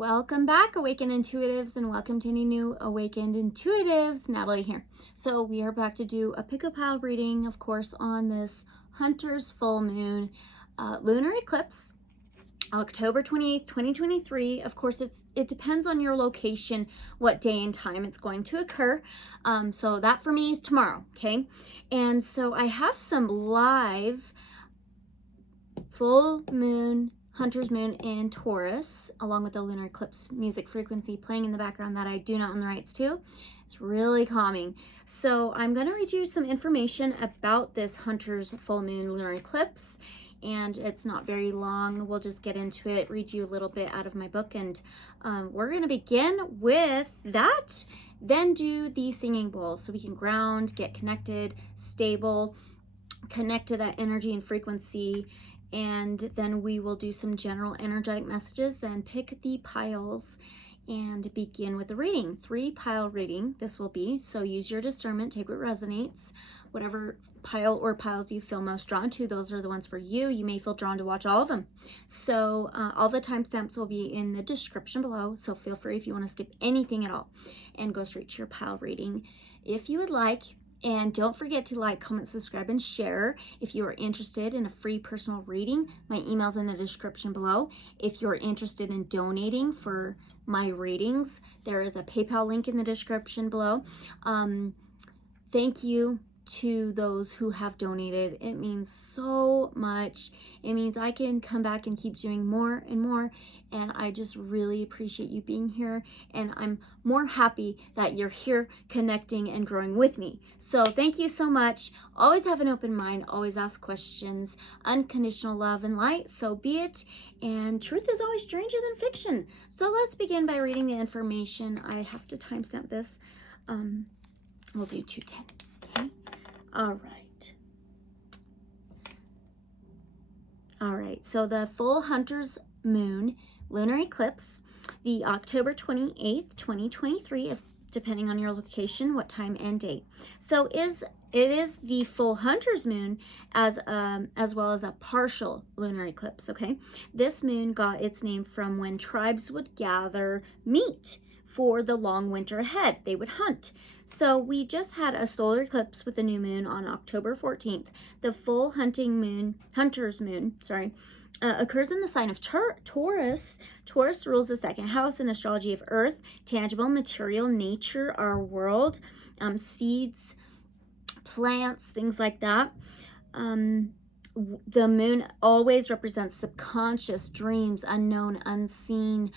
Welcome back, Awakened Intuitives, and welcome to any new Awakened Intuitives. Natalie here. So we are back to do a pick a pile reading, of course, on this Hunter's full moon lunar eclipse, October 28th, 2023. Of course, it depends on your location, what day and time it's going to occur. So that for me is tomorrow, okay? And so I have some live full moon Hunter's moon in Taurus, along with the lunar eclipse music frequency playing in the background that I do not own the rights to. It's really calming. So I'm going to read you some information about this Hunter's full moon lunar eclipse, and it's not very long. We'll just get into it, read you a little bit out of my book, and we're going to begin with that, then do the singing bowl so we can ground, get connected, stable, connect to that energy and frequency. And then we will do some general energetic messages, then pick the piles and begin with the reading. 3-pile reading this will be, so use your discernment, take what resonates. Whatever pile or piles you feel most drawn to, those are the ones for you. You may feel drawn to watch all of them. So all the timestamps will be in the description below, so feel free if you want to skip anything at all and go straight to your pile reading if you would like. And don't forget to like, comment, subscribe, and share if you are interested in a free personal reading. My email's in the description below. If you're interested in donating for my readings, there is a PayPal link in the description below. Thank you to those who have donated. It means so much. It means I can come back and keep doing more and more, and I just really appreciate you being here, and I'm more happy that you're here connecting and growing with me. So thank you so much. Always have an open mind, always ask questions, unconditional love and light, so be it, and truth is always stranger than fiction. So let's begin by reading the information. I have to timestamp this. We'll do 210. Okay. All right, so the full Hunter's moon lunar eclipse, the October 28th, 2023, depending on your location, what time and date. So it is the full Hunter's moon as well as a partial lunar eclipse, okay? This moon got its name from when tribes would gather meat for the long winter ahead. They would hunt. So we just had a solar eclipse with a new moon on October 14th. The full Hunter's moon, occurs in the sign of Taurus. Taurus rules the second house in astrology of Earth, tangible, material, nature, our world, seeds, plants, things like that. The moon always represents subconscious, dreams, unknown, unseen,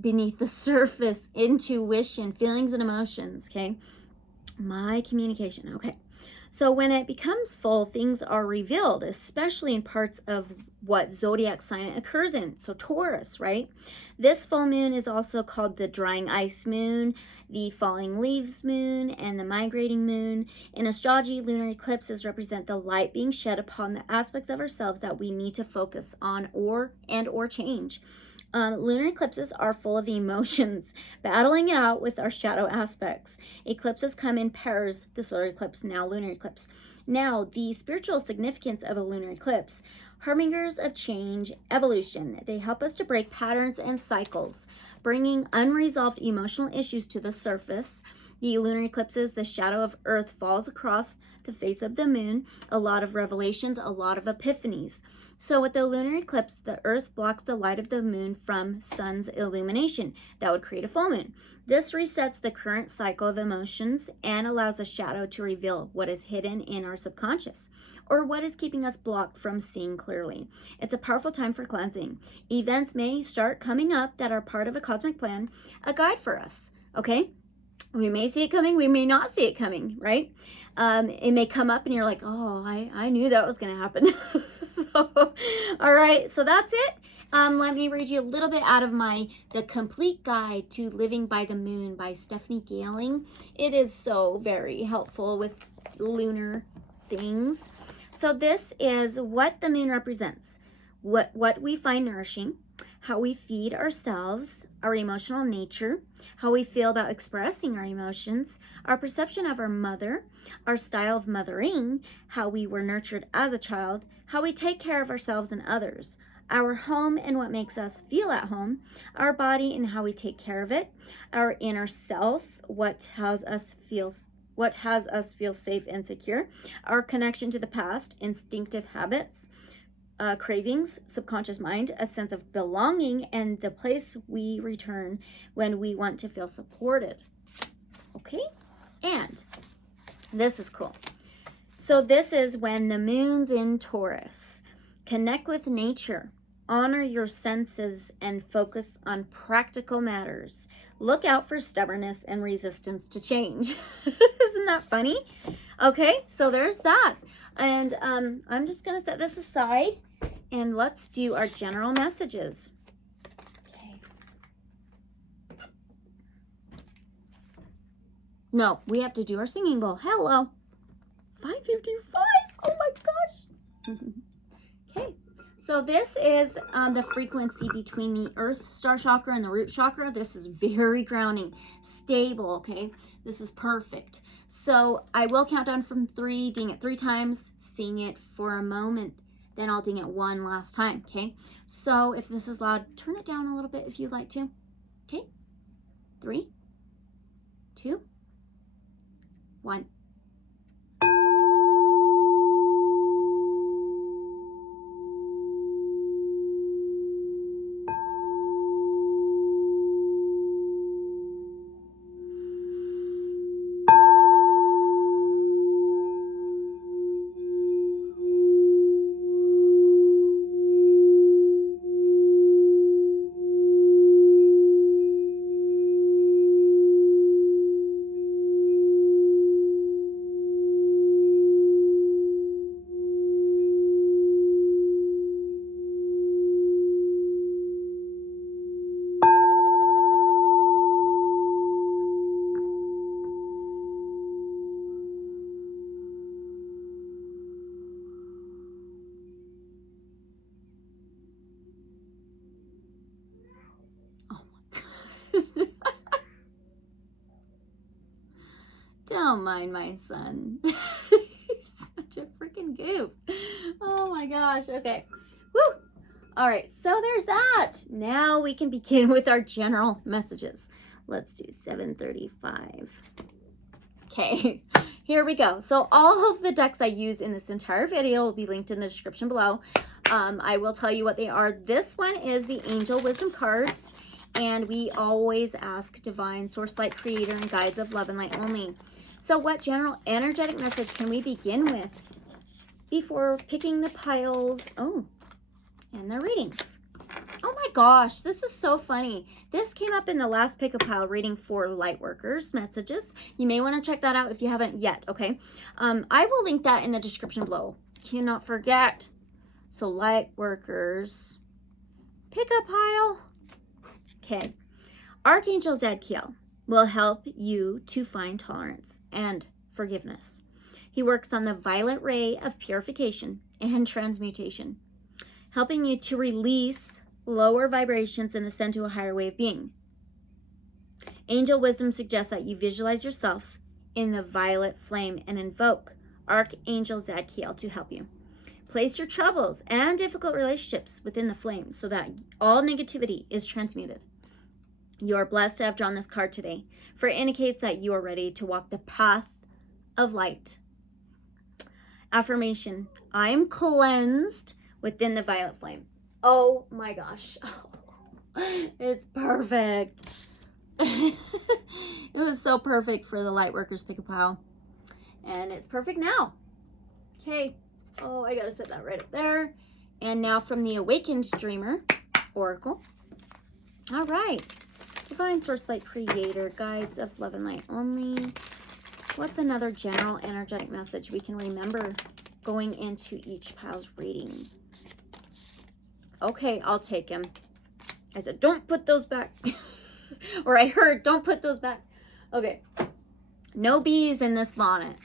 beneath the surface, intuition, feelings and emotions, okay? My communication, okay. So when it becomes full, things are revealed, especially in parts of what zodiac sign it occurs in. So Taurus, right? This full moon is also called the drying ice moon, the falling leaves moon, and the migrating moon. In astrology, lunar eclipses represent the light being shed upon the aspects of ourselves that we need to focus on or change. Lunar eclipses are full of emotions, battling it out with our shadow aspects. Eclipses come in pairs, the solar eclipse, now lunar eclipse. Now, the spiritual significance of a lunar eclipse, harbingers of change, evolution. They help us to break patterns and cycles, bringing unresolved emotional issues to the surface. The lunar eclipses, the shadow of Earth falls across the face of the moon, a lot of revelations, a lot of epiphanies. So with the lunar eclipse, the Earth blocks the light of the moon from sun's illumination. That would create a full moon. This resets the current cycle of emotions and allows a shadow to reveal what is hidden in our subconscious or what is keeping us blocked from seeing clearly. It's a powerful time for cleansing. Events may start coming up that are part of a cosmic plan, a guide for us, okay? We may see it coming, we may not see it coming, right? It may come up and you're like, oh, I knew that was going to happen. So, all right, so that's it. Let me read you a little bit out of The Complete Guide to Living by the Moon by Stephanie Gailing. It is so very helpful with lunar things. So this is what the moon represents, what we find nourishing, how we feed ourselves, our emotional nature, how we feel about expressing our emotions, our perception of our mother, our style of mothering, how we were nurtured as a child, how we take care of ourselves and others, our home and what makes us feel at home, our body and how we take care of it, our inner self, what has us feel safe and secure, our connection to the past, instinctive habits, cravings, subconscious mind, a sense of belonging, and the place we return when we want to feel supported. Okay, and this is cool. So this is when the moon's in Taurus. Connect with nature, honor your senses, and focus on practical matters. Look out for stubbornness and resistance to change. Isn't that funny? Okay, so there's that. And I'm just going to set this aside and let's do our general messages. Okay. No, we have to do our singing bowl. Hello. 5:55. Oh my gosh. Okay. So this is the frequency between the earth star chakra and the root chakra. This is very grounding, stable, okay? This is perfect. So I will count down from 3, ding it 3 times, sing it for a moment, then I'll ding it 1 last time, okay? So if this is loud, turn it down a little bit if you'd like to. Okay? 3, 2, 1. Don't mind my son. He's such a freaking goof. Oh my gosh. Okay. Woo. All right. So there's that. Now we can begin with our general messages. Let's do 7:35. Okay. Here we go. So all of the decks I use in this entire video will be linked in the description below. I will tell you what they are. This one is the Angel Wisdom cards. And we always ask Divine, Source Light, Creator, and Guides of Love and Light only. So what general energetic message can we begin with before picking the piles? Oh, and their readings. Oh my gosh, this is so funny. This came up in the last pick a pile reading for Lightworkers messages. You may want to check that out if you haven't yet, okay? I will link that in the description below. Cannot forget. So Lightworkers, pick a pile. Okay. Archangel Zadkiel will help you to find tolerance and forgiveness. He works on the violet ray of purification and transmutation, helping you to release lower vibrations and ascend to a higher way of being. Angel Wisdom suggests that you visualize yourself in the violet flame and invoke Archangel Zadkiel to help you. Place your troubles and difficult relationships within the flame so that all negativity is transmuted. You are blessed to have drawn this card today, for it indicates that you are ready to walk the path of light. Affirmation: I am cleansed within the violet flame. Oh my gosh. It's perfect. It was so perfect for the Lightworkers pick a pile. And it's perfect now. Okay. Oh, I gotta set that right up there. And now from the Awakened Dreamer Oracle. All right. Divine, Source, Light, Creator, Guides of Love and Light only. What's another general energetic message we can remember going into each pile's reading? Okay, I'll take him. I said, don't put those back. Or I heard, don't put those back. Okay. No bees in this bonnet.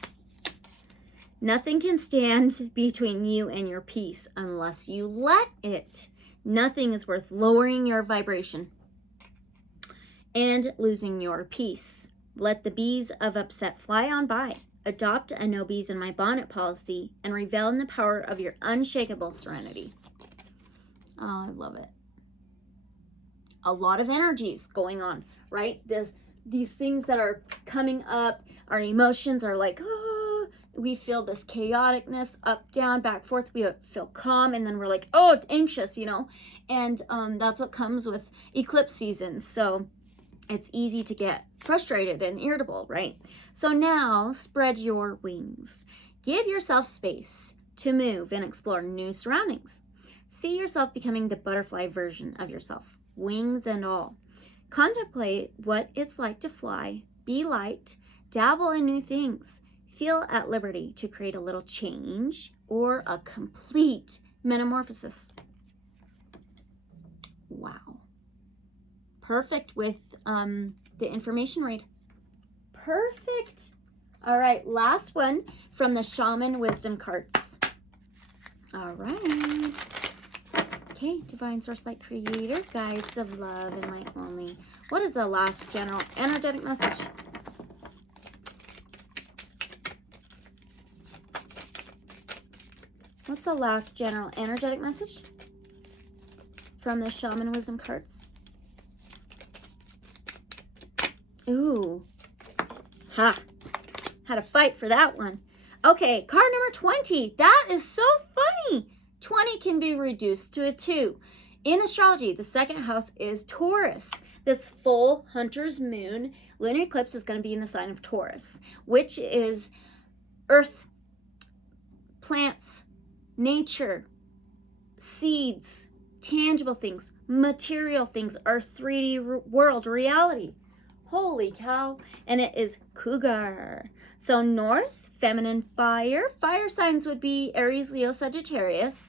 Nothing can stand between you and your peace unless you let it. Nothing is worth lowering your vibration and losing your peace. Let the bees of upset fly on by. Adopt a no bees in my bonnet policy and revel in the power of your unshakable serenity. Oh, I love it. A lot of energies going on, right? These things that are coming up, our emotions are like, oh, we feel this chaoticness, up, down, back, forth. We feel calm, and then we're like, oh, anxious, you know? And that's what comes with eclipse season. So it's easy to get frustrated and irritable, right? So now spread your wings. Give yourself space to move and explore new surroundings. See yourself becoming the butterfly version of yourself, wings and all. Contemplate what it's like to fly, be light, dabble in new things. Feel at liberty to create a little change or a complete metamorphosis. Wow. Perfect with the information read. Perfect. All right, last one from the Shaman Wisdom cards. All right. Okay, Divine Source Light Creator, Guides of Love and Light Only. What is the last general energetic message? What's the last general energetic message from the Shaman Wisdom cards? Ooh. Ha. Had to fight for that one. Okay, card number 20. That is so funny. 20 can be reduced to a 2. In astrology, the second house is Taurus. This full hunter's moon, lunar eclipse, is going to be in the sign of Taurus, which is earth, plants, nature, seeds, tangible things, material things, our 3D world, reality. Holy cow. And it is cougar. So north, feminine fire. Fire signs would be Aries, Leo, Sagittarius.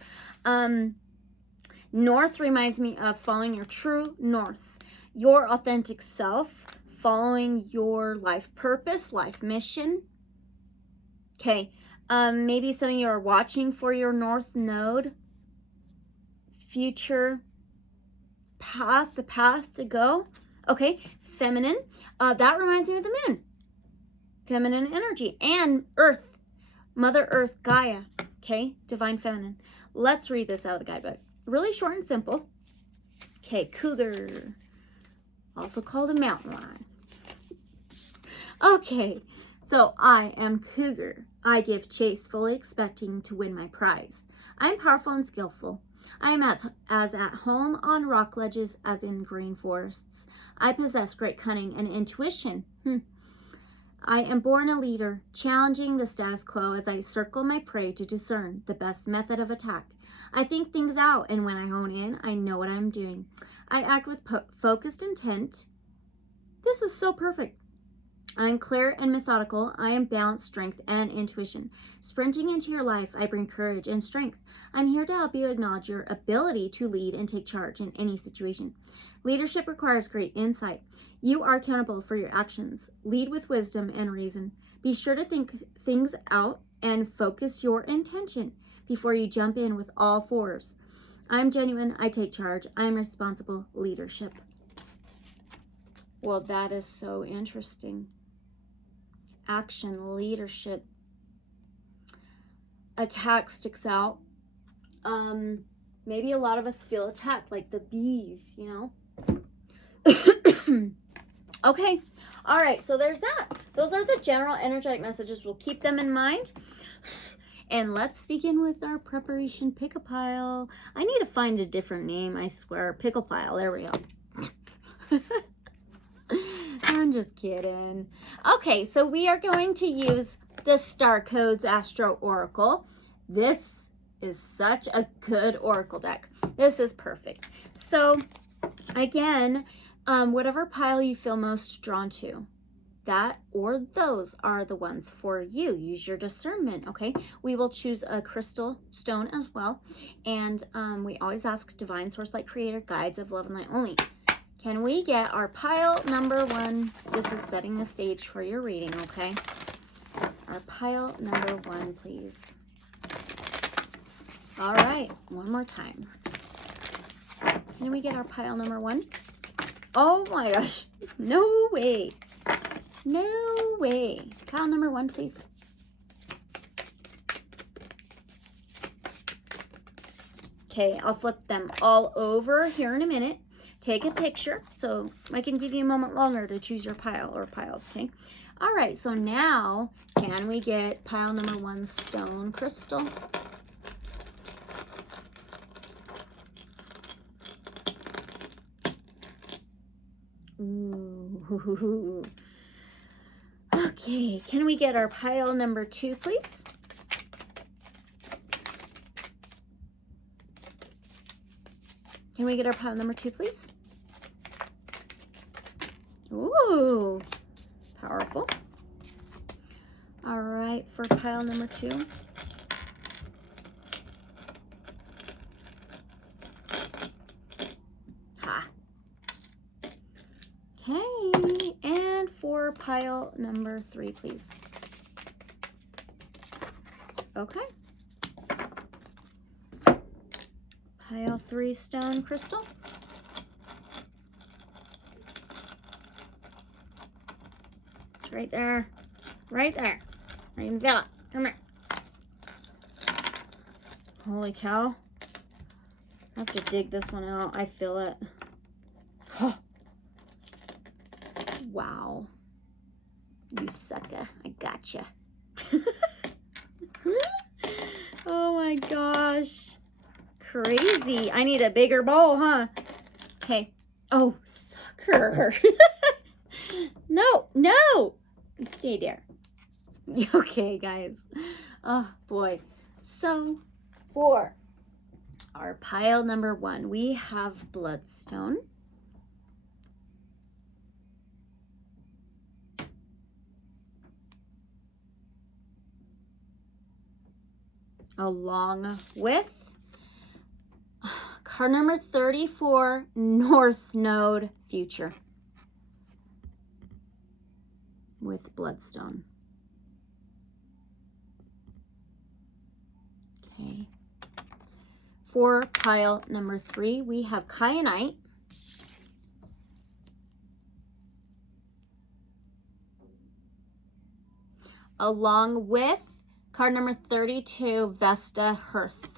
North reminds me of following your true north, your authentic self, following your life purpose, life mission. Okay. Maybe some of you are watching for your north node, future path, the path to go. Okay. Feminine. That reminds me of the moon. Feminine energy. And earth. Mother Earth, Gaia. Okay. Divine feminine. Let's read this out of the guidebook. Really short and simple. Okay. Cougar. Also called a mountain lion. Okay. So I am cougar. I give chase, fully expecting to win my prize. I am powerful and skillful. I am as at home on rock ledges as in green forests. I possess great cunning and intuition. I am born a leader, challenging the status quo as I circle my prey to discern the best method of attack. I think things out, and when I hone in, I know what I'm doing. I act with focused intent. This is so perfect. I am clear and methodical. I am balanced, strength, and intuition. Sprinting into your life, I bring courage and strength. I'm here to help you acknowledge your ability to lead and take charge in any situation. Leadership requires great insight. You are accountable for your actions. Lead with wisdom and reason. Be sure to think things out and focus your intention before you jump in with all fours. I'm genuine. I take charge. I'm responsible. Leadership. Well, that is so interesting. Action, leadership. Attack sticks out. Maybe a lot of us feel attacked, like the bees, you know. Okay. All right. So there's that. Those are the general energetic messages. We'll keep them in mind. And let's begin with our preparation pickle pile. I need to find a different name, I swear. Pickle pile. There we go. I'm just kidding. Okay, so we are going to use the Starcodes Astro Oracle. This is such a good oracle deck. This is perfect. So again, whatever pile you feel most drawn to, that or those are the ones for you. Use your discernment, okay? We will choose a crystal stone as well. And we always ask Divine Source Light Creator, Guides of Love and Light Only. Can we get our pile number 1? This is setting the stage for your reading, okay? Our pile number 1, please. All right, one more time. Can we get our pile number 1? Oh my gosh, no way. No way. Pile number 1, please. Okay, I'll flip them all over here in a minute. Take a picture so I can give you a moment longer to choose your pile or piles, okay? All right, so now can we get pile number 1 stone crystal? Ooh. Okay, can we get our pile number 2, please? Can we get our pile number 2, please? Ooh, powerful. All right, for pile number 2. Ha. Okay, and for pile number 3, please. Okay. Pile 3 stone crystal. It's right there. Right there. I can feel it. Come here. Holy cow. I have to dig this one out. I feel it. Oh. Wow. You sucker. I gotcha. Oh my gosh. Crazy. I need a bigger bowl, huh? Okay. Oh, sucker. No, no. You stay there. Okay, guys. Oh, boy. So, for our pile number 1, we have bloodstone. Along with card number 34, North Node Future with bloodstone. Okay. For pile number 3, we have kyanite. Along with card number 32, Vesta Hearth.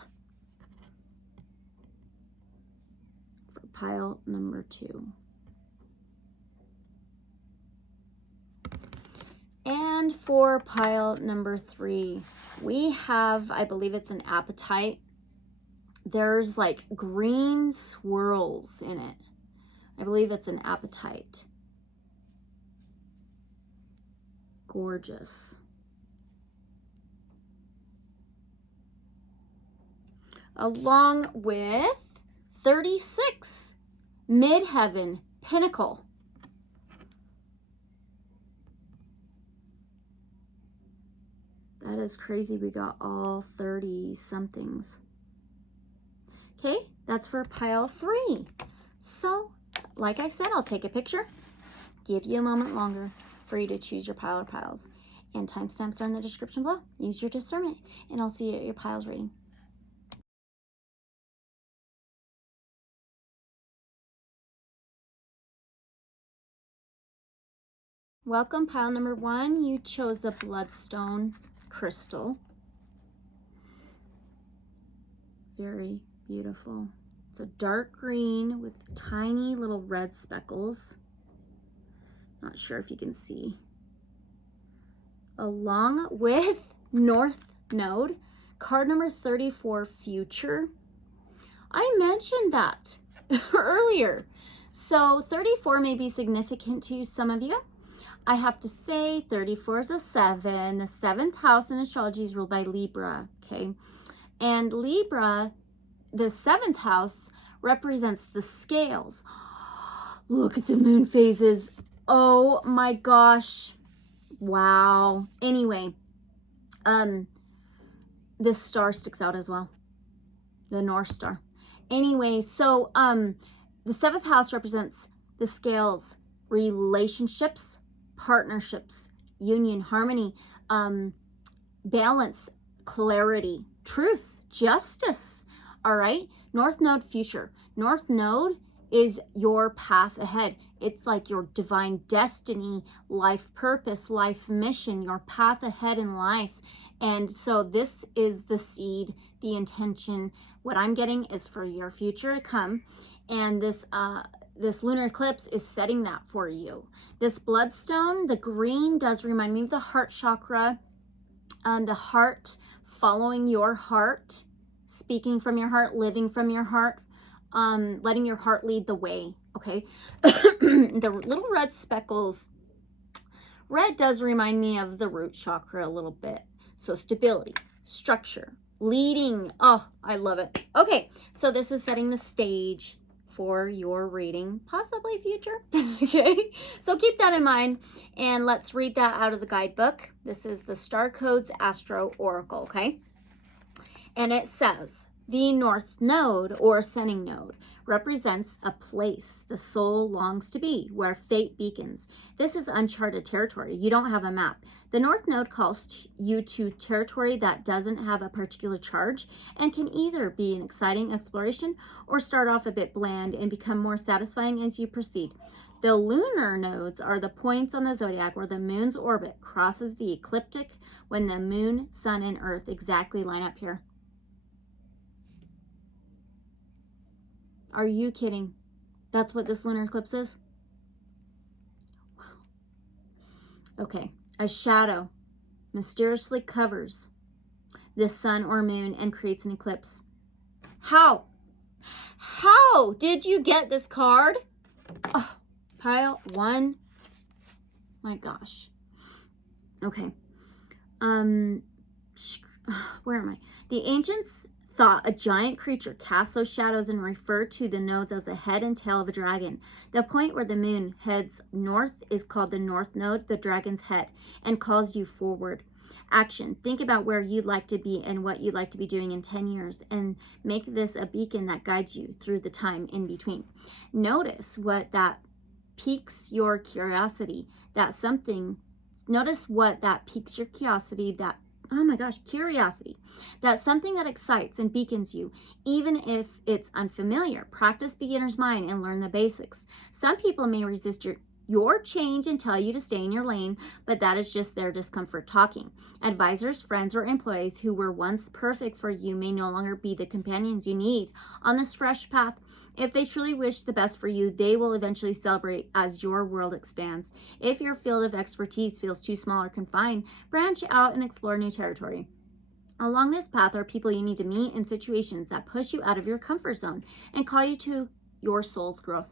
For pile number 2. And for pile number 3, we have, I believe it's an apatite. There's like green swirls in it. I believe it's an apatite. Gorgeous. Along with 36, Midheaven Pinnacle. That is crazy. We got all 30 somethings. Okay, that's for pile 3. So, like I said, I'll take a picture, give you a moment longer for you to choose your pile or piles. And timestamps are in the description below. Use your discernment, and I'll see you at your piles reading. Welcome, pile number 1. You chose the bloodstone crystal. Very beautiful. It's a dark green with tiny little red speckles. Not sure if you can see. Along with North Node, card number 34, Future. I mentioned that earlier. So 34 may be significant to some of you. I have to say 34 is a 7. The 7th house in astrology is ruled by Libra, okay? And Libra, the 7th house, represents the scales. Look at the moon phases. Oh my gosh. Wow. Anyway, this star sticks out as well. The North Star. Anyway, so the 7th house represents the scales, relationships, partnerships, union, harmony, balance, clarity, truth, justice. All right. North Node Future. North Node is your path ahead. It's like your divine destiny, life purpose, life mission, your path ahead in life. And so this is the seed, the intention. What I'm getting is for your future to come. And this lunar eclipse is setting that for you. This bloodstone, the green, does remind me of the heart chakra. The heart, following your heart, speaking from your heart, living from your heart, letting your heart lead the way, okay? The little red speckles, red does remind me of the root chakra a little bit. So stability, structure, leading. Oh, I love it. Okay, so this is setting the stage for your reading, possibly future. Okay, so keep that in mind, and let's read that out of the guidebook. This is the Starcodes Astro Oracle, okay? And it says, the North Node, or Ascending Node, represents a place the soul longs to be, where fate beacons. This is uncharted territory. You don't have a map. The North Node calls you to territory that doesn't have a particular charge and can either be an exciting exploration or start off a bit bland and become more satisfying as you proceed. The lunar nodes are the points on the zodiac where the moon's orbit crosses the ecliptic when the moon, sun, and earth exactly line up here. Are you kidding? That's what this lunar eclipse is? Wow. Okay. A shadow mysteriously covers the sun or moon and creates an eclipse. How? How did you get this card? Oh, pile one. My gosh. Okay. Where am I? The ancients thought a giant creature cast those shadows and referred to the nodes as the head and tail of a dragon. The point where the moon heads north is called the North Node, the dragon's head, and calls you forward. Action. Think about where you'd like to be and what you'd like to be doing in 10 years, and make this a beacon that guides you through the time in between. Notice what that piques your curiosity. Notice what that piques your curiosity, oh my gosh, curiosity. That's something that excites and beacons you, even if it's unfamiliar. Practice beginner's mind and learn the basics. Some people may resist your change and tell you to stay in your lane, but that is just their discomfort talking. Advisors, friends, or employees who were once perfect for you may no longer be the companions you need on this fresh path. If they truly wish the best for you, they will eventually celebrate as your world expands. If your field of expertise feels too small or confined, branch out and explore new territory. Along this path are people you need to meet and situations that push you out of your comfort zone and call you to your soul's growth.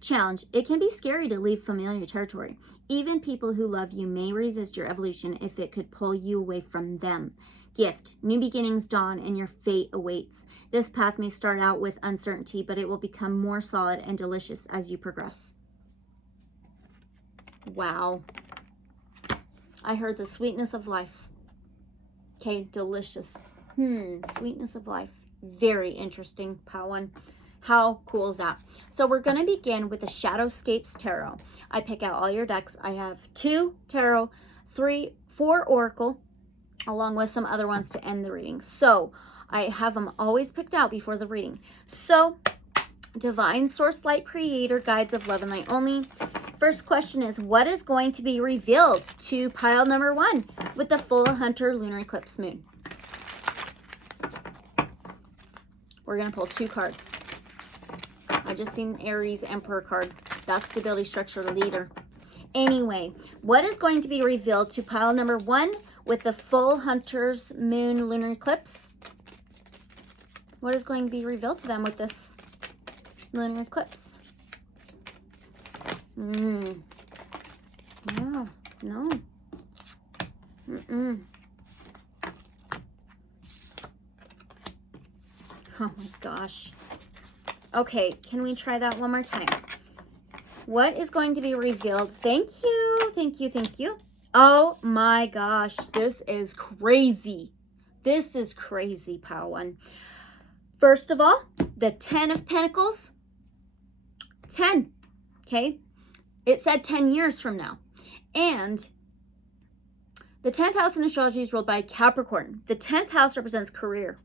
Challenge. It can be scary to leave familiar territory. Even people who love you may resist your evolution if it could pull you away from them. Gift. New beginnings dawn and your fate awaits. This path may start out with uncertainty, but it will become more solid and delicious as you progress. Wow. I heard the sweetness of life. Okay, delicious. Sweetness of life. Very interesting, Powan. How cool is that? So we're going to begin with the Shadowscapes Tarot. I pick out all your decks. I have 2 Tarot, 4 Oracle, along with some other ones to end the reading. So I have them always picked out before the reading. So Divine Source Light Creator, Guides of Love and Light Only. First question is, what is going to be revealed to pile number 1 with the full Hunter Lunar Eclipse Moon? We're going to pull 2 cards. I just seen Aries Emperor card. That's stability, structure, leader. Anyway, what is going to be revealed to pile number 1 with the full Hunter's Moon Lunar Eclipse? What is going to be revealed to them with this lunar eclipse? No. Oh my gosh. Okay, can we try that one more time? What is going to be revealed? Thank you, thank you, thank you. Oh my gosh, this is crazy. This is crazy, pile 1. First of all, the 10 of Pentacles. 10, okay? It said 10 years from now. And the 10th house in astrology is ruled by Capricorn. The 10th house represents career,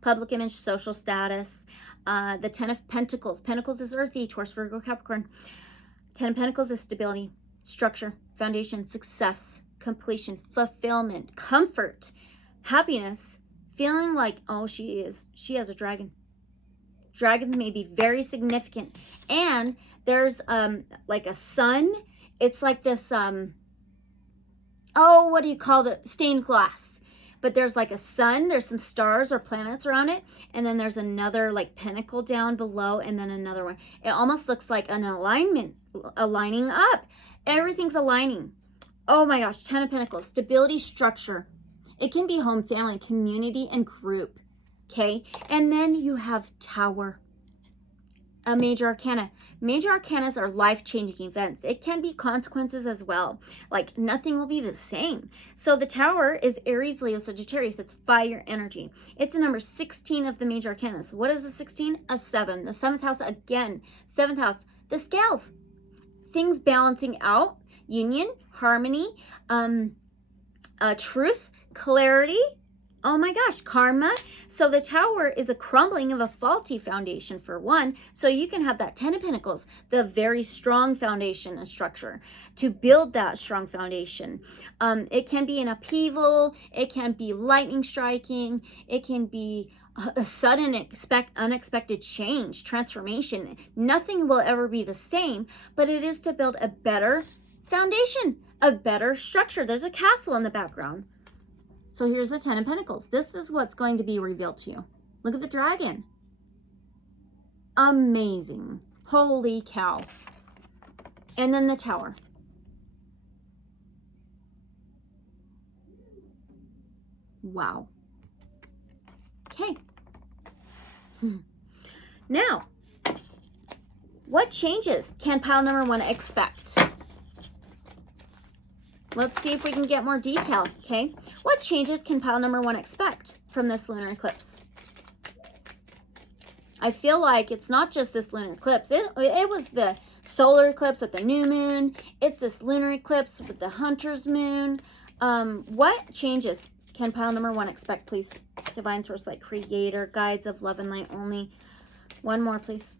public image, social status. The 10 of Pentacles. Pentacles is earthy, Taurus, Virgo, Capricorn. 10 of Pentacles is stability, structure, foundation, success, completion, fulfillment, comfort, happiness, feeling like, oh, she has a dragon. Dragons may be very significant. And there's like a sun. It's like this, oh, what do you call it? Stained glass. But there's like a sun, there's some stars or planets around it, and then there's another like pinnacle down below, and then another one. It almost looks like an alignment, aligning up. Everything's aligning. Oh my gosh, 10 of Pentacles, stability, structure. It can be home, family, community, and group, okay? And then you have Tower, a major arcana. Major arcanas are life-changing events. It can be consequences as well. Like nothing will be the same. So the Tower is Aries, Leo, Sagittarius. It's fire energy. It's the number 16 of the major arcanas. What is a 16? A 7. The 7th house again. 7th house. The scales. Things balancing out. Union, harmony, truth, clarity. Oh my gosh, karma. So the Tower is a crumbling of a faulty foundation for one. So you can have that 10 of Pentacles, the very strong foundation and structure to build that strong foundation. It can be an upheaval. It can be lightning striking. It can be a sudden unexpected change, transformation. Nothing will ever be the same, but it is to build a better foundation, a better structure. There's a castle in the background. So here's the 10 of Pentacles. This is what's going to be revealed to you. Look at the dragon. Amazing. Holy cow. And then the Tower. Wow. Okay. Now, what changes can pile number 1 expect? Let's see if we can get more detail, okay? What changes can pile number 1 expect from this lunar eclipse? I feel like it's not just this lunar eclipse. It was the solar eclipse with the new moon. It's this lunar eclipse with the hunter's moon. What changes can pile number 1 expect, please? Divine Source Light, Creator, Guides of Love and Light only. One more, please.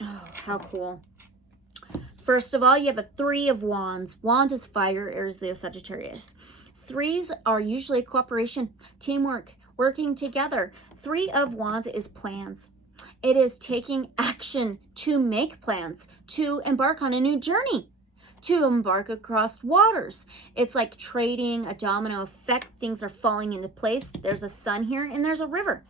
Oh, how cool. First of all, you have a 3 of Wands. Wands is fire, Aries, Leo, Sagittarius. 3s are usually cooperation, teamwork, working together. 3 of Wands is plans. It is taking action to make plans, to embark on a new journey, to embark across waters. It's like trading, a domino effect. Things are falling into place. There's a sun here and there's a river.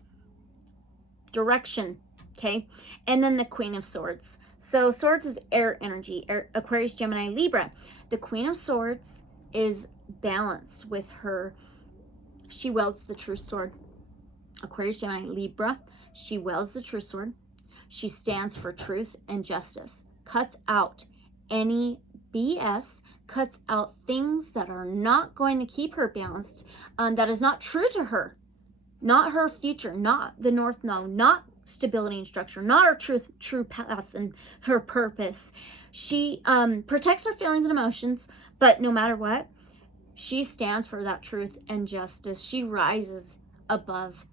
Direction, okay? And then the Queen of Swords. So Swords is air energy, Aquarius, Gemini, Libra. The Queen of Swords is balanced with her. She wields the true sword. Aquarius, Gemini, Libra. She wields the true sword. She stands for truth and justice. Cuts out any BS. Cuts out things that are not going to keep her balanced. That is not true to her. Not her future. Not the North Node. Not stability and structure, not her true path and her purpose. She protects her feelings and emotions, but no matter what, she stands for that truth and justice. She rises above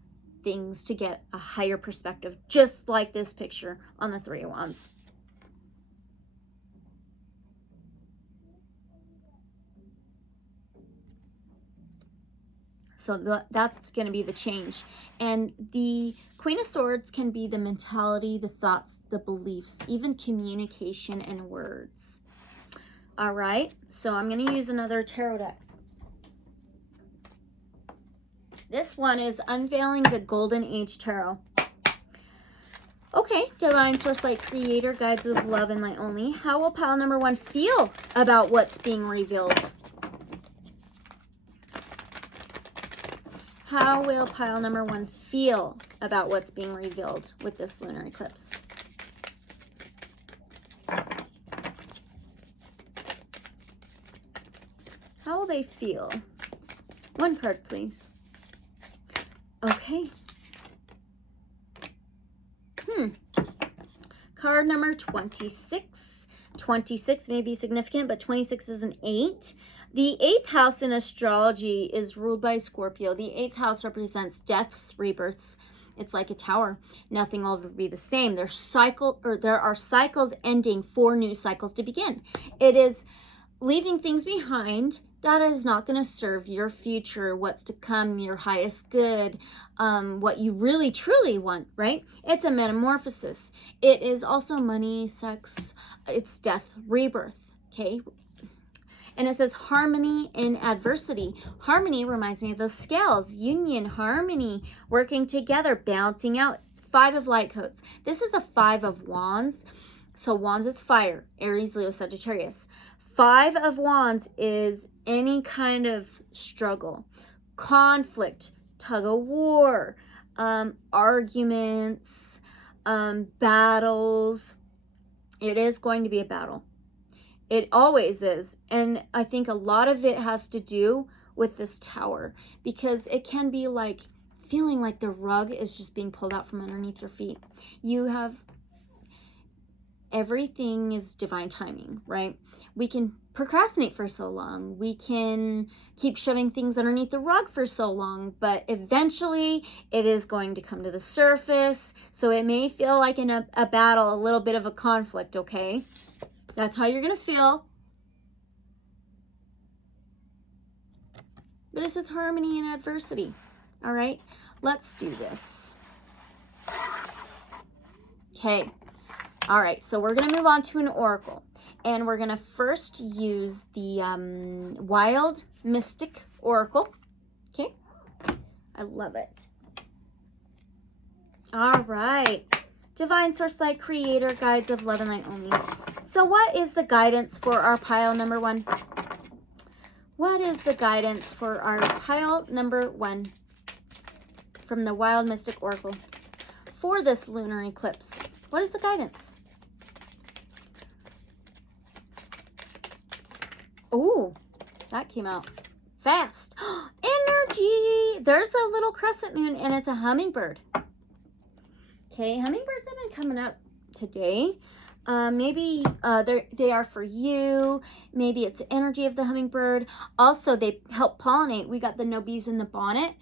things to get a higher perspective, just like this picture on the 3 of Wands. So that's going to be the change. And the Queen of Swords can be the mentality, the thoughts, the beliefs, even communication and words. All right, so I'm going to use another tarot deck. This one is Unveiling the Golden Age Tarot. Okay, Divine Source Light, Creator, Guides of Love and Light only. How will pile number 1 feel about what's being revealed? How will pile number 1 feel about what's being revealed with this lunar eclipse? How will they feel? One card, please. Okay. Card number 26. 26 may be significant, but 26 is an 8. The 8th house in astrology is ruled by Scorpio. The 8th house represents deaths, rebirths. It's like a tower. Nothing will ever be the same. There are cycles ending for new cycles to begin. It is leaving things behind that is not going to serve your future, what's to come, your highest good, what you really truly want, right? It's a metamorphosis. It is also money, sex, it's death, rebirth, okay? And it says harmony in adversity. Harmony reminds me of those scales, union, harmony, working together, balancing out. 5 of light codes. This is a 5 of wands. So wands is fire, Aries, Leo, Sagittarius. 5 of wands is any kind of struggle, conflict, tug of war, arguments, battles. It is going to be a battle. It always is. And I think a lot of it has to do with this tower, because it can be like feeling like the rug is just being pulled out from underneath your feet. You have, everything is divine timing, right? We can procrastinate for so long. We can keep shoving things underneath the rug for so long, but eventually it is going to come to the surface. So it may feel like in a battle, a little bit of a conflict, okay? That's how you're going to feel. But it says harmony and adversity. All right, let's do this. Okay. All right, so we're going to move on to an oracle. And we're going to first use the Wild Mystic Oracle. Okay. I love it. All right. Divine Source Light Creator, Guides of Love and Light Only. So what is the guidance for our pile number 1? What is the guidance for our pile number 1 from the Wild Mystic Oracle for this lunar eclipse? What is the guidance? Oh, that came out fast. Energy. There's a little crescent moon and it's a hummingbird. Okay, hummingbirds have been coming up today. Maybe they are for you. Maybe it's the energy of the hummingbird. Also, they help pollinate. We got the no bees in the bonnet.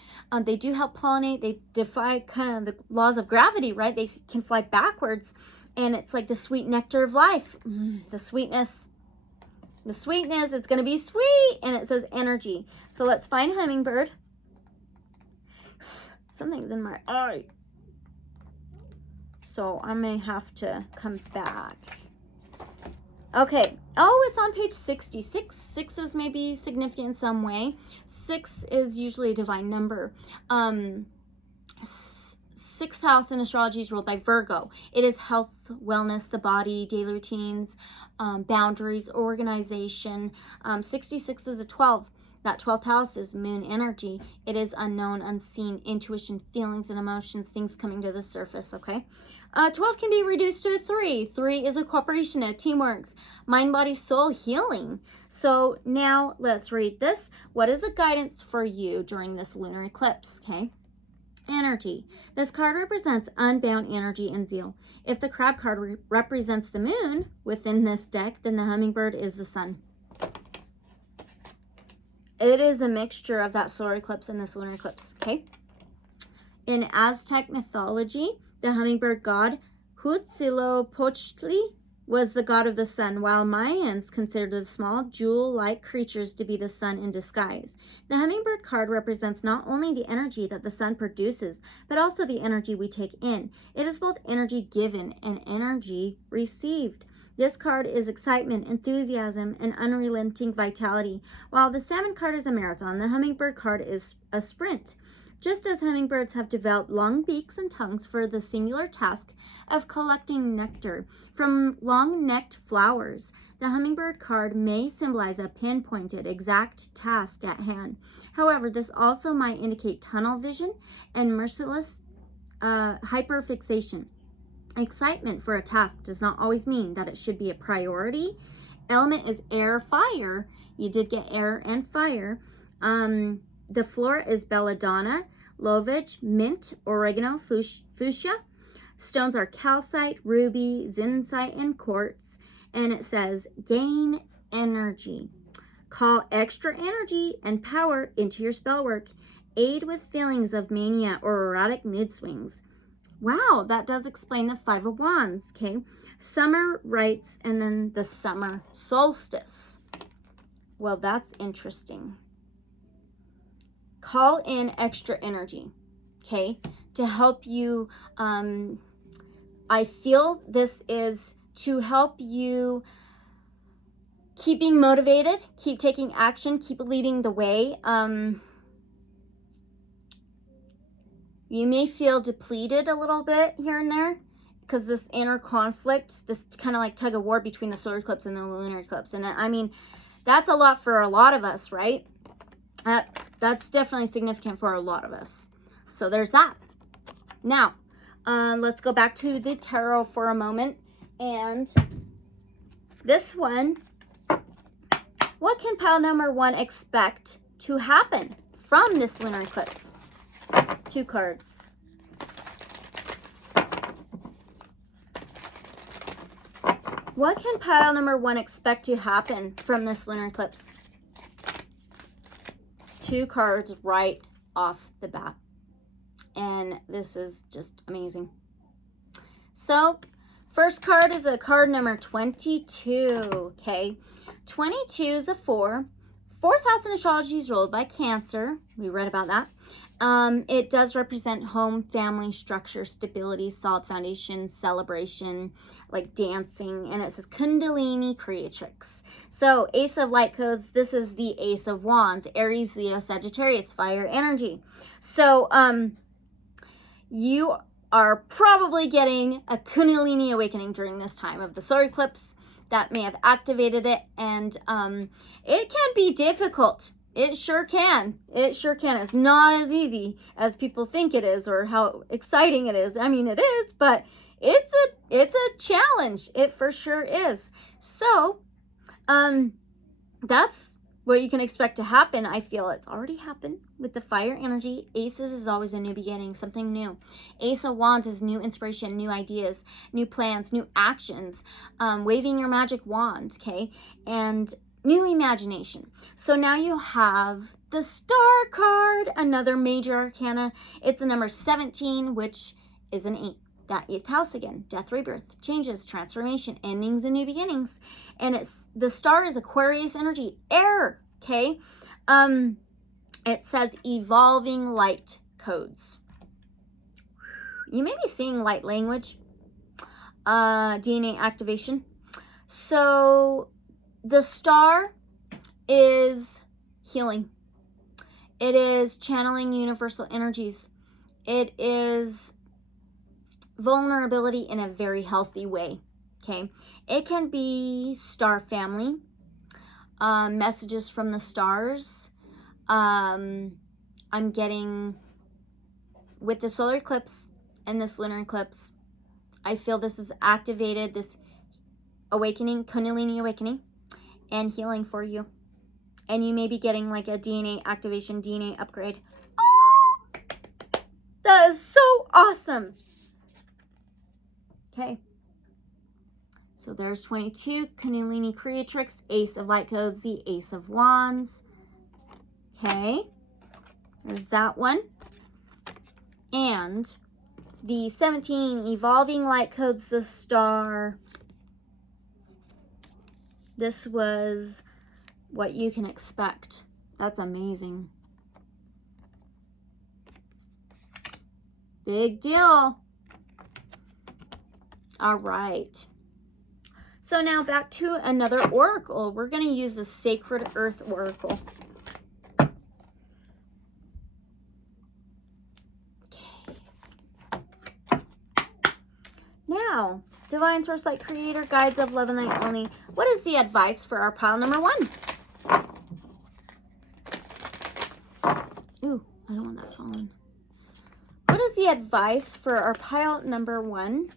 They do help pollinate. They defy kind of the laws of gravity, right? They can fly backwards. And it's like the sweet nectar of life. The sweetness. The sweetness, it's going to be sweet. And it says energy. So let's find hummingbird. Something's in my eye. So I may have to come back. Okay. Oh, it's on page 66. 6 is maybe significant in some way. 6 is usually a divine number. 6th house in astrology is ruled by Virgo. It is health, wellness, the body, daily routines, boundaries, organization. 66 is a 12. That 12th house is moon energy. It is unknown, unseen, intuition, feelings and emotions, things coming to the surface, okay? 12 can be reduced to a 3. 3 is a cooperation, a teamwork, mind, body, soul, healing. So now let's read this. What is the guidance for you during this lunar eclipse, okay? Energy. This card represents unbound energy and zeal. If the crab card represents the moon within this deck, then the hummingbird is the sun. It is a mixture of that solar eclipse and this lunar eclipse, okay? In Aztec mythology, the hummingbird god Huitzilopochtli was the god of the sun, while Mayans considered the small jewel-like creatures to be the sun in disguise. The hummingbird card represents not only the energy that the sun produces, but also the energy we take in. It is both energy given and energy received. This card is excitement, enthusiasm, and unrelenting vitality. While the salmon card is a marathon, the hummingbird card is a sprint. Just as hummingbirds have developed long beaks and tongues for the singular task of collecting nectar from long-necked flowers, the hummingbird card may symbolize a pinpointed, exact task at hand. However, this also might indicate tunnel vision and merciless hyperfixation. Excitement for a task does not always mean that it should be a priority. Element is air, fire. You did get air and fire. The flora is belladonna, lovage, mint, oregano, fuchsia. Stones are calcite, ruby, zinsite, and quartz. And it says, gain energy. Call extra energy and power into your spell work. Aid with feelings of mania or erratic mood swings. Wow, that does explain the 5 of Wands, okay? Summer rites and then the summer solstice. Well, that's interesting. Call in extra energy, okay, to help you. I feel this is to help you keep being motivated, keep taking action, keep leading the way. You may feel depleted a little bit here and there because this inner conflict, this kind of like tug of war between the solar eclipse and the lunar eclipse. And I mean, that's a lot for a lot of us, right? That's definitely significant for a lot of us. So there's that. Now, let's go back to the tarot for a moment. And this one, what can pile number 1 expect to happen from this lunar eclipse? 2 cards. What can pile number 1 expect to happen from this lunar eclipse? 2 cards right off the bat. And this is just amazing. So, first card is a card number 22, okay? 22 is a 4. 4th house in astrology is ruled by Cancer. We read about that. It does represent home, family, structure, stability, solid foundation, celebration, like dancing. And it says Kundalini creatrix. So Ace of Light codes, this is the Ace of Wands, Aries, Leo, Sagittarius, fire energy. So you are probably getting a Kundalini awakening during this time of the solar eclipse that may have activated it. And it can be difficult. It sure can. It sure can. It's not as easy as people think it is or how exciting it is. I mean, it is, but it's a challenge. It for sure is. So, that's what you can expect to happen. I feel it's already happened with the fire energy. Aces is always a new beginning, something new. Ace of Wands is new inspiration, new ideas, new plans, new actions, waving your magic wand, okay? And new imagination. So now you have the Star card, another major arcana. It's a number 17, which is an 8. That 8th house again, death, rebirth, changes, transformation, endings, and new beginnings. And the Star is Aquarius energy, air, okay? It says evolving light codes. You may be seeing light language, DNA activation. So the Star is healing. It is channeling universal energies. It is vulnerability in a very healthy way, okay? It can be star family, messages from the stars. I'm getting, with the solar eclipse and this lunar eclipse, I feel this is activated, this awakening, Kundalini awakening, and healing for you. And you may be getting like a DNA activation, DNA upgrade. Oh, that is so awesome. Okay. So there's 22, Kundalini creatrix, Ace of Light codes, the Ace of Wands. Okay. There's that one. And the 17, evolving light codes, the Star. This was what you can expect. That's amazing. Big deal. All right. So now back to another oracle. We're going to use the Sacred Earth Oracle. Okay. Now, Divine Source Light Creator, Guides of Love and Light Only. What is the advice for our pile number 1? Ooh, I don't want that falling. What is the advice for our pile number 1?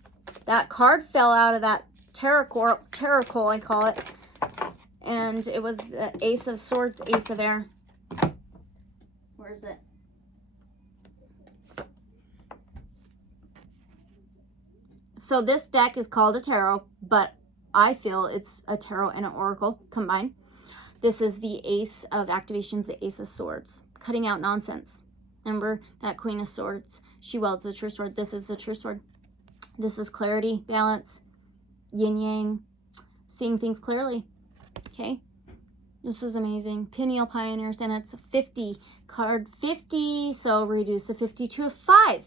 That card fell out of that Tarocle, I call it. And it was the Ace of Swords, Ace of Air. Where is it? So this deck is called a tarot, but I feel it's a tarot and an oracle combined. This is the Ace of Activations, the Ace of Swords. Cutting out nonsense. Remember that Queen of Swords? She wields the true sword. This is the true sword. This is clarity, balance, yin yang, seeing things clearly. Okay. This is amazing. Pineal Pioneers, and it's 50, card 50, so reduce the 50 to a 5.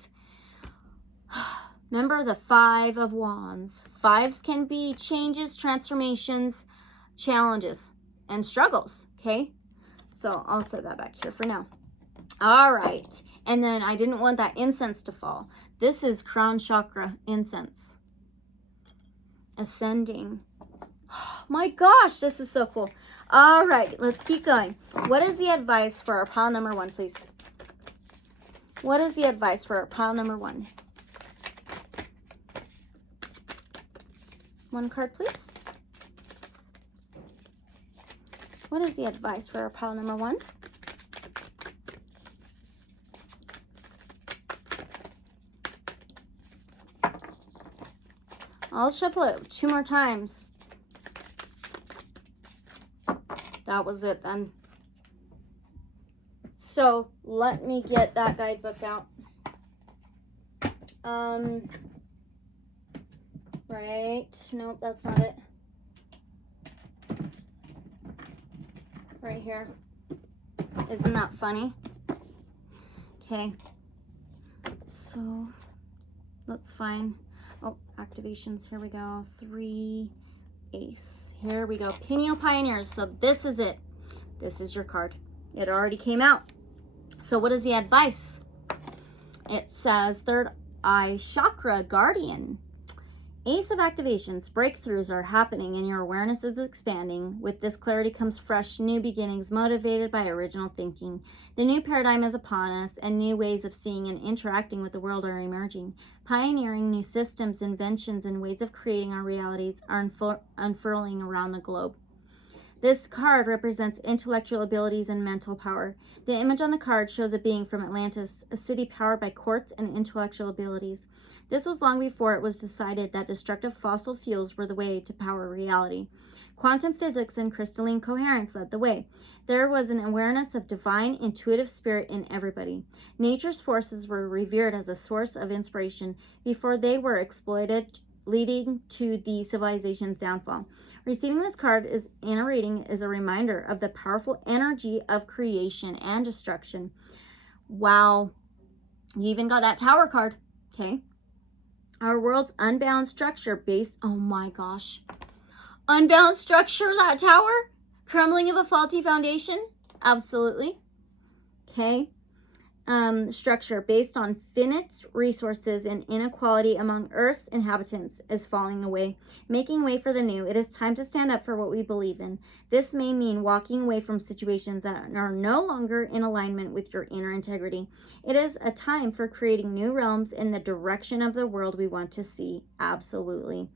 Remember the 5 of Wands. 5s can be changes, transformations, challenges, and struggles, okay? So I'll set that back here for now. All right, and then I didn't want that incense to fall. This is crown chakra incense. Ascending. Oh my gosh, this is so cool. All right, let's keep going. What is the advice for our pile number 1, please? What is the advice for our pile number 1? 1 card, please. What is the advice for our pile number 1? I'll shuffle it 2 more times. That was it then. So let me get that guidebook out. Right. Nope, that's not it. Right here. Isn't that funny? Okay. So let's find, oh, activations. Here we go. 3 Ace. Here we go. Pineal Pioneers. So this is it. This is your card. It already came out. So what is the advice? It says third eye chakra guardian. Ace of activations. Breakthroughs are happening and your awareness is expanding. With this clarity comes fresh new beginnings motivated by original thinking. The new paradigm is upon us and new ways of seeing and interacting with the world are emerging. Pioneering new systems, inventions, and ways of creating our realities are unfurling around the globe. This card represents intellectual abilities and mental power. The image on the card shows a being from Atlantis, a city powered by quartz and intellectual abilities. This was long before it was decided that destructive fossil fuels were the way to power reality. Quantum physics and crystalline coherence led the way. There was an awareness of divine, intuitive spirit in everybody. Nature's forces were revered as a source of inspiration before they were exploited, leading to the civilization's downfall. Receiving this card in a reading is a reminder of the powerful energy of creation and destruction. Wow. You even got that Tower card. Okay. Our world's unbalanced structure based, oh my gosh. Unbalanced structure, that tower? Crumbling of a faulty foundation? Absolutely. Okay. Structure based on finite resources and inequality among Earth's inhabitants is falling away, making way for the new. It is time to stand up for what we believe in. This may mean walking away from situations that are no longer in alignment with your inner integrity. It is a time for creating new realms in the direction of the world we want to see. Absolutely.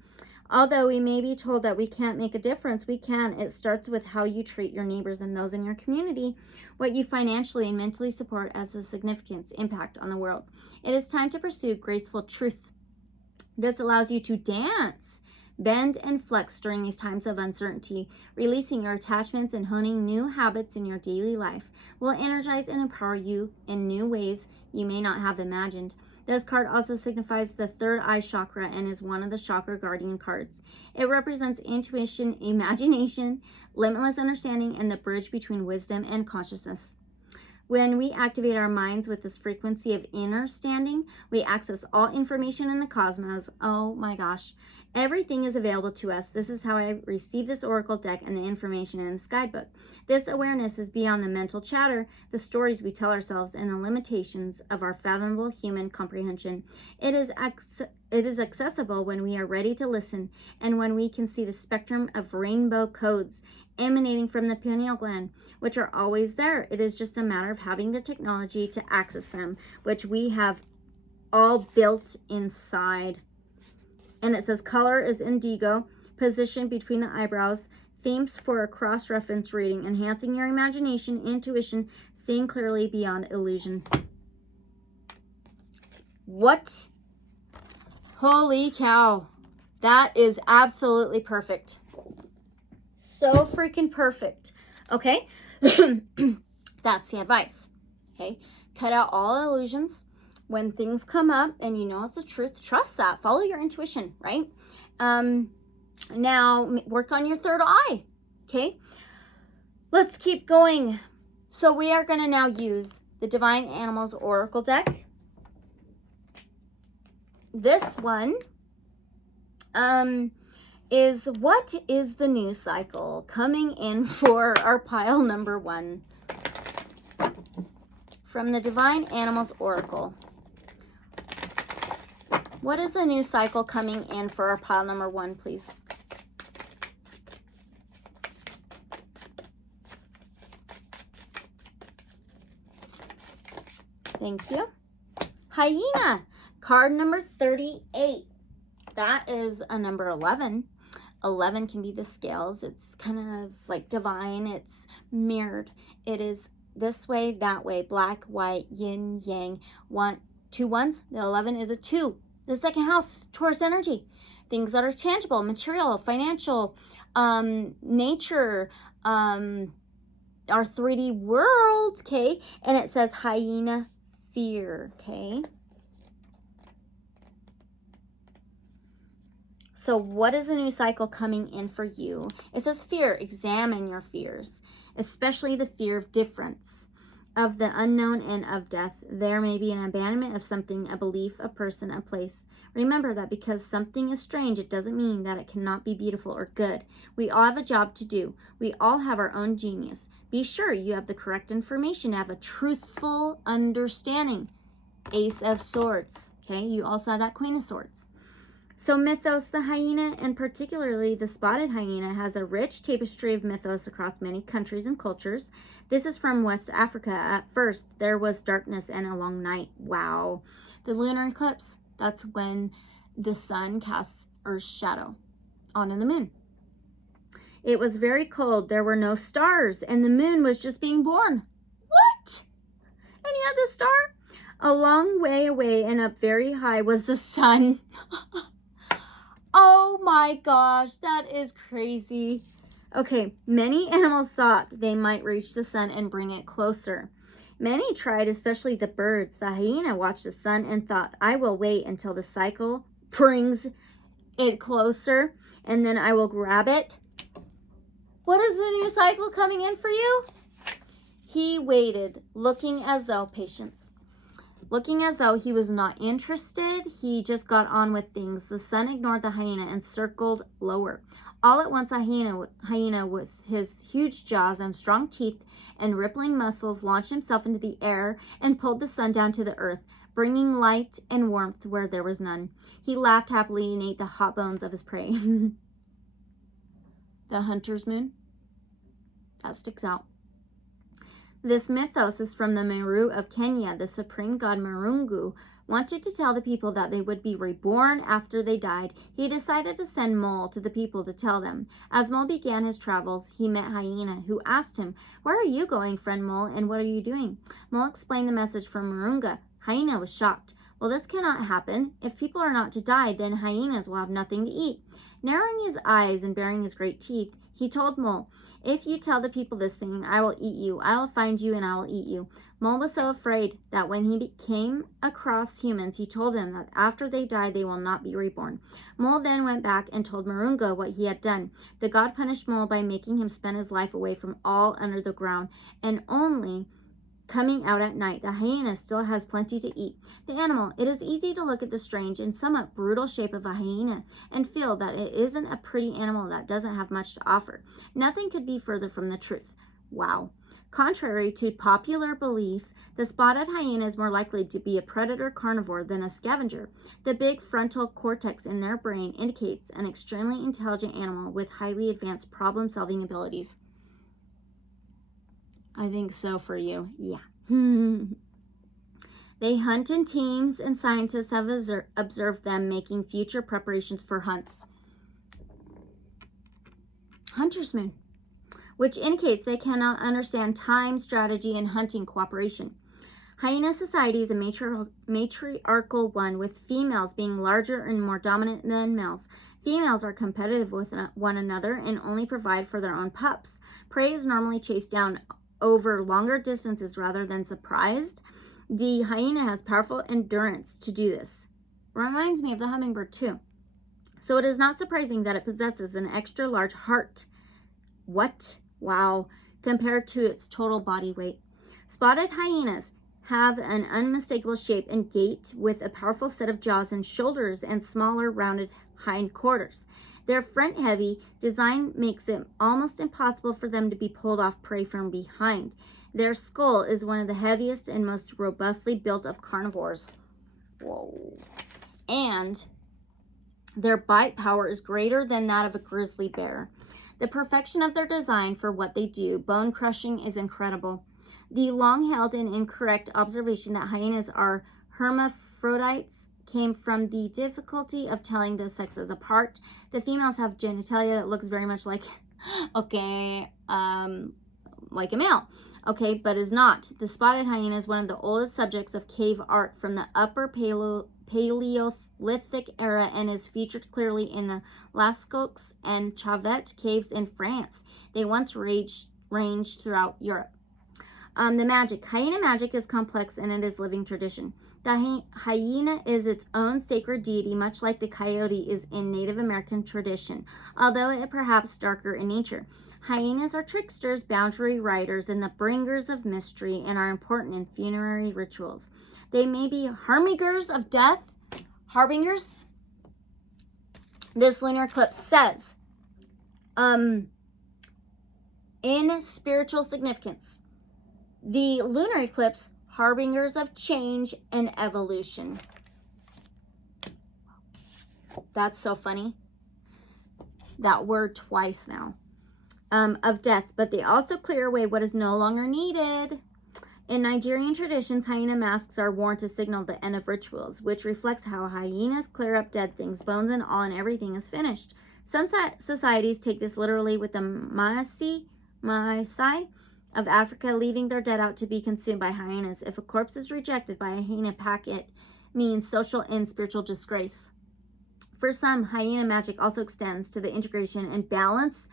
Although we may be told that we can't make a difference, we can. It starts with how you treat your neighbors and those in your community, what you financially and mentally support as a significant impact on the world. It is time to pursue graceful truth. This allows you to dance, bend, and flex during these times of uncertainty. Releasing your attachments and honing new habits in your daily life will energize and empower you in new ways you may not have imagined. This card also signifies the third eye chakra and is one of the chakra guardian cards. It represents intuition, imagination, limitless understanding, and the bridge between wisdom and consciousness. When we activate our minds with this frequency of inner standing, we access all information in the cosmos. Oh my gosh. Everything is available to us. This is how I received this oracle deck and the information in this guidebook. This awareness is beyond the mental chatter, the stories we tell ourselves, and the limitations of our fathomable human comprehension. It is accessible when we are ready to listen and when we can see the spectrum of rainbow codes emanating from the pineal gland, which are always there. It is just a matter of having the technology to access them, which we have all built inside. And it says color is indigo, position between the eyebrows, themes for a cross-reference reading, enhancing your imagination, intuition, seeing clearly beyond illusion. What? Holy cow. That is absolutely perfect. So freaking perfect. Okay. That's the advice. Okay. Cut out all illusions. When things come up and you know it's the truth, trust that. Follow your intuition, right? Now, work on your third eye, okay? Let's keep going. So we are going to now use the Divine Animals Oracle deck. This one is what is the news cycle coming in for our pile number 1 from the Divine Animals Oracle. What is the news cycle coming in for our pile number 1, please? Thank you. Hyena, card number 38. That is a number 11. 11 can be the scales. It's kind of like divine. It's mirrored. It is this way, that way, black, white, yin, yang. 2 ones. The 11 is a 2. The second house, Taurus energy. Things that are tangible, material, financial, nature, our 3D world, okay? And it says hyena, fear, okay? So what is the new cycle coming in for you? It says fear. Examine your fears, especially the fear of difference, of the unknown, and of death. There may be an abandonment of something, a belief, a person, a place. Remember that because something is strange, it doesn't mean that it cannot be beautiful or good. We all have a job to do. We all have our own genius. Be sure you have the correct information to have a truthful understanding. Ace of Swords. Okay, you also have that Queen of Swords. So mythos, the hyena, and particularly the spotted hyena, has a rich tapestry of mythos across many countries and cultures. This is from West Africa. At first, there was darkness and a long night. Wow. The lunar eclipse, that's when the sun casts Earth's shadow onto the moon. It was very cold. There were no stars, and the moon was just being born. What? And you had the star? A long way away and up very high was the sun. Oh my gosh, that is crazy. Okay, many animals thought they might reach the sun and bring it closer. Many tried, especially the birds. The hyena watched the sun and thought, I will wait until the cycle brings it closer, and then I will grab it. What is the new cycle coming in for you? He waited, looking as though, patience, looking as though he was not interested. He just got on with things. The sun ignored the hyena and circled lower. All at once, a hyena with his huge jaws and strong teeth and rippling muscles launched himself into the air and pulled the sun down to the earth, bringing light and warmth where there was none. He laughed happily and ate the hot bones of his prey. The hunter's moon, that sticks out. This mythos is from the Meru of Kenya. The supreme god Marungu wanted to tell the people that they would be reborn after they died. He decided to send Mole to the people to tell them. As Mole began his travels, he met Hyena, who asked him, Where are you going, friend Mole, and what are you doing? Mole explained the message from Marunga. Hyena was shocked. Well, this cannot happen. If people are not to die, then hyenas will have nothing to eat. Narrowing his eyes and baring his great teeth, he told Mole, If you tell the people this thing, I will eat you. I will find you and I will eat you. Mole was so afraid that when he came across humans, he told them that after they die, they will not be reborn. Mole then went back and told Marunga what he had done. The god punished Mole by making him spend his life away from all under the ground and only coming out at night. The hyena still has plenty to eat. The animal, it is easy to look at the strange and somewhat brutal shape of a hyena and feel that it isn't a pretty animal that doesn't have much to offer. Nothing could be further from the truth. Wow. Contrary to popular belief, the spotted hyena is more likely to be a predator carnivore than a scavenger. The big frontal cortex in their brain indicates an extremely intelligent animal with highly advanced problem-solving abilities. I think so for you. Yeah. They hunt in teams, and scientists have observed them making future preparations for hunts. Hunter's moon, which indicates they cannot understand time, strategy, and hunting cooperation. Hyena society is a matriarchal one, with females being larger and more dominant than males. Females are competitive with one another and only provide for their own pups. Prey is normally chased down over longer distances rather than surprised. The hyena has powerful endurance to do this. Reminds me of the hummingbird too. So it is not surprising that it possesses an extra large heart. What? Wow. compared to its total body weight. Spotted hyenas have an unmistakable shape and gait with a powerful set of jaws and shoulders and smaller rounded hindquarters. Their front-heavy design makes it almost impossible for them to be pulled off prey from behind. Their skull is one of the heaviest and most robustly built of carnivores. Whoa. And their bite power is greater than that of a grizzly bear. The perfection of their design for what they do, bone crushing, is incredible. The long-held and incorrect observation that hyenas are hermaphrodites came from the difficulty of telling the sexes apart. The females have genitalia that looks very much like, like a male, but is not. The spotted hyena is one of the oldest subjects of cave art from the upper Paleolithic era and is featured clearly in the Lascaux and Chauvet caves in France. They once ranged throughout Europe. The magic. Hyena magic is complex and it is living tradition. The hyena is its own sacred deity, much like the coyote is in Native American tradition, although it perhaps darker in nature. Hyenas are tricksters, boundary riders, and the bringers of mystery, and are important in funerary rituals. They may be harbingers of death. Harbingers? This lunar eclipse says, in spiritual significance, the lunar eclipse, harbingers of change and evolution. That's so funny. That word twice now. Of death, but they also clear away what is no longer needed. In Nigerian traditions, hyena masks are worn to signal the end of rituals, which reflects how hyenas clear up dead things, bones and all, and everything is finished. Some societies take this literally, with the Maasai of Africa leaving their dead out to be consumed by hyenas. If a corpse is rejected by a hyena pack, it means social and spiritual disgrace. For some, hyena magic also extends to the integration and balance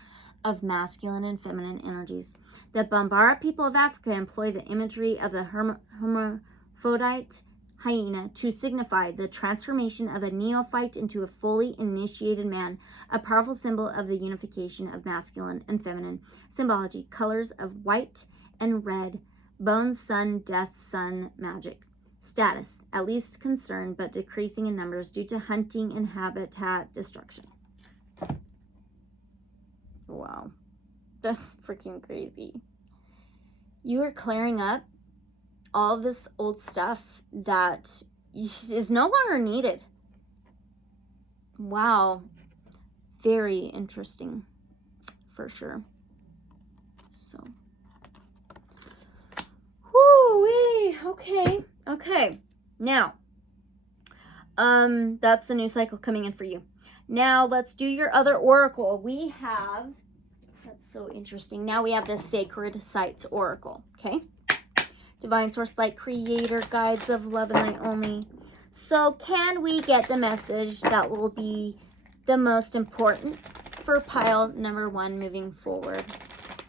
of masculine and feminine energies. The Bambara people of Africa employ the imagery of the hermaphrodite hyena to signify the transformation of a neophyte into a fully initiated man, a powerful symbol of the unification of masculine and feminine symbology. Colors of white and red, bone, sun, death, sun, magic. Status, at least concerned, but decreasing in numbers due to hunting and habitat destruction. Wow, that's freaking crazy. You are clearing up all this old stuff that is no longer needed. Wow, very interesting for sure. So, whoo-wee, okay. Now, that's the new cycle coming in for you. Now, let's do your other oracle. We have, that's so interesting. Now we have the Sacred Sites Oracle, okay? Divine Source Light Creator, Guides of Love and Light Only. So, can we get the message that will be the most important for pile number 1 moving forward?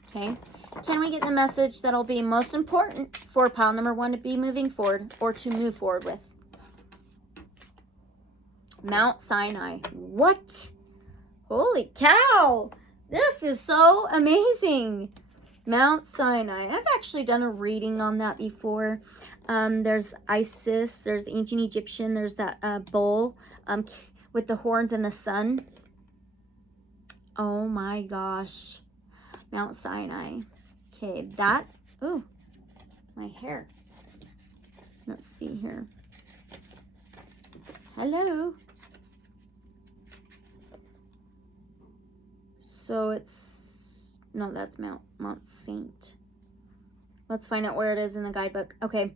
Okay? Can we get the message that will be most important for pile number 1 to be moving forward or to move forward with? Mount Sinai. What? Holy cow! This is so amazing. Mount Sinai. I've actually done a reading on that before. There's Isis. There's the ancient Egyptian. There's that bull with the horns and the sun. Oh my gosh. Mount Sinai. Okay, that. Ooh, my hair. Let's see here. Hello. So it's, no, that's Mount Saint. Let's find out where it is in the guidebook. Okay,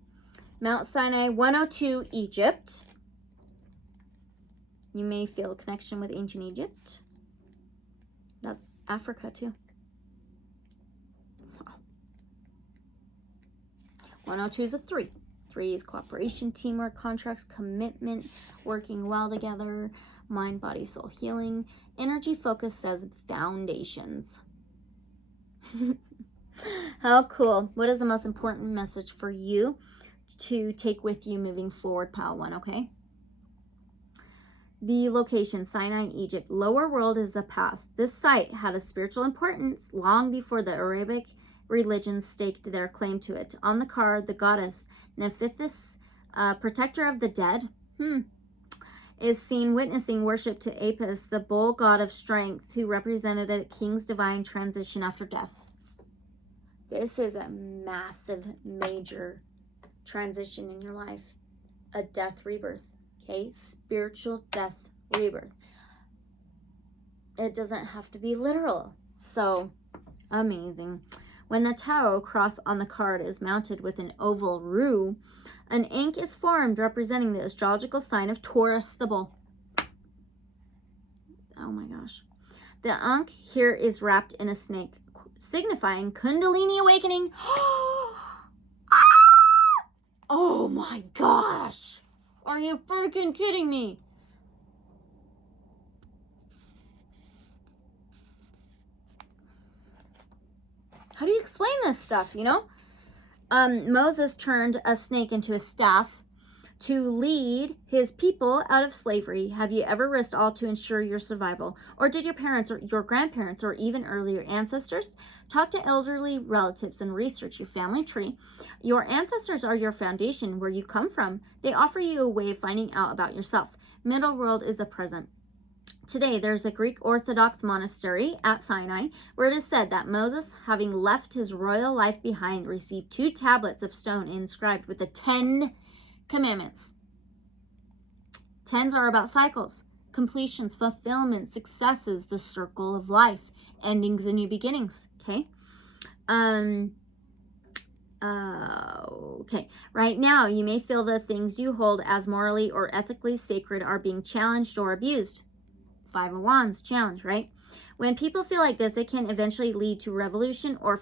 Mount Sinai, 102, Egypt. You may feel a connection with ancient Egypt. That's Africa too. Wow. 102 is a 3. 3 is cooperation, teamwork, contracts, commitment, working well together, mind, body, soul healing. Energy focus says foundations. How cool. What is the most important message for you to take with you moving forward, pile 1, okay? The location, Sinai, Egypt. Lower world is the past. This site had a spiritual importance long before the Arabic religions staked their claim to it. On the card, the goddess Nephthys, protector of the dead, is seen witnessing worship to Apis, the bull god of strength, who represented a king's divine transition after death. This is a massive, major transition in your life. A death rebirth, okay? Spiritual death rebirth. It doesn't have to be literal. So, amazing. When the Tarot cross on the card is mounted with an oval rue, an ink is formed representing the astrological sign of Taurus, the bull. Oh my gosh. The ink here is wrapped in a snake, signifying Kundalini awakening. Oh my gosh. Are you freaking kidding me? How do you explain this stuff, you know? Moses turned a snake into a staff to lead his people out of slavery. Have you ever risked all to ensure your survival? Or did your parents or your grandparents or even earlier ancestors? Talk to elderly relatives and research your family tree. Your ancestors are your foundation, where you come from. They offer you a way of finding out about yourself. Middle world is the present. Today, there's a Greek Orthodox monastery at Sinai where it is said that Moses, having left his royal life behind, received 2 tablets of stone inscribed with the 10 commandments. 10s are about cycles, completions, fulfillment, successes, the circle of life, endings and new beginnings, okay? Okay, right now you may feel the things you hold as morally or ethically sacred are being challenged or abused. 5 of Wands challenge, right? When people feel like this, it can eventually lead to revolution or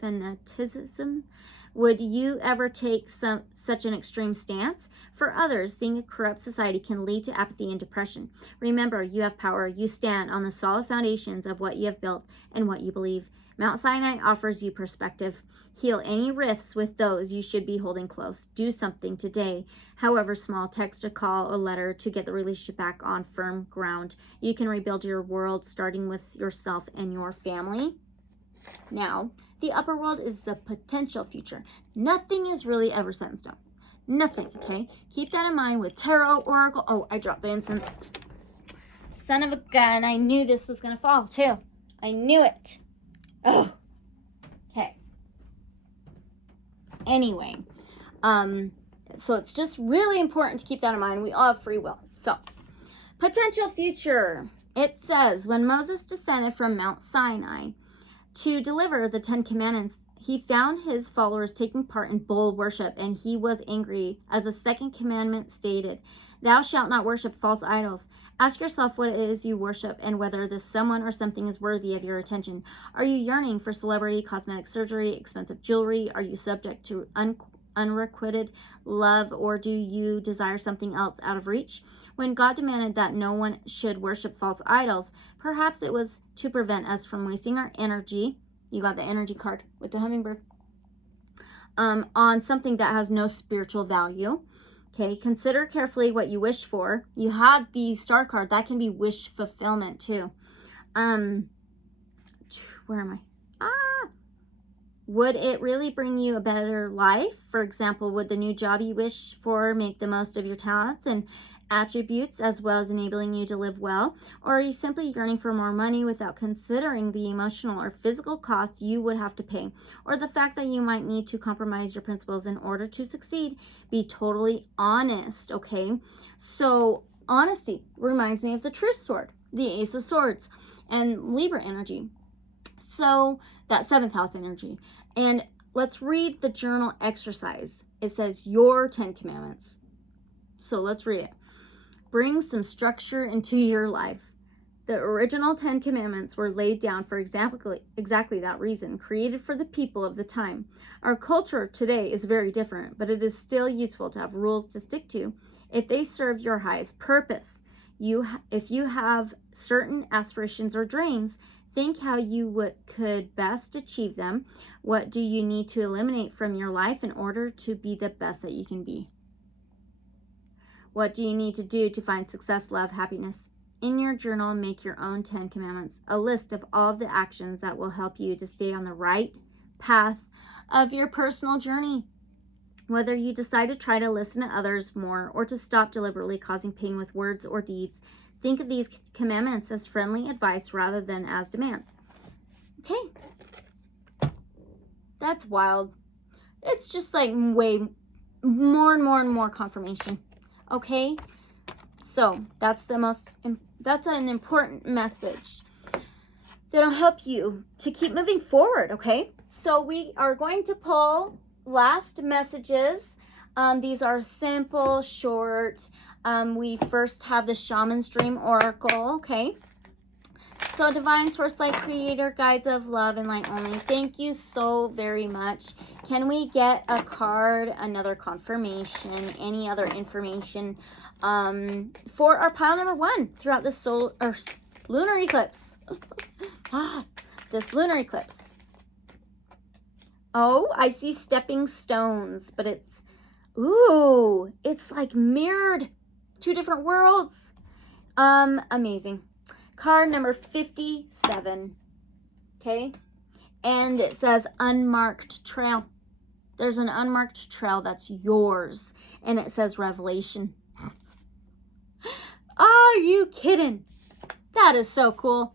fanaticism. Would you ever take such an extreme stance? For others, seeing a corrupt society can lead to apathy and depression. Remember, you have power. You stand on the solid foundations of what you have built and what you believe. Mount Sinai offers you perspective. Heal any rifts with those you should be holding close. Do something today, however small. Text a call, a letter, to get the relationship back on firm ground. You can rebuild your world, starting with yourself and your family. Now, the upper world is the potential future. Nothing is really ever set in stone. Nothing, okay? Keep that in mind with tarot, oracle. Oh, I dropped the incense. Son of a gun. I knew this was going to fall, too. I knew it. Oh, okay. Anyway, so it's just really important to keep that in mind. We all have free will. So, potential future. It says, when Moses descended from Mount Sinai to deliver the 10 commandments, he found his followers taking part in bull worship, and he was angry, as the second commandment stated, "Thou shalt not worship false idols." Ask yourself what it is you worship and whether this someone or something is worthy of your attention. Are you yearning for celebrity, cosmetic surgery, expensive jewelry? Are you subject to unrequited love, or do you desire something else out of reach? When God demanded that no one should worship false idols, perhaps it was to prevent us from wasting our energy. You got the energy card with the hummingbird. On something that has no spiritual value. Okay, consider carefully what you wish for. You had the star card. That can be wish fulfillment too. Where am I? Would it really bring you a better life? For example, would the new job you wish for make the most of your talents and attributes, as well as enabling you to live well? Or are you simply yearning for more money without considering the emotional or physical cost you would have to pay, or the fact that you might need to compromise your principles in order to succeed? Be totally honest, okay? So honesty reminds me of the Truth Sword, the Ace of Swords, and Libra energy. So that 7th house energy. And let's read the journal exercise. It says your 10 commandments. So let's read it. Bring some structure into your life. The original 10 commandments were laid down for exactly that reason, created for the people of the time. Our culture today is very different, but it is still useful to have rules to stick to if they serve your highest purpose. If you have certain aspirations or dreams, think how you could best achieve them. What do you need to eliminate from your life in order to be the best that you can be? What do you need to do to find success, love, happiness? In your journal, make your own 10 commandments, a list of all of the actions that will help you to stay on the right path of your personal journey. Whether you decide to try to listen to others more or to stop deliberately causing pain with words or deeds, think of these commandments as friendly advice rather than as demands. Okay. That's wild. It's just like way more and more and more confirmation. Okay. So that's an important message that'll help you to keep moving forward. Okay. So we are going to pull last messages. These are simple, short. We first have the Shaman's Dream Oracle. Okay. So divine source, light, creator, guides of love and light only. Thank you so very much. Can we get a card, another confirmation, any other information for our pile number 1 throughout this lunar eclipse? This lunar eclipse. Oh, I see stepping stones, but it's, ooh, it's like mirrored 2 different worlds. Amazing. Card number 57. Okay. And it says unmarked trail. There's an unmarked trail that's yours. And it says revelation. Are you kidding? That is so cool.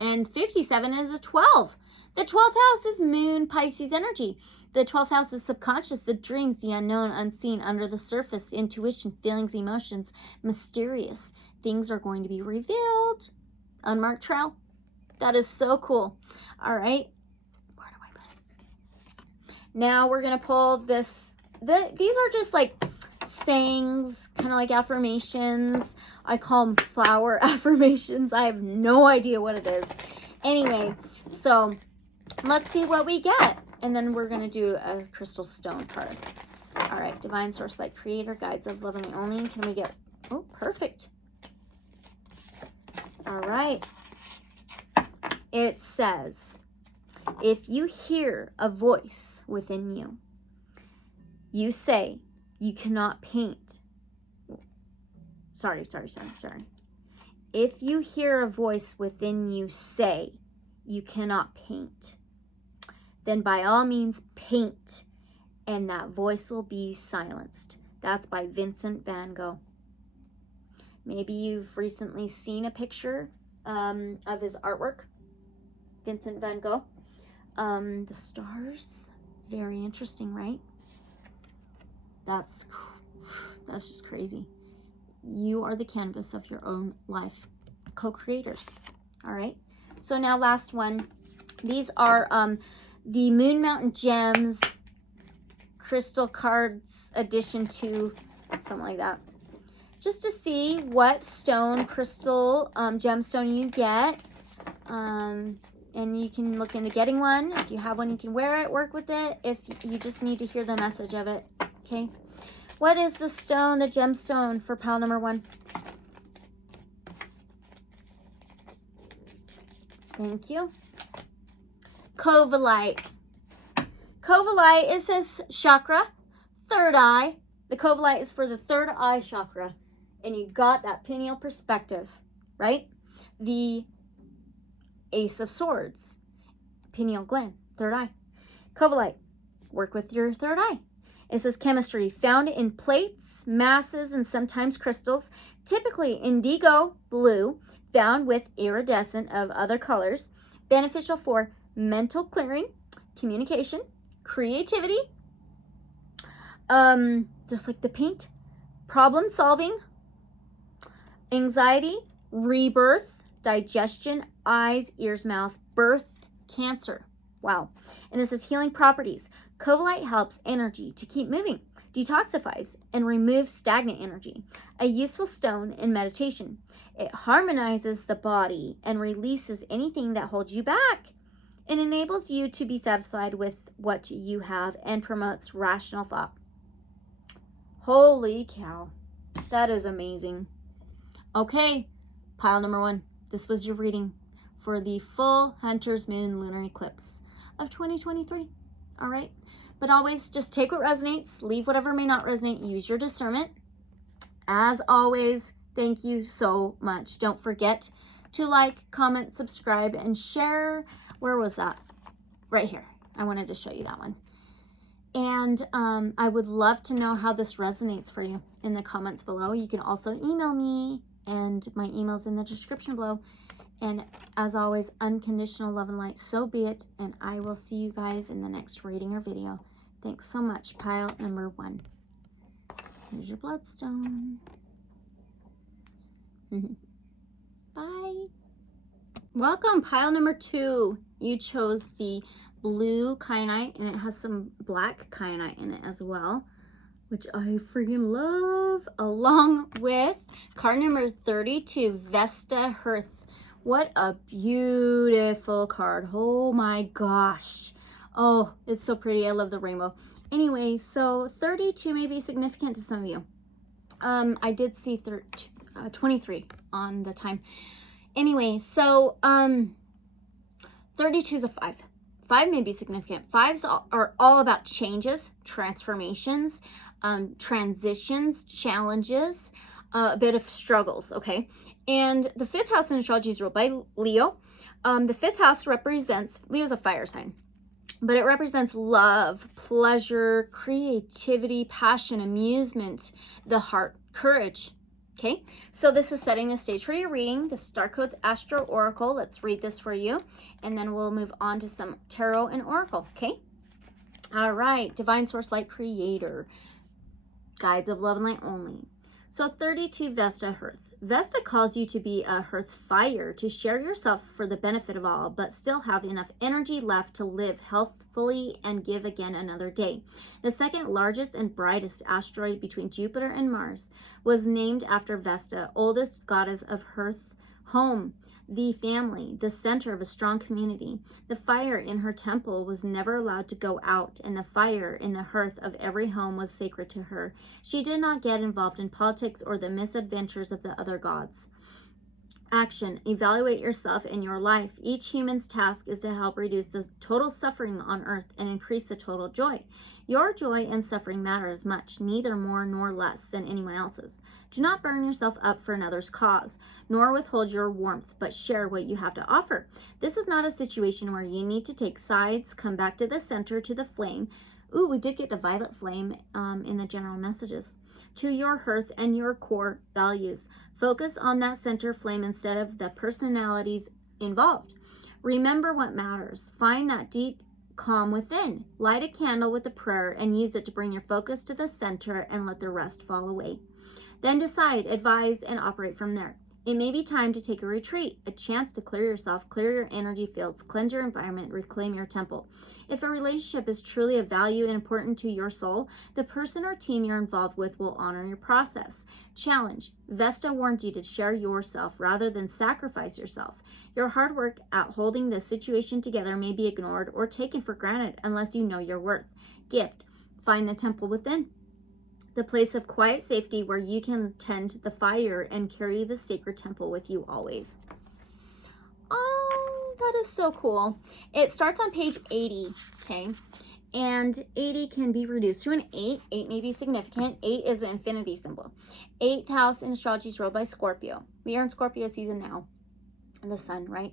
And 57 is a 12. The 12th house is Moon Pisces energy. The 12th house is subconscious, the dreams, the unknown, unseen, under the surface, intuition, feelings, emotions, mysterious. Things are going to be revealed. Unmarked trail. That is so cool. All right. Where do I put it? Now we're going to pull this. These are just like sayings, kind of like affirmations. I call them flower affirmations. I have no idea what it is. Anyway, so let's see what we get. And then we're going to do a crystal stone card. All right. Divine source, light, creator, guides of love and light only. Can we get, oh, perfect. All right. It says, if you hear a voice within you, you say, you cannot paint. Sorry. If you hear a voice within you say, you cannot paint, then by all means paint, and that voice will be silenced. That's by Vincent van Gogh. Maybe you've recently seen a picture of his artwork, Vincent van Gogh. The stars, very interesting, right? That's just crazy. You are the canvas of your own life, co-creators. All right. So now last one. These are the MoonMountainGems crystal cards addition to something like that. Just to see what stone, crystal, gemstone you get. And you can look into getting one. If you have one, you can wear it, work with it. If you just need to hear the message of it. Okay. What is the stone, the gemstone for pile number 1? Thank you. Covalite. Covalite, it says chakra, third eye. The covalite is for the third eye chakra. And you got that pineal perspective, right? The Ace of Swords, pineal gland, third eye. Covalite, work with your third eye. It says chemistry, found in plates, masses, and sometimes crystals, typically indigo blue, found with iridescent of other colors, beneficial for mental clearing, communication, creativity, just like the paint, problem solving, anxiety, rebirth, digestion, eyes, ears, mouth, birth, cancer. Wow. And it says healing properties. Covalite helps energy to keep moving, detoxifies, and removes stagnant energy. A useful stone in meditation. It harmonizes the body and releases anything that holds you back. It enables you to be satisfied with what you have and promotes rational thought. Holy cow. That is amazing. Okay, pile number 1. This was your reading for the full Hunter's Moon lunar eclipse of 2023. All right. But always just take what resonates, leave whatever may not resonate, use your discernment. As always, thank you so much. Don't forget to like, comment, subscribe, and share. Where was that? Right here. I wanted to show you that one. And I would love to know how this resonates for you in the comments below. You can also email me, and my email's in the description below. And as always, unconditional love and light, so be it. And I will see you guys in the next reading or video. Thanks so much. Pile number 1. Here's your bloodstone. Bye. Welcome, pile number 2. You chose the blue kyanite, and it has some black kyanite in it as well, which I freaking love, along with card number 32, Vesta Hearth. What a beautiful card. Oh my gosh. Oh, it's so pretty. I love the rainbow. Anyway, so 32 may be significant to some of you. I did see 23 on the time. Anyway, so 32 is a 5. 5 may be significant. 5s are all about changes, transformations, transitions, challenges, a bit of struggles, okay? And the 5th house in astrology is ruled by Leo. The 5th house represents, Leo's a fire sign, but it represents love, pleasure, creativity, passion, amusement, the heart, courage. Okay, so this is setting the stage for your reading, the Starcodes Astro Oracle. Let's read this for you, and then we'll move on to some Tarot and Oracle, okay? All right, Divine Source Light Creator, Guides of Love and Light Only. So 32, Vesta Hearth. Vesta calls you to be a hearth fire, to share yourself for the benefit of all, but still have enough energy left to live healthfully and give again another day. The second largest and brightest asteroid between Jupiter and Mars was named after Vesta, oldest goddess of hearth, home, the family, the center of a strong community. The fire in her temple was never allowed to go out, and the fire in the hearth of every home was sacred to her. She did not get involved in politics or the misadventures of the other gods. Action. Evaluate yourself and your life. Each human's task is to help reduce the total suffering on earth and increase the total joy. Your joy and suffering matter as much, neither more nor less than anyone else's. Do not burn yourself up for another's cause, nor withhold your warmth, but share what you have to offer. This is not a situation where you need to take sides. Come back to the center, to the flame. Ooh, we did get the violet flame in the general messages. To your hearth and your core values. Focus on that center flame instead of the personalities involved. Remember what matters. Find that deep calm within. Light a candle with a prayer and use it to bring your focus to the center and let the rest fall away. Then decide, advise, and operate from there. It may be time to take a retreat, a chance to clear yourself, clear your energy fields, cleanse your environment, reclaim your temple. If a relationship is truly of value and important to your soul, the person or team you're involved with will honor your process. Challenge. Vesta warns you to share yourself rather than sacrifice yourself. Your hard work at holding the situation together may be ignored or taken for granted unless you know your worth. Gift. Find the temple within. The place of quiet safety where you can tend the fire and carry the sacred temple with you always. Oh, that is so cool. It starts on page 80, okay? And 80 can be reduced to an 8. 8 may be significant. 8 is an infinity symbol. 8th house in astrology is ruled by Scorpio. We are in Scorpio season now. The sun, right?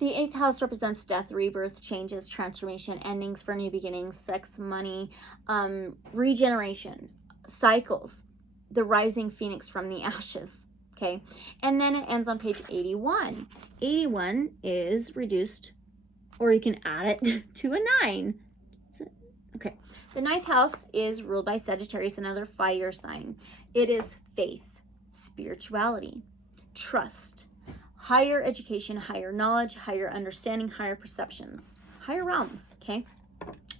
The 8th house represents death, rebirth, changes, transformation, endings for new beginnings, sex, money, regeneration, cycles, the rising phoenix from the ashes, okay? And then it ends on page 81. 81 is reduced, or you can add it to a 9. Okay. The 9th house is ruled by Sagittarius, another fire sign. It is faith, spirituality, trust, higher education, higher knowledge, higher understanding, higher perceptions, higher realms, okay?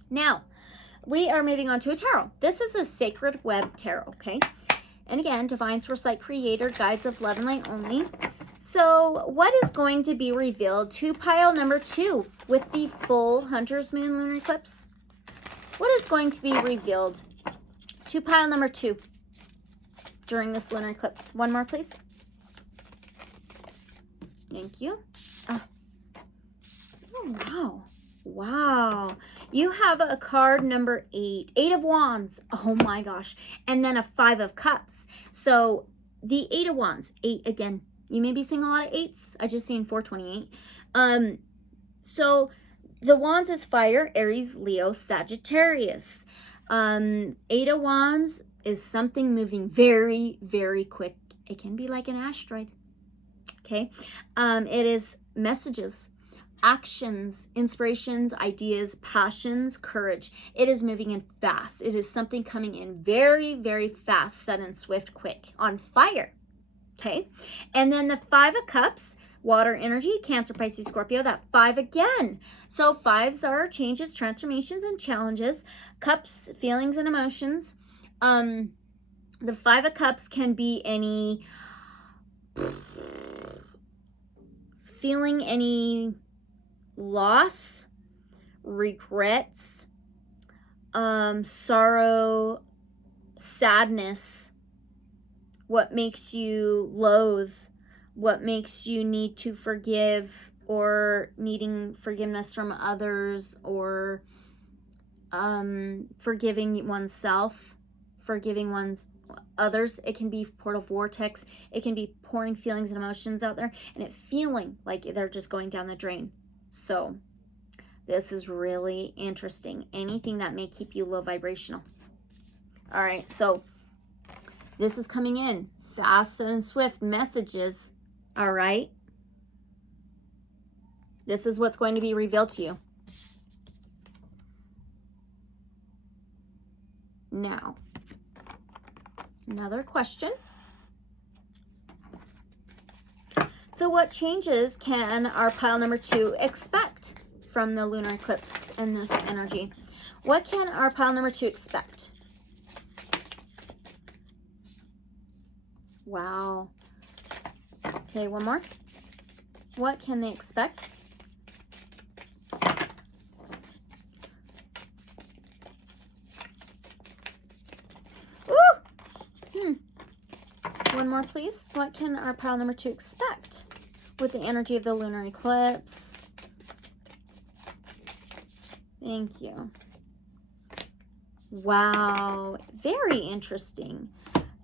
Now, we are moving on to a tarot. This is a sacred web tarot, okay? And again, Divine Source Light Creator, Guides of Love and Light Only. So what is going to be revealed to pile number 2 with the full Hunter's Moon Lunar Eclipse? What is going to be revealed to pile number 2 during this lunar eclipse? One more, please. Thank you. Oh, wow. Wow. You have a card number 8. 8 of Wands. Oh my gosh. And then a 5 of Cups. So the 8 of Wands. 8 again. You may be seeing a lot of 8s. I just seen 428. So the Wands is fire, Aries, Leo, Sagittarius. 8 of Wands is something moving very, very quick. It can be like an asteroid. Okay. It is messages, actions, inspirations, ideas, passions, courage. It is moving in fast. It is something coming in very, very fast, sudden, swift, quick, on fire. Okay. And then the 5 of Cups, water energy, Cancer, Pisces, Scorpio, that 5 again. So 5s are changes, transformations, and challenges. Cups, feelings and emotions. The 5 of Cups can be any feeling any loss, regrets, sorrow, sadness, what makes you loathe, what makes you need to forgive, or needing forgiveness from others, or forgiving oneself, forgiving others. It can be portal vortex. It can be pouring feelings and emotions out there and it feeling like they're just going down the drain. So this is really interesting. Anything that may keep you low vibrational. All right, so this is coming in fast and swift messages. All right, this is what's going to be revealed to you. Now, another question. So what changes can our pile number 2 expect from the lunar eclipse and this energy? What can our pile number 2 expect? Wow. Okay, one more. What can they expect? One more, please. What can our pile number 2 expect with the energy of the lunar eclipse? Thank you. Wow. Very interesting.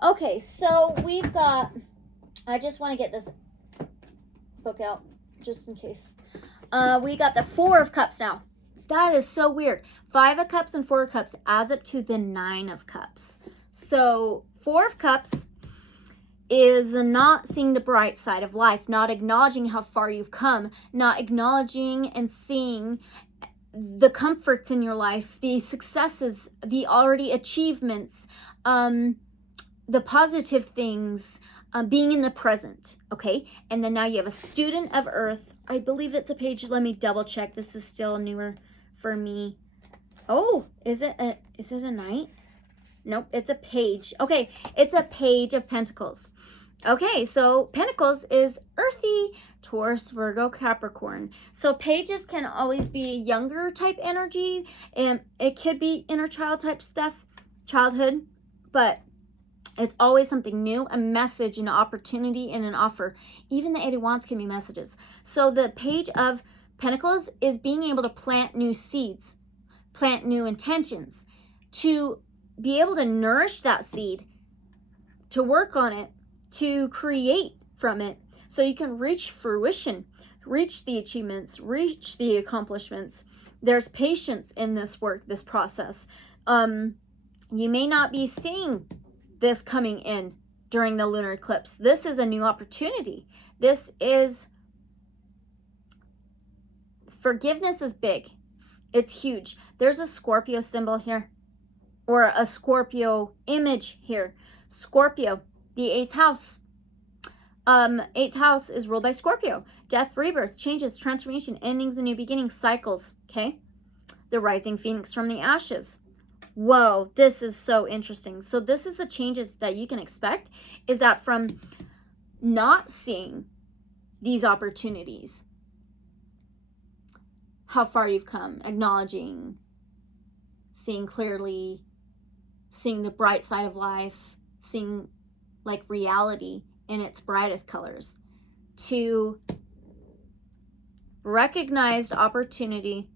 Okay, so we've got, I just want to get this book out just in case. We got the 4 of Cups now. That is so weird. 5 of Cups and 4 of Cups adds up to the 9 of Cups. So 4 of Cups is not seeing the bright side of life, not acknowledging how far you've come, not acknowledging and seeing the comforts in your life, the successes, the already achievements, the positive things, being in the present, okay? And then now you have a student of Earth. I believe it's a page. Let me double check. This is still newer for me. Oh, is it a knight? Nope, it's a page. Okay, it's a page of Pentacles. Okay, so Pentacles is earthy, Taurus, Virgo, Capricorn. So pages can always be a younger type energy, and it could be inner child type stuff, childhood, but it's always something new, a message, an opportunity, and an offer. Even the 8 of Wands can be messages. So the page of Pentacles is being able to plant new seeds, plant new intentions, to be able to nourish that seed, to work on it, to create from it, so you can reach fruition, reach the achievements, reach the accomplishments. There's patience in this work, this process. You may not be seeing this coming in during the lunar eclipse. This is a new opportunity. This is, forgiveness is big. It's huge. There's a Scorpio symbol here, or a Scorpio image here. Scorpio, the 8th house. 8th house is ruled by Scorpio. Death, rebirth, changes, transformation, endings and new beginnings, cycles, okay? The rising phoenix from the ashes. Whoa, this is so interesting. So this is the changes that you can expect, is that from not seeing these opportunities, how far you've come, acknowledging, seeing clearly, seeing the bright side of life, seeing like reality in its brightest colors, to recognized opportunity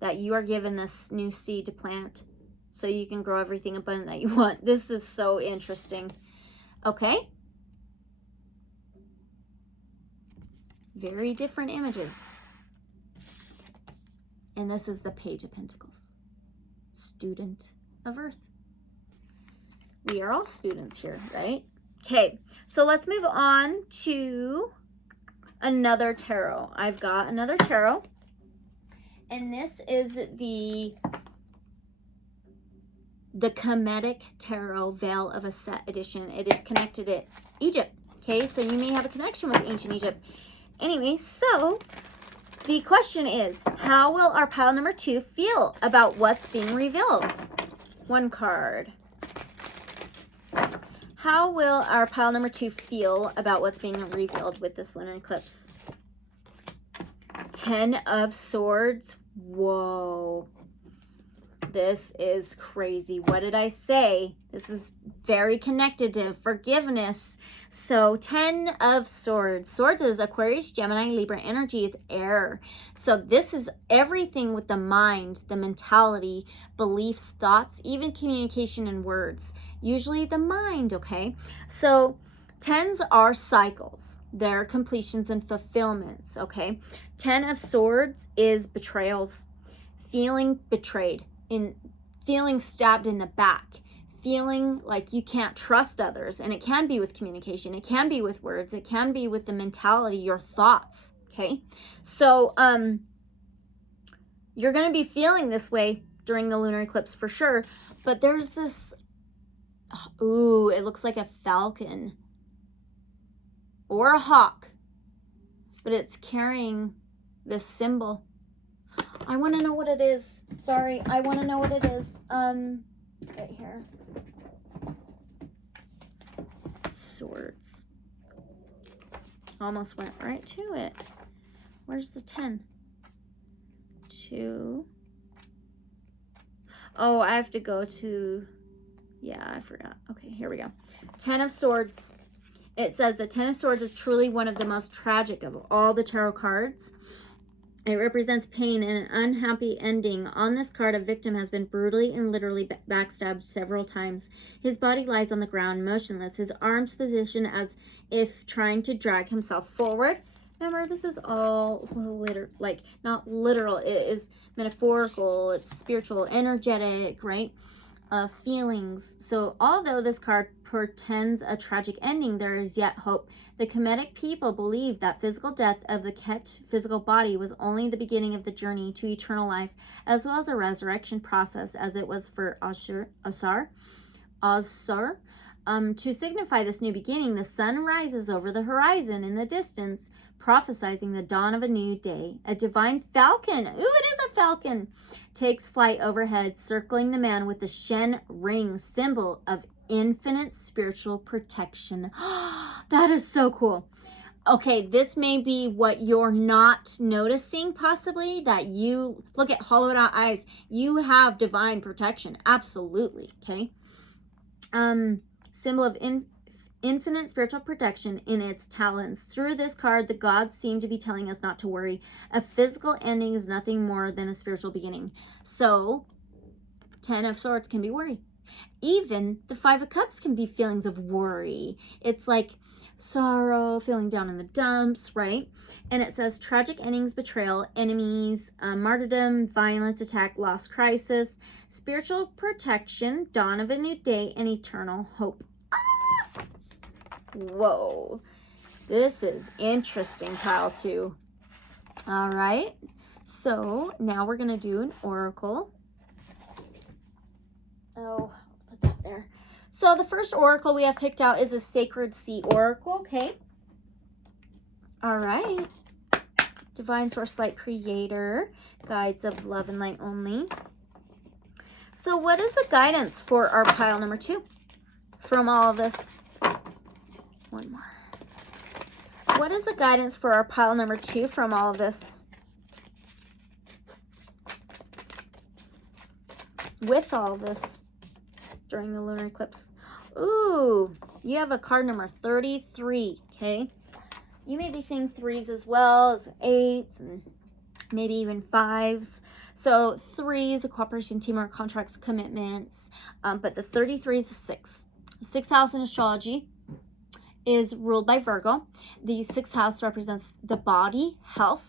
that you are given this new seed to plant so you can grow everything abundant that you want. This is so interesting. Okay. very different images. And this is the Page of Pentacles. Student of Earth. We are all students here, right? Okay, so let's move on to another tarot. I've got another tarot. And this is the Kemetic Tarot Veil of Aset edition. It is connected to Egypt. Okay, so you may have a connection with ancient Egypt. Anyway, so the question is, how will our pile number 2 feel about what's being revealed? One card. How will our pile number 2 feel about what's being revealed with this lunar eclipse? 10 of Swords. Whoa. This is crazy. What did I say? This is very connected to forgiveness. So 10 of Swords. Swords is Aquarius, Gemini, Libra energy. It's air. So this is everything with the mind, the mentality, beliefs, thoughts, even communication and words. Usually the mind, okay? So 10s are cycles. They're completions and fulfillments, okay? 10 of Swords is betrayals. Feeling betrayed. In feeling stabbed in the back, feeling like you can't trust others. And it can be with communication, it can be with words, it can be with the mentality, your thoughts. Okay, so you're going to be feeling this way during the lunar eclipse for sure. But there's this, ooh, it looks like a falcon or a hawk, but it's carrying this symbol. I want to know what it is. Sorry, I want to know what it is. Right here. Swords. Almost went right to it. Where's the 10? 2. Oh, I have to go to... Yeah, I forgot. Okay, here we go. 10 of Swords. It says the 10 of Swords is truly one of the most tragic of all the tarot cards. It represents pain and an unhappy ending. On this card, a victim has been brutally and literally backstabbed several times. His body lies on the ground, motionless, his arms positioned as if trying to drag himself forward. Remember, this is all not literal. It is metaphorical, it's spiritual, energetic, right? Feelings. So although this card portends a tragic ending, there is yet hope. The Kemetic people believe that physical death of the Ket physical body was only the beginning of the journey to eternal life, as well as the resurrection process, as it was for Asar. To signify this new beginning, the sun rises over the horizon in the distance, prophesizing the dawn of a new day. A divine falcon, ooh, it is a falcon, takes flight overhead, circling the man with the Shen ring, symbol of infinite spiritual protection. That is so cool. Okay, this may be what you're not noticing, possibly, that you look at hollowed out eyes. You have divine protection, absolutely. Okay, symbol of infinite spiritual protection in its talons. Through this card, the gods seem to be telling us not to worry. A physical ending is nothing more than a spiritual beginning. So 10 of Swords can be worry. Even the 5 of Cups can be feelings of worry. It's like sorrow, feeling down in the dumps, right? And it says tragic endings, betrayal, enemies, martyrdom, violence, attack, loss, crisis, spiritual protection, dawn of a new day, and eternal hope. Ah! Whoa, this is interesting, pile 2. All right, so now we're gonna do an oracle. Oh, put that there. So the first oracle we have picked out is a Sacred Sea Oracle, okay? All right. Divine Source Light Creator, guides of love and light only. So what is the guidance for our pile number 2 from all of this? One more. What is the guidance for our pile number 2 from all of this? With all this during the lunar eclipse. Ooh, you have a card number 33, okay? You may be seeing 3s as well as 8s and maybe even 5s. So 3s, a cooperation, teamwork, contracts, commitments. But the 33 is a 6. 6th house in astrology is ruled by Virgo. The sixth house represents the body, health,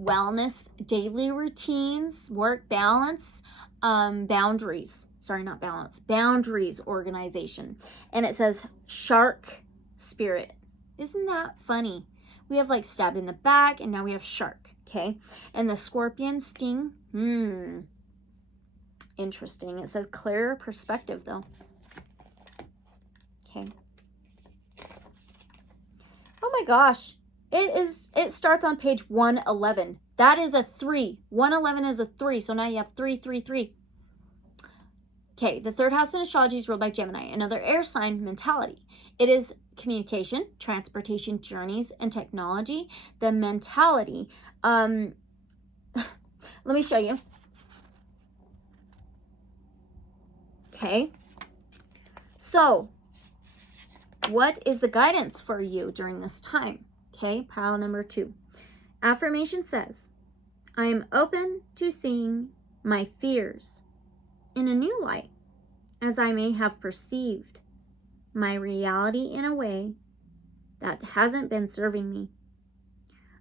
wellness, daily routines, work balance, boundaries. Sorry, not balance. Boundaries organization. And it says shark spirit. Isn't that funny? We have like stabbed in the back, and now we have shark. Okay. And the scorpion sting. Interesting. It says clearer perspective though. Okay. Oh my gosh. It starts on page 111. That is a 3. 111 is a 3. So now you have 3, 3, 3. Okay, the third house in astrology is ruled by Gemini, another air sign mentality. It is communication, transportation, journeys, and technology. The mentality. Let me show you. Okay. So, what is the guidance for you during this time? Okay, pile number 2. Affirmation says, I am open to seeing my fears in a new light, as I may have perceived my reality in a way that hasn't been serving me.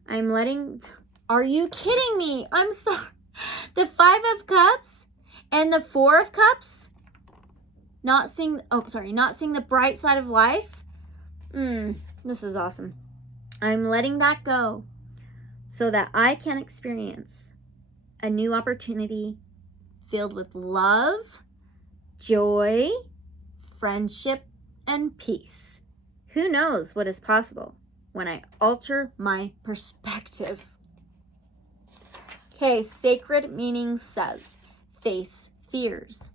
I'm letting, are you kidding me? I'm sorry. The 5 of Cups and the 4 of Cups, not seeing the bright side of life. This is awesome. I'm letting that go so that I can experience a new opportunity filled with love, joy, friendship, and peace. Who knows what is possible when I alter my perspective? Okay, sacred meaning says, face fears.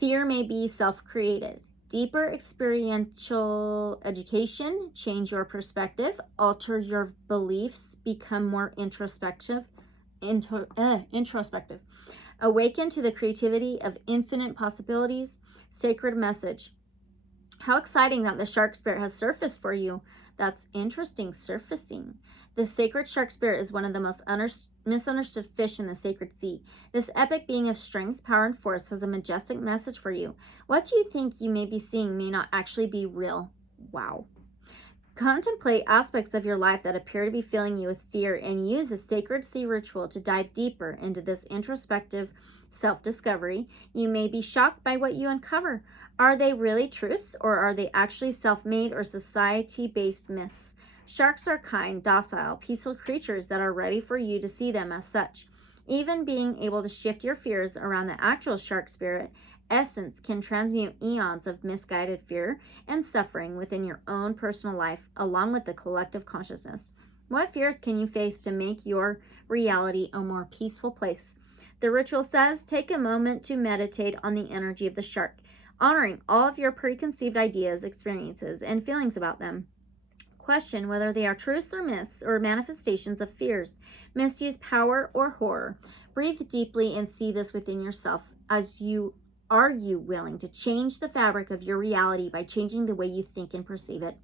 Fear may be self-created. Deeper experiential education, change your perspective, alter your beliefs, become more introspective. Awaken to the creativity of infinite possibilities. Sacred message. How exciting that the shark spirit has surfaced for you. That's interesting, surfacing. The sacred shark spirit is one of the most misunderstood fish in the sacred sea. This epic being of strength, power, and force has a majestic message for you. What do you think you may be seeing may not actually be real? Wow. Contemplate aspects of your life that appear to be filling you with fear and use a sacred sea ritual to dive deeper into this introspective self-discovery. You may be shocked by what you uncover. Are they really truths, or are they actually self-made or society-based myths? Sharks are kind, docile, peaceful creatures that are ready for you to see them as such. Even being able to shift your fears around the actual shark spirit essence can transmute eons of misguided fear and suffering within your own personal life, along with the collective consciousness. What fears can you face to make your reality a more peaceful place? The ritual says, take a moment to meditate on the energy of the shark, honoring all of your preconceived ideas, experiences, and feelings about them. Question whether they are truths or myths or manifestations of fears, misuse, power, or horror. Breathe deeply and see this within yourself. Are you willing to change the fabric of your reality by changing the way you think and perceive it?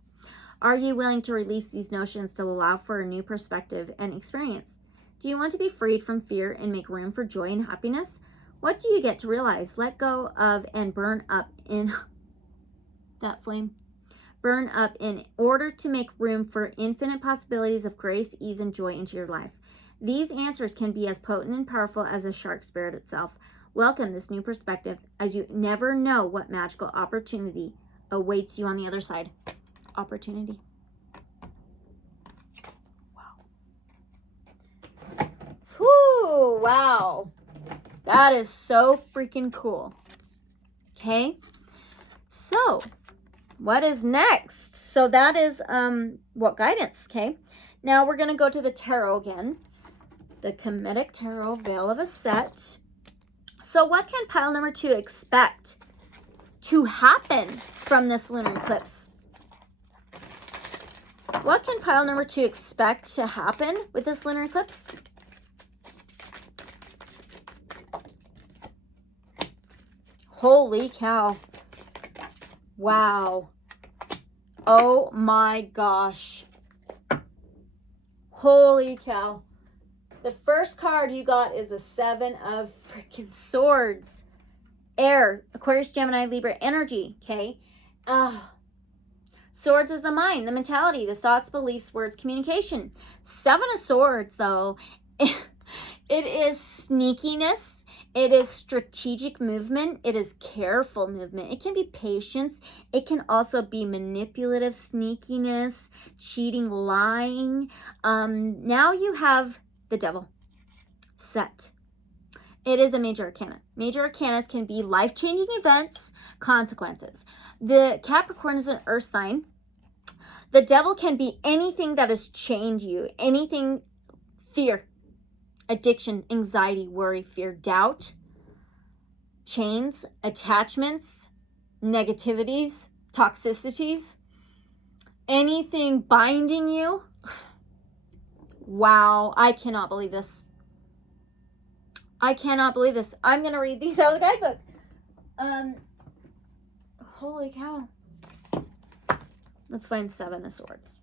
Are you willing to release these notions to allow for a new perspective and experience? Do you want to be freed from fear and make room for joy and happiness? What do you get to realize, let go of, and burn up in that flame? Burn up in order to make room for infinite possibilities of grace, ease, and joy into your life. These answers can be as potent and powerful as a shark spirit itself. Welcome this new perspective, as you never know what magical opportunity awaits you on the other side. Opportunity. Wow. Whew, wow. That is so freaking cool. Okay. So, what is next? So that is what guidance, okay? Now we're going to go to the tarot again. The Kemetic Tarot, Veil of Aset. So what can pile number 2 expect to happen from this lunar eclipse? What can pile number 2 expect to happen with this lunar eclipse? Holy cow. Wow. Oh my gosh. Holy cow. The first card you got is the 7 of freaking Swords. Air, Aquarius, Gemini, Libra energy, okay? Swords is the mind, the mentality, the thoughts, beliefs, words, communication. Seven of Swords, though, it is sneakiness. It is strategic movement. It is careful movement. It can be patience. It can also be manipulative sneakiness, cheating, lying. Now you have the Devil. Set. It is a major arcana. Major arcanas can be life-changing events, consequences. The Capricorn is an earth sign. The Devil can be anything that has chained you, anything, fear, addiction, anxiety, worry, fear, doubt, chains, attachments, negativities, toxicities, anything binding you. Wow, I cannot believe this. I cannot believe this. I'm going to read these out of the guidebook. Holy cow. Let's find Seven of Swords.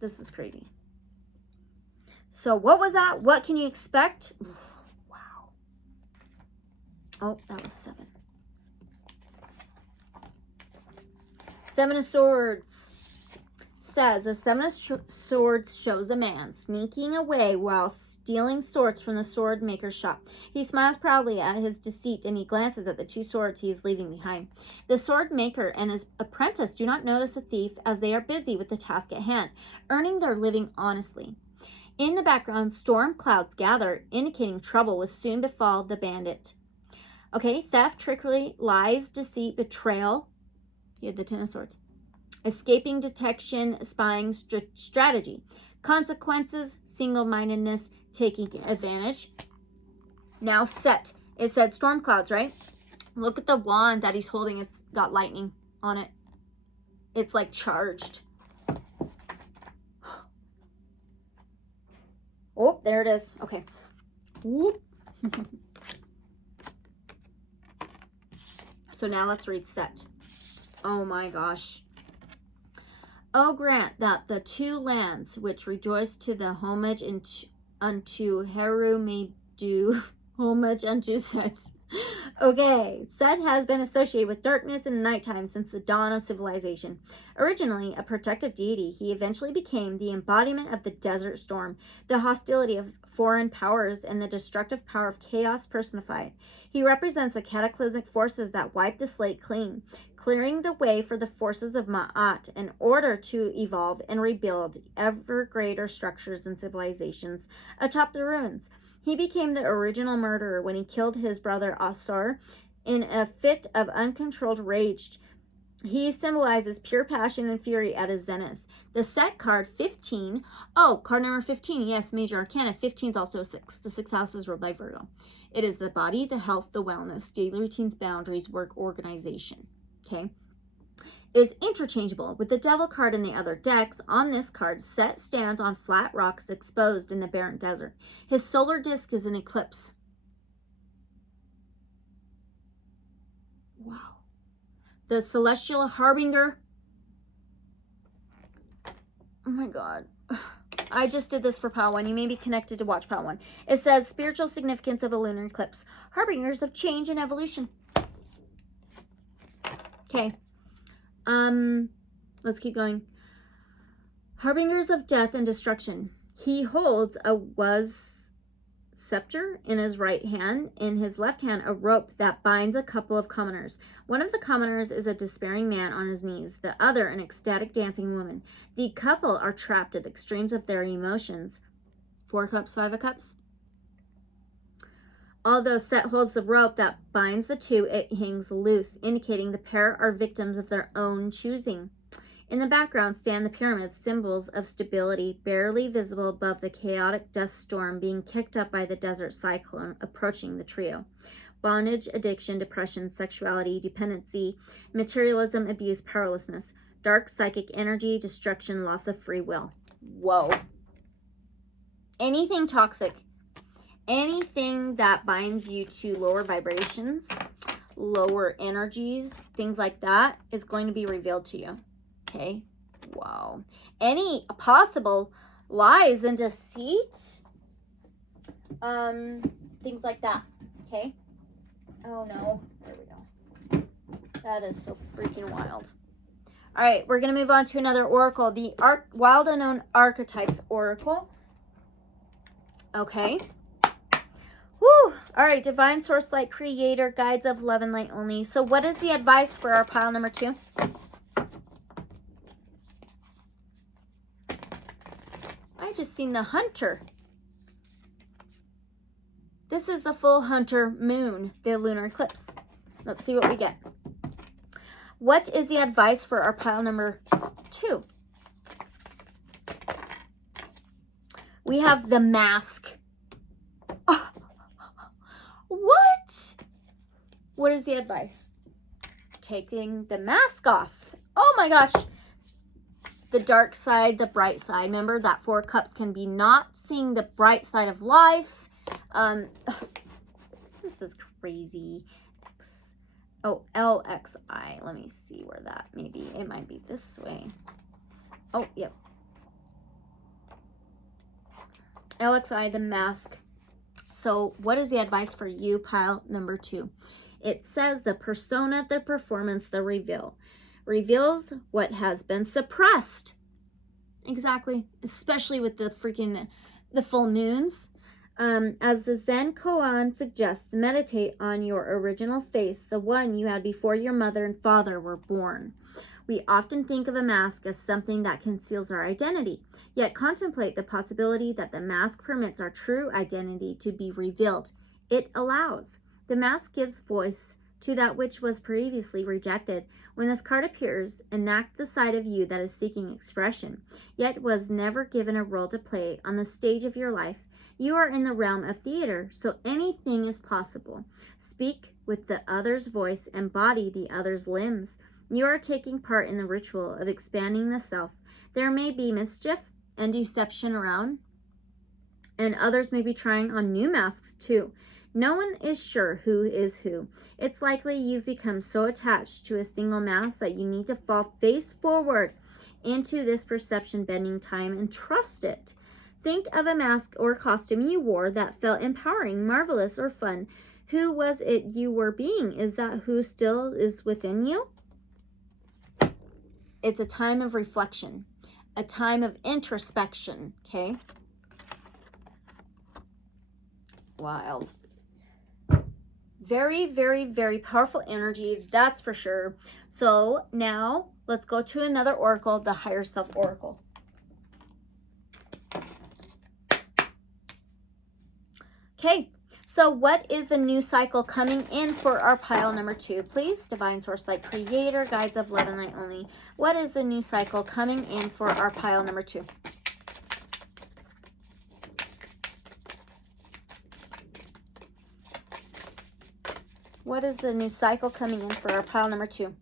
This is crazy. So what was that? What can you expect? Wow. Oh, that was 7. Seven of Swords says, a Seven of Swords shows a man sneaking away while stealing swords from the sword maker's shop. He smiles proudly at his deceit and he glances at the 2 swords he is leaving behind. The sword maker and his apprentice do not notice a thief as they are busy with the task at hand, earning their living honestly. In the background, storm clouds gather, indicating trouble will soon befall the bandit. Okay, theft, trickery, lies, deceit, betrayal. You had the 10 of Swords. Escaping detection, spying, strategy. Consequences, single-mindedness, taking advantage. Now set. It said storm clouds, right? Look at the wand that he's holding. It's got lightning on it. It's like charged. Oh, there it is. Okay. Whoop. So now let's read set. Oh my gosh. Oh, grant that the 2 lands which rejoice to the homage unto Heru may do homage unto Set. Okay, Set has been associated with darkness and nighttime since the dawn of civilization. Originally a protective deity, he eventually became the embodiment of the desert storm, the hostility of foreign powers, and the destructive power of chaos personified. He represents the cataclysmic forces that wipe the slate clean, clearing the way for the forces of Ma'at in order to evolve and rebuild ever greater structures and civilizations atop the ruins. He became the original murderer when he killed his brother Asar in a fit of uncontrolled rage. He symbolizes pure passion and fury at his zenith. The set card 15. Oh, card number 15. Yes, major arcana. 15 is also a 6. The 6th house is ruled by Virgo. It is the body, the health, the wellness, daily routines, boundaries, work, organization. Okay, is interchangeable with the Devil card in the other decks. On this card, Set stands on flat rocks exposed in the barren desert. His solar disk is an eclipse. Wow. The celestial harbinger. Oh my god. I just did this for Pile 1. You may be connected to watch Pile 1. It says spiritual significance of a lunar eclipse. Harbingers of change and evolution. Okay. Let's keep going. Harbingers of death and destruction. He holds a was scepter in his right hand. In his left hand, a rope that binds a couple of commoners. One of the commoners is a despairing man on his knees, the other an ecstatic dancing woman. The couple are trapped at the extremes of their emotions. 4 cups, 5 of cups. Although Set holds the rope that binds the 2, it hangs loose, indicating the pair are victims of their own choosing. In the background stand the pyramids, symbols of stability, barely visible above the chaotic dust storm being kicked up by the desert cyclone approaching the trio. Bondage, addiction, depression, sexuality, dependency, materialism, abuse, powerlessness, dark psychic energy, destruction, loss of free will. Whoa. Anything toxic. Anything that binds you to lower vibrations, lower energies, things like that is going to be revealed to you. Okay? Wow. Any possible lies and deceit, things like that. Okay? Oh no. There we go. That is so freaking wild. All right, we're going to move on to another oracle, the Wild Unknown Archetypes Oracle. Okay. Woo! All right, Divine Source Light Creator, Guides of Love and Light Only. So what is the advice for our pile number 2? I just seen the Hunter. This is the full Hunter moon, the lunar eclipse. Let's see what we get. What is the advice for our pile number 2? We have the Mask. Oh, what? What is the advice? Taking the mask off. Oh my gosh. The dark side, the bright side. Remember that 4 cups can be not seeing the bright side of life. This is crazy. Oh, LXI. Let me see where that maybe. It might be this way. Oh, yep. LXI, the Mask. So what is the advice for you, pile number 2? It says the persona, the performance, the reveal. Reveals what has been suppressed. Exactly. Especially with the full moons. As the Zen koan suggests, meditate on your original face, the one you had before your mother and father were born. We often think of a mask as something that conceals our identity, yet contemplate the possibility that the mask permits our true identity to be revealed. It allows. The mask gives voice to that which was previously rejected. When this card appears, enact the side of you that is seeking expression, yet was never given a role to play on the stage of your life. You are in the realm of theater, so anything is possible. Speak with the other's voice, embody the other's limbs. You are taking part in the ritual of expanding the self. There may be mischief and deception around, and others may be trying on new masks too. No one is sure who is who. It's likely you've become so attached to a single mask that you need to fall face forward into this perception-bending time and trust it. Think of a mask or costume you wore that felt empowering, marvelous, or fun. Who was it you were being? Is that who still is within you? It's a time of reflection, a time of introspection, okay? Wild. Very, very, very powerful energy, that's for sure. So now let's go to another oracle, the Higher Self Oracle. Okay, so what is the new cycle coming in for our pile number 2? Please, Divine Source Light Creator, Guides of Love and Light Only. What is the new cycle coming in for our pile number 2? What is the new cycle coming in for our pile number 2?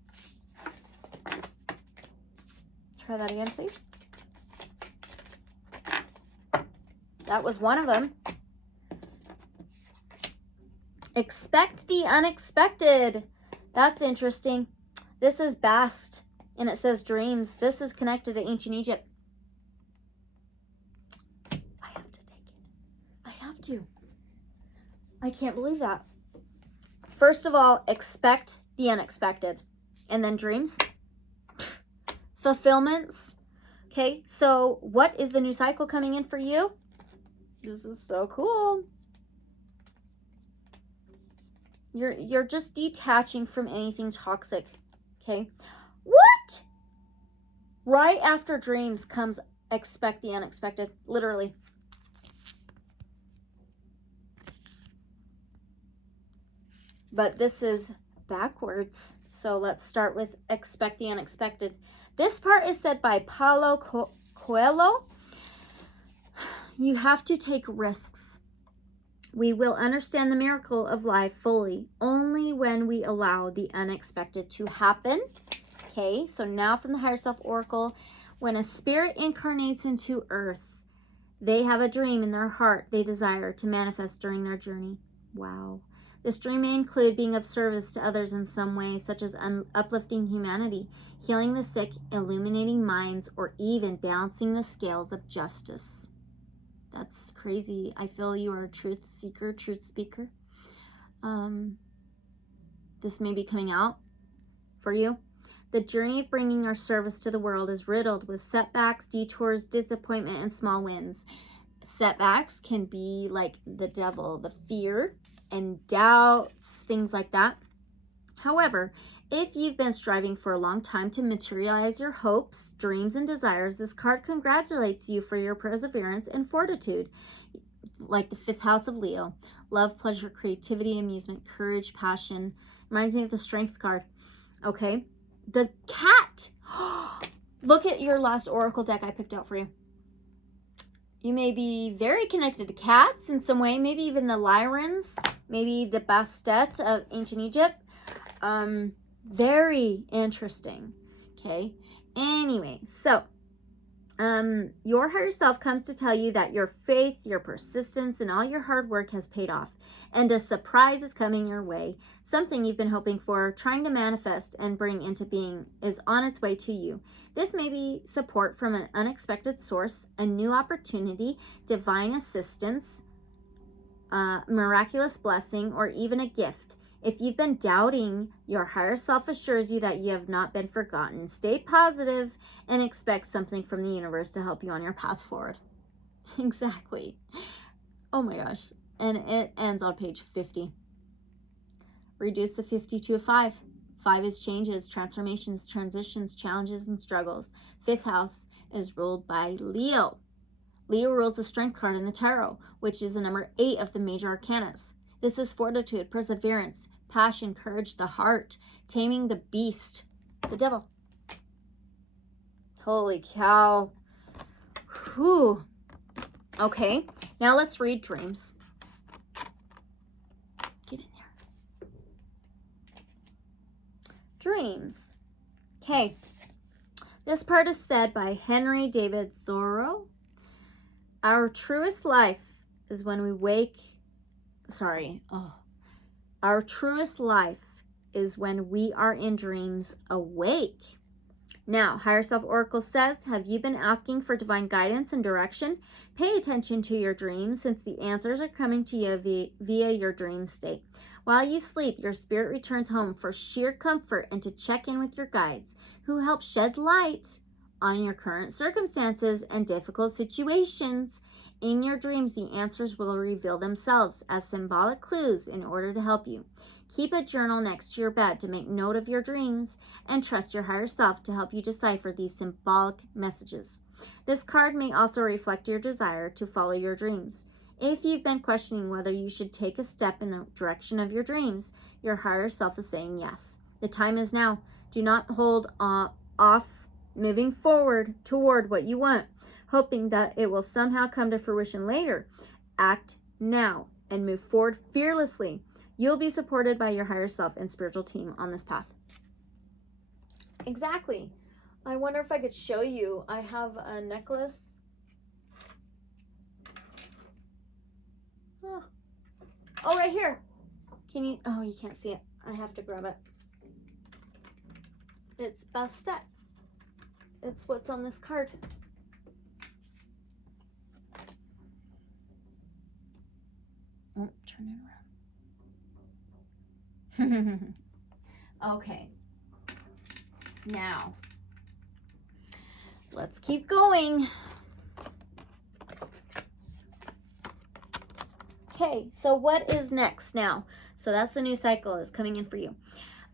Try that again, please. That was one of them. Expect the unexpected. That's interesting. This is Bast, and it says dreams. This is connected to ancient Egypt. I have to take it. I have to. I can't believe that. First of all, expect the unexpected. And then dreams. Fulfillments. Okay, so what is the new cycle coming in for you? This is so cool. You're just detaching from anything toxic, okay? What? Right after dreams comes expect the unexpected, literally. But this is backwards, so let's start with expect the unexpected. This part is said by Paulo Coelho. You have to take risks. We will understand the miracle of life fully only when we allow the unexpected to happen. Okay, so now from the Higher Self Oracle, when a spirit incarnates into earth, they have a dream in their heart they desire to manifest during their journey. Wow. This dream may include being of service to others in some way, such as uplifting humanity, healing the sick, illuminating minds, or even balancing the scales of justice. That's crazy. I feel you are a truth seeker, truth speaker. This may be coming out for you. The journey of bringing our service to the world is riddled with setbacks, detours, disappointment, and small wins. Setbacks can be like the devil, the fear and doubts, things like that. However, if you've been striving for a long time to materialize your hopes, dreams, and desires, this card congratulates you for your perseverance and fortitude. Like the 5th house of Leo, love, pleasure, creativity, amusement, courage, passion. Reminds me of the Strength card. Okay, the cat. Look at your last oracle deck I picked out for you. You may be very connected to cats in some way, maybe even the Lyrans, maybe the Bastet of ancient Egypt. Very interesting. Okay, anyway, so your higher self comes to tell you that your faith, your persistence, and all your hard work has paid off, and a surprise is coming your way. Something you've been hoping for, trying to manifest and bring into being, is on its way to you. This may be support from an unexpected source, a new opportunity, divine assistance, miraculous blessing, or even a gift. If you've been doubting, your higher self assures you that you have not been forgotten. Stay positive and expect something from the universe to help you on your path forward. Exactly. Oh my gosh. And it ends on page 50. Reduce the 50 to a 5. 5 is changes, transformations, transitions, challenges, and struggles. 5th house is ruled by Leo. Leo rules the Strength card in the Tarot, which is the number 8 of the major arcanas. This is fortitude, perseverance, passion, courage, the heart, taming the beast, the devil. Holy cow. Whew. Okay, now let's read dreams. Get in there. Dreams. Okay. This part is said by Henry David Thoreau. Our truest life is when we wake. Our truest life is when we are in dreams awake. Now, Higher Self Oracle says, have you been asking for divine guidance and direction? Pay attention to your dreams, since the answers are coming to you via your dream state. While you sleep, your spirit returns home for sheer comfort and to check in with your guides, who help shed light on your current circumstances and difficult situations. In your dreams, the answers will reveal themselves as symbolic clues in order to help you. Keep a journal next to your bed to make note of your dreams, and trust your higher self to help you decipher these symbolic messages. This card may also reflect your desire to follow your dreams. If you've been questioning whether you should take a step in the direction of your dreams, your higher self is saying yes. The time is now. Do not hold off moving forward toward what you want, hoping that it will somehow come to fruition later. Act now and move forward fearlessly. You'll be supported by your higher self and spiritual team on this path. Exactly. I wonder if I could show you. I have a necklace. Oh, right here. Can you? Oh, you can't see it. I have to grab it. It's Bastet. It's what's on this card. Oh, turn it around. Okay. Now, let's keep going. Okay, so what is next now? So that's the new cycle that's coming in for you.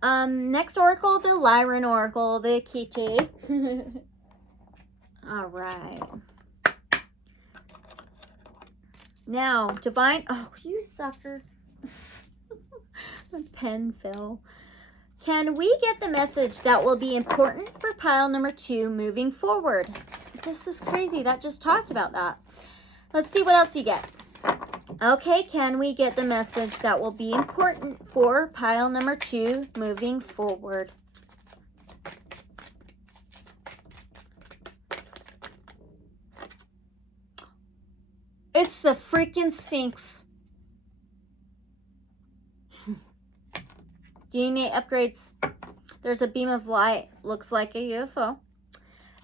Next oracle, the Lyran oracle, the Kitty. All right. Now, divine. Oh, you sucker. My pen fell. Can we get the message that will be important for pile number 2 moving forward? This is crazy. That just talked about that. Let's see what else you get. Okay, can we get the message that will be important for pile number 2 moving forward? It's the freaking Sphinx. DNA upgrades. There's a beam of light. Looks like a UFO.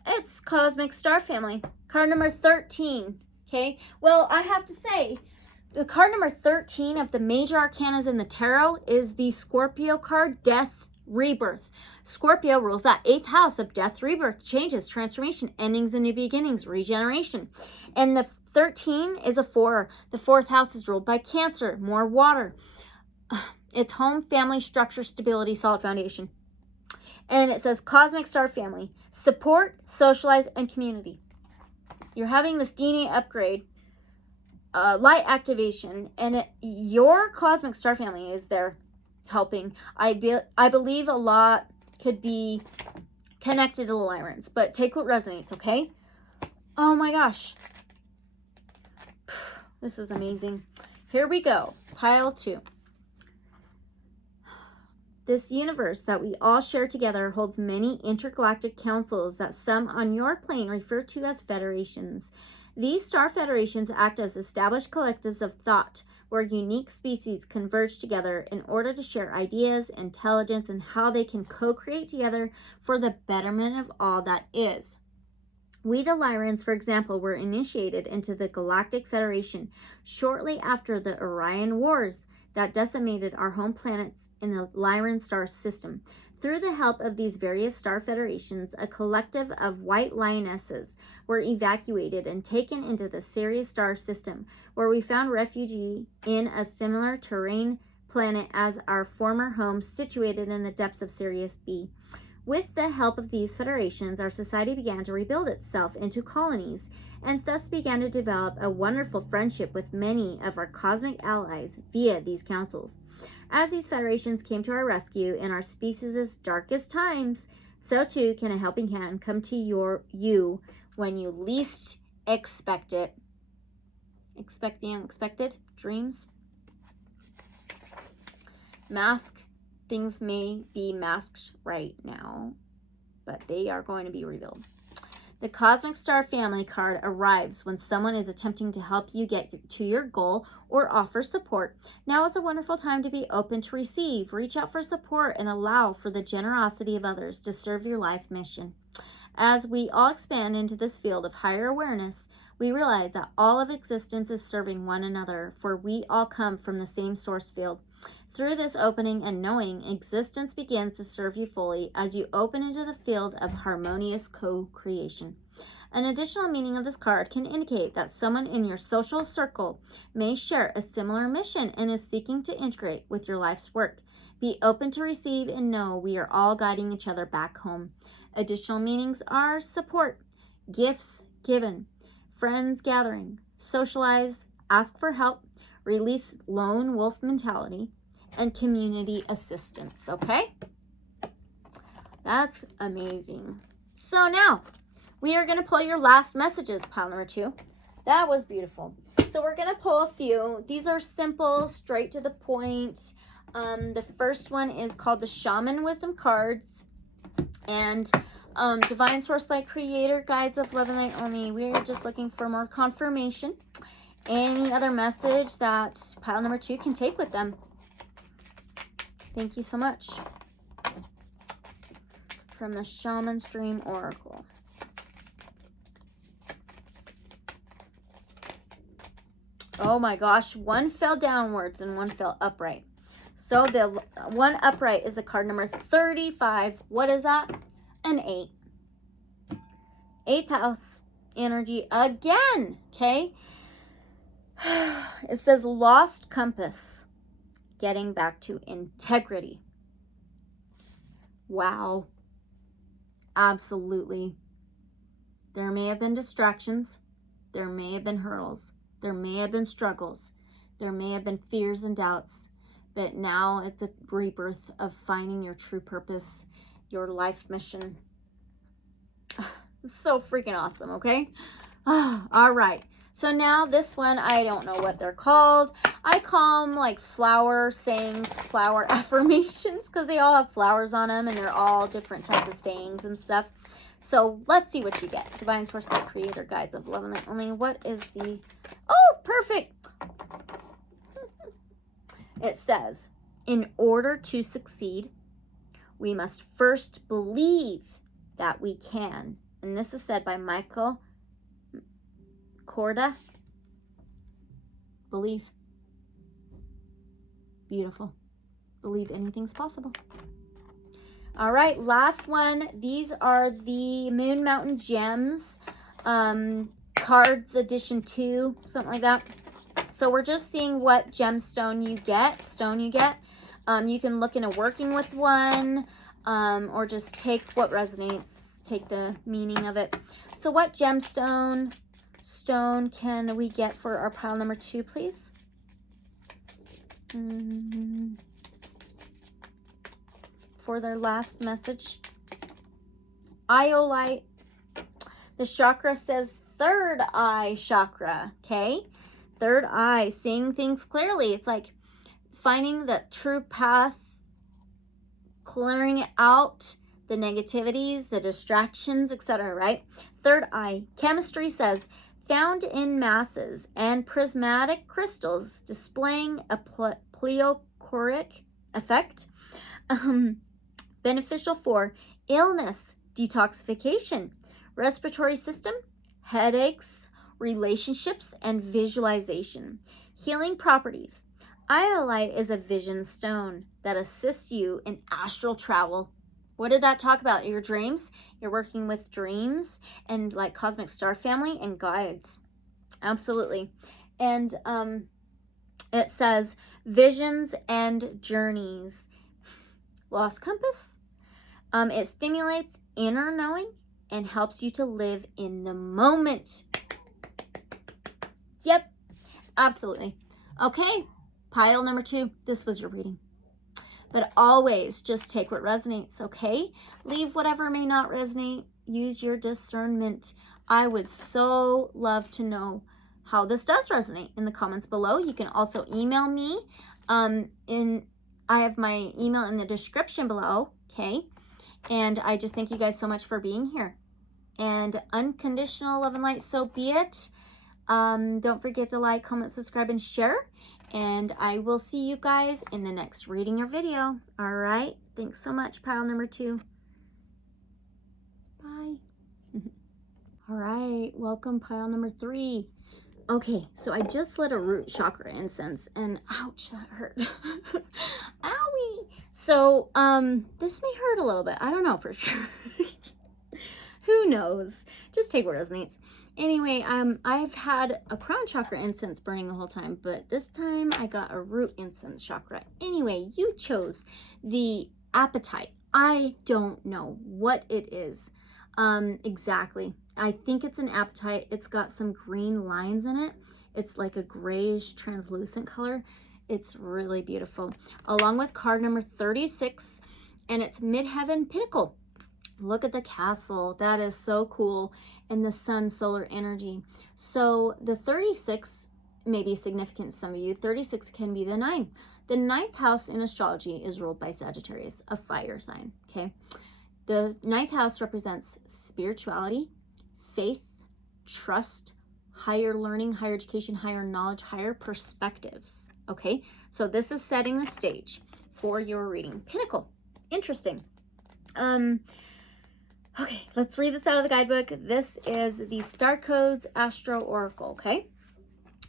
It's Cosmic Star Family. Card number 13. Okay. Well, I have to say, the card number 13 of the major arcanas in the tarot is the Scorpio card, Death rebirth. Scorpio rules that 8th house of death, rebirth, changes, transformation, endings and new beginnings, regeneration. And the 13 is a 4. The 4th house is ruled by Cancer, more water. It's home, family, structure, stability, solid foundation. And it says cosmic star family, support, socialize, and community. You're having this DNA upgrade, light activation, and your cosmic star family is there helping. I believe a lot could be connected to the Lyrans, but take what resonates, okay? Oh my gosh. This is amazing. Here we go. Pile 2. This universe that we all share together holds many intergalactic councils that some on your plane refer to as federations. These star federations act as established collectives of thought where unique species converge together in order to share ideas, intelligence, and how they can co-create together for the betterment of all that is. We, the Lyrans, for example, were initiated into the Galactic Federation shortly after the Orion Wars that decimated our home planets in the Lyran star system. Through the help of these various star federations, a collective of white lionesses were evacuated and taken into the Sirius star system, where we found refuge in a similar terrain planet as our former home, situated in the depths of Sirius B. With the help of these federations, our society began to rebuild itself into colonies, and thus began to develop a wonderful friendship with many of our cosmic allies via these councils. As these federations came to our rescue in our species' darkest times, so too can a helping hand come to you when you least expect it. Expect the unexpected. Dreams. Mask. Things may be masked right now, but they are going to be revealed. The Cosmic Star Family card arrives when someone is attempting to help you get to your goal or offer support. Now is a wonderful time to be open to receive. Reach out for support and allow for the generosity of others to serve your life mission. As we all expand into this field of higher awareness, we realize that all of existence is serving one another, for we all come from the same source field. Through this opening and knowing, existence begins to serve you fully as you open into the field of harmonious co-creation. An additional meaning of this card can indicate that someone in your social circle may share a similar mission and is seeking to integrate with your life's work. Be open to receive and know we are all guiding each other back home. Additional meanings are support, gifts given, friends gathering, socialize, ask for help, release lone wolf mentality, and community assistance, okay? That's amazing. So now, we are going to pull your last messages, pile number 2. That was beautiful. So we're going to pull a few. These are simple, straight to the point. The first one is called the Shaman Wisdom Cards. And Divine Source Light Creator Guides of Love and Light Only. We're just looking for more confirmation. Any other message that pile number 2 can take with them. Thank you so much. From the Shaman's Dream Oracle. Oh my gosh, one fell downwards and one fell upright. So the one upright is a card number 35. What is that? An 8. 8th house energy again, okay? It says lost compass. Getting back to integrity. Wow. Absolutely. There may have been distractions. There may have been hurdles. There may have been struggles. There may have been fears and doubts. But now it's a rebirth of finding your true purpose, your life mission. It's so freaking awesome, okay? All right. So now this one, I don't know what they're called. I call them like flower sayings, flower affirmations, because they all have flowers on them and they're all different types of sayings and stuff. So let's see what you get. Divine Source Light Creator Guides of Love and Light Only. What is the... Oh, perfect. It says, in order to succeed, we must first believe that we can. And this is said by Michael Corda. Believe. Beautiful. Believe anything's possible. All right, last one. These are the Moon Mountain Gems Cards Edition 2, something like that. So we're just seeing what gemstone you get, you can look into working with one, or just take what resonates, take the meaning of it. So what gemstone can we get for our pile number 2, please? For their last message. Iolite. The chakra says third eye chakra, okay? Third eye, seeing things clearly. It's like finding the true path, clearing out the negativities, the distractions, etc., right? Third eye. Chemistry says found in masses and prismatic crystals displaying a pleochoric effect. Beneficial for illness, detoxification, respiratory system, headaches, relationships, and visualization. Healing properties. Iolite is a vision stone that assists you in astral travel. What did that talk about? Your dreams? You're working with dreams and like cosmic star family and guides. Absolutely. And it says visions and journeys. Lost compass. It stimulates inner knowing and helps you to live in the moment. Yep, absolutely. Okay, pile number 2. This was your reading. But always just take what resonates, okay? Leave whatever may not resonate. Use your discernment. I would so love to know how this does resonate in the comments below. You can also email me. I have my email in the description below, okay? And I just thank you guys so much for being here. And unconditional love and light, so be it. Don't forget to like, comment, subscribe, and share. And I will see you guys in the next reading or video. All right. Thanks so much, pile number 2. Bye. All right. Welcome, pile number 3. Okay, so I just lit a root chakra incense and ouch, that hurt. Owie. So, this may hurt a little bit. I don't know for sure. Who knows? Just take what resonates. Anyway, I've had a crown chakra incense burning the whole time, but this time I got a root incense chakra. Anyway, you chose the appetite. I don't know what it is exactly. I think it's an appetite. It's got some green lines in it. It's like a grayish translucent color. It's really beautiful. Along with card number 36, and it's Midheaven Pinnacle. Look at the castle. That is so cool. And the sun solar energy. So the 36 may be significant to some of you. 36 can be the 9. The 9th house in astrology is ruled by Sagittarius, a fire sign, okay? The 9th house represents spirituality, faith, trust, higher learning, higher education, higher knowledge, higher perspectives, okay? So this is setting the stage for your reading. Pinnacle. Interesting. Okay, let's read this out of the guidebook. This is the Starcodes Astro Oracle, okay?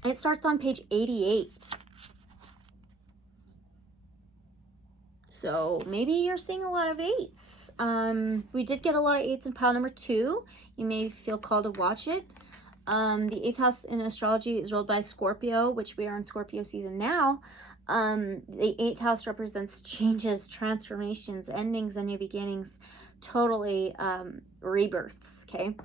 It starts on page 88. So maybe you're seeing a lot of 8s. We did get a lot of 8s in pile number 2. You may feel called to watch it. The 8th house in astrology is ruled by Scorpio, which we are in Scorpio season now. The 8th house represents changes, transformations, endings, and new beginnings. Totally rebirths, okay?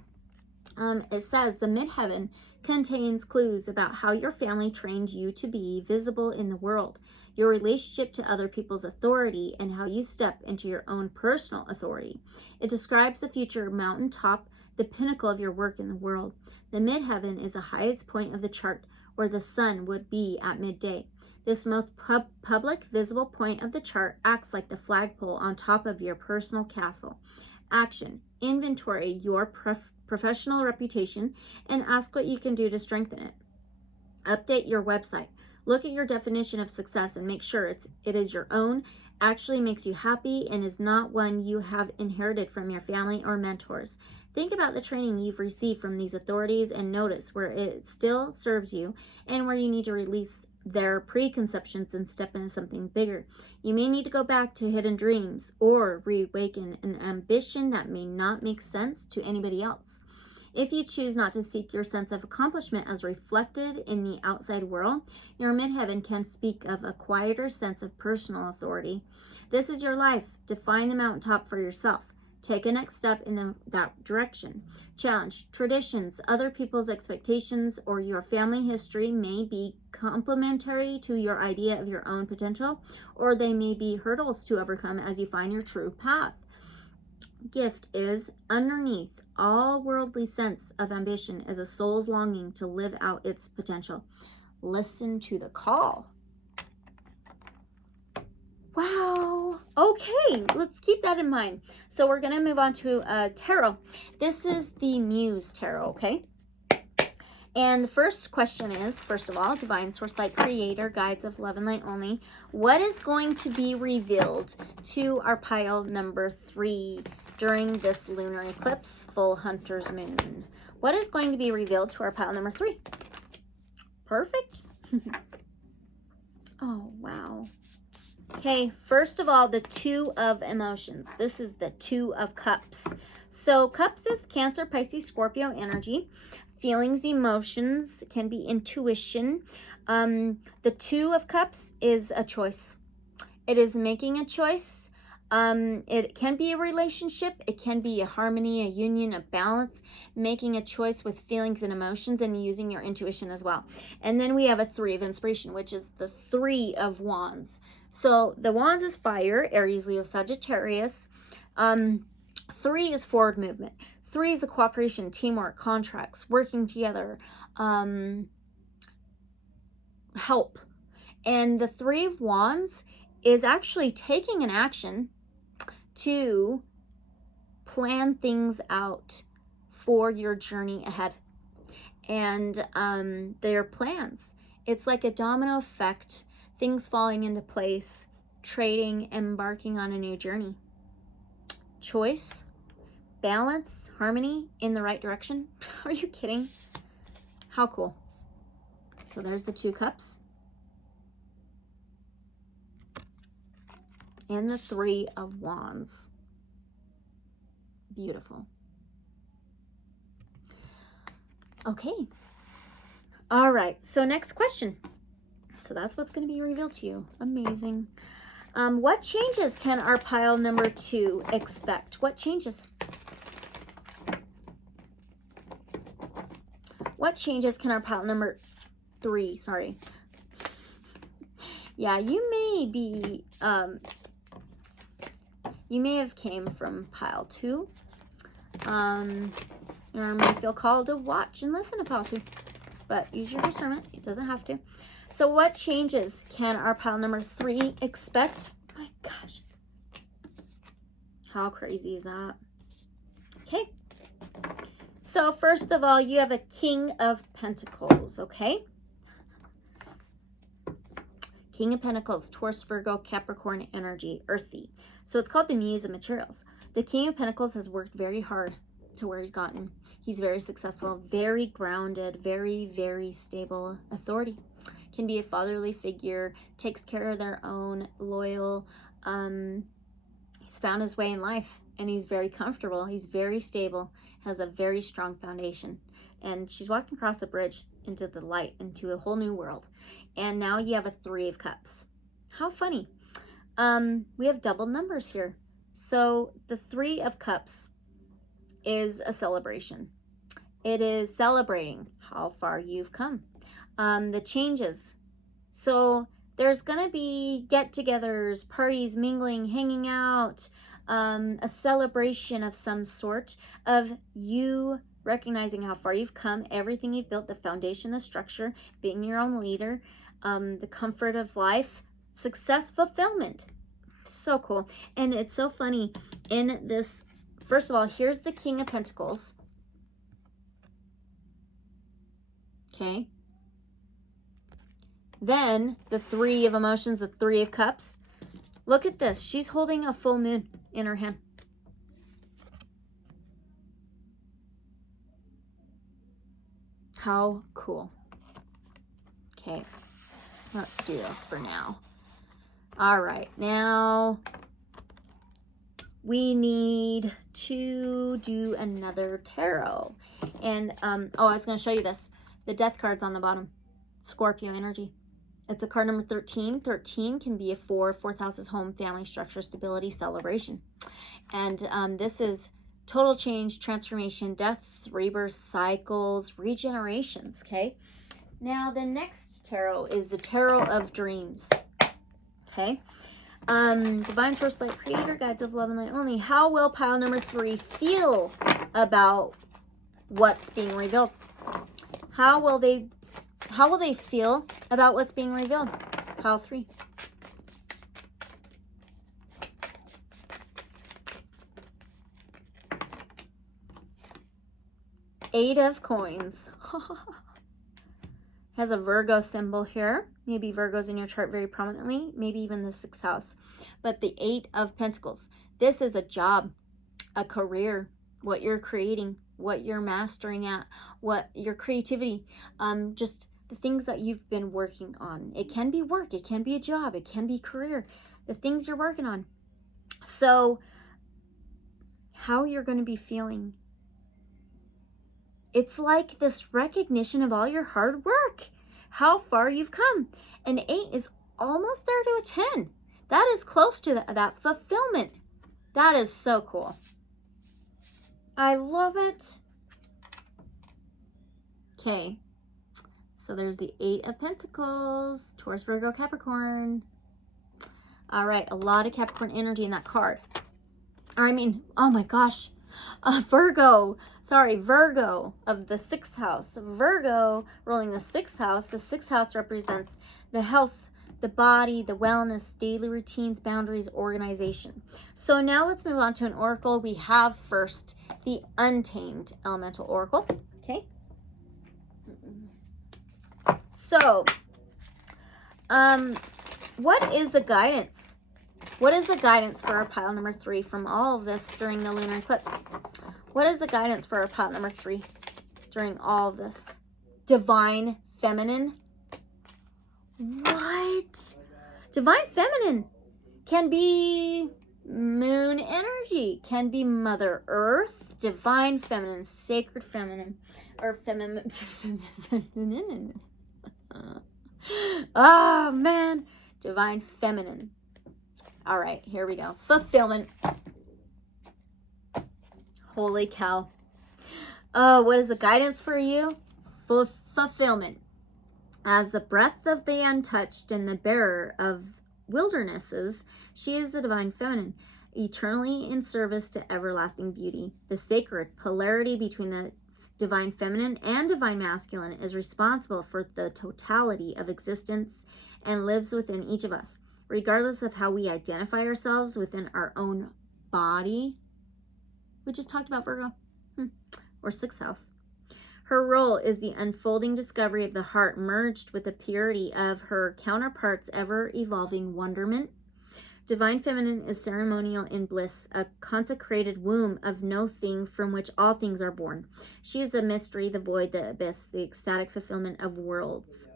It says the midheaven contains clues about how your family trained you to be visible in the world, your relationship to other people's authority, and how you step into your own personal authority. It describes the future mountaintop, the pinnacle of your work in the world. The midheaven is the highest point of the chart where the sun would be at midday. This most public, visible point of the chart acts like the flagpole on top of your personal castle. Action. Inventory your professional reputation and ask what you can do to strengthen it. Update your website. Look at your definition of success and make sure it is your own, actually makes you happy, and is not one you have inherited from your family or mentors. Think about the training you've received from these authorities and notice where it still serves you and where you need to release their preconceptions and step into something bigger. You may need to go back to hidden dreams or reawaken an ambition that may not make sense to anybody else. If you choose not to seek your sense of accomplishment as reflected in the outside world, your midheaven can speak of a quieter sense of personal authority. This is your life. Define the mountaintop for yourself. Take a next step in that direction. Challenge traditions, other people's expectations, or your family history may be complementary to your idea of your own potential, or they may be hurdles to overcome as you find your true path. Gift is underneath all worldly sense of ambition is a soul's longing to live out its potential. Listen to the call. Wow. Okay, let's keep that in mind. So we're going to move on to tarot. This is the Muse Tarot, okay? And the first question is, first of all, Divine Source Light Creator, Guides of Love and Light Only, what is going to be revealed to our pile number 3 during this lunar eclipse, full Hunter's Moon? What is going to be revealed to our pile number 3? Perfect. Oh, wow. Okay, first of all, the Two of Emotions. This is the Two of Cups. So Cups is Cancer, Pisces, Scorpio energy. Feelings, emotions, can be intuition. The Two of Cups is a choice. It is making a choice. It can be a relationship. It can be a harmony, a union, a balance, making a choice with feelings and emotions and using your intuition as well. And then we have a Three of Inspiration, which is the Three of Wands. So the Wands is fire, Aries, Leo, Sagittarius. 3 is forward movement. 3 is a cooperation, teamwork, contracts, working together, help. And the Three of Wands is actually taking an action to plan things out for your journey ahead. And their plans. It's like a domino effect, things falling into place, trading, embarking on a new journey. Choice, balance, harmony, in the right direction. Are you kidding? How cool. So there's the Two Cups. And the Three of Wands. Beautiful. Okay. All right. So next question. So that's what's going to be revealed to you. Amazing. What changes can our pile number 2 expect? What changes? What changes can our pile number 3, sorry. Yeah, you may be, you may have came from pile 2. Or may feel called to watch and listen to pile 2. But use your discernment. It doesn't have to. So what changes can our pile number 3 expect? My gosh. How crazy is that? Okay. So first of all, you have a King of Pentacles, okay? King of Pentacles, Taurus, Virgo, Capricorn energy, earthy. So it's called the Muse of Materials. The King of Pentacles has worked very hard to where he's gotten. He's very successful, very grounded, very, very stable authority. Can be a fatherly figure, takes care of their own, loyal. He's found his way in life and he's very comfortable. He's very stable, has a very strong foundation. And she's walking across a bridge into the light, into a whole new world. And now you have a Three of Cups. How funny. We have double numbers here. So the Three of Cups is a celebration. It is celebrating how far you've come. The changes. So there's going to be get-togethers, parties, mingling, hanging out, a celebration of some sort of you recognizing how far you've come, everything you've built, the foundation, the structure, being your own leader, the comfort of life, success, fulfillment. So cool. And it's so funny in this, first of all, here's the King of Pentacles. Okay. Then the Three of Emotions, the Three of Cups. Look at this. She's holding a full moon in her hand. How cool. Okay. Let's do this for now. All right, now we need to do another tarot. And, oh, I was going to show you this. The death card's on the bottom. Scorpio energy. It's a card number 13. 13 can be a fourth house is home, family, structure, stability, celebration. And this is total change, transformation, death, rebirth, cycles, regenerations, okay? Now, the next tarot is the Tarot of Dreams, okay? Divine Source Light Creator, Guides of Love and Light Only. How will pile number 3 feel about what's being revealed? How will they feel about what's being revealed? Pile 3. Eight of Coins. Has a Virgo symbol here. Maybe Virgo's in your chart very prominently. Maybe even the 6th house. But the 8 of Pentacles. This is a job, a career, what you're creating, what you're mastering at, what your creativity, just the things that you've been working on. It can be work, it can be a job, it can be career, the things you're working on. So how you're going to be feeling. It's like this recognition of all your hard work, how far you've come. An 8 is almost there to a 10. That is close to that fulfillment. That is so cool. I love it. Okay, so there's the 8 of Pentacles, Taurus, Virgo, Capricorn. All right, a lot of Capricorn energy in that card. Or I mean, oh my gosh, Virgo of the 6th house. Virgo ruling the 6th house. The 6th house represents the health, the body, the wellness, daily routines, boundaries, organization. So now let's move on to an oracle. We have first the Untamed Elemental Oracle. Okay. So, what is the guidance? What is the guidance for our pile number 3 from all of this during the lunar eclipse? What is the guidance for our pile number 3 during all of this? Divine Feminine. What? Divine Feminine can be moon energy, can be Mother Earth, Divine Feminine, Sacred Feminine, or feminine. Oh man, Divine Feminine. All right, here we go. Fulfillment. Holy cow. Oh, what is the guidance for you? Fulfillment. As the breath of the untouched and the bearer of wildernesses, she is the Divine Feminine, eternally in service to everlasting beauty. The sacred polarity between the Divine Feminine and Divine Masculine is responsible for the totality of existence and lives within each of us, regardless of how we identify ourselves within our own body. We just talked about Virgo, or 6th house. Her role is the unfolding discovery of the heart merged with the purity of her counterpart's ever-evolving wonderment. Divine Feminine is ceremonial in bliss, a consecrated womb of no thing from which all things are born. She is a mystery, the void, the abyss, the ecstatic fulfillment of worlds,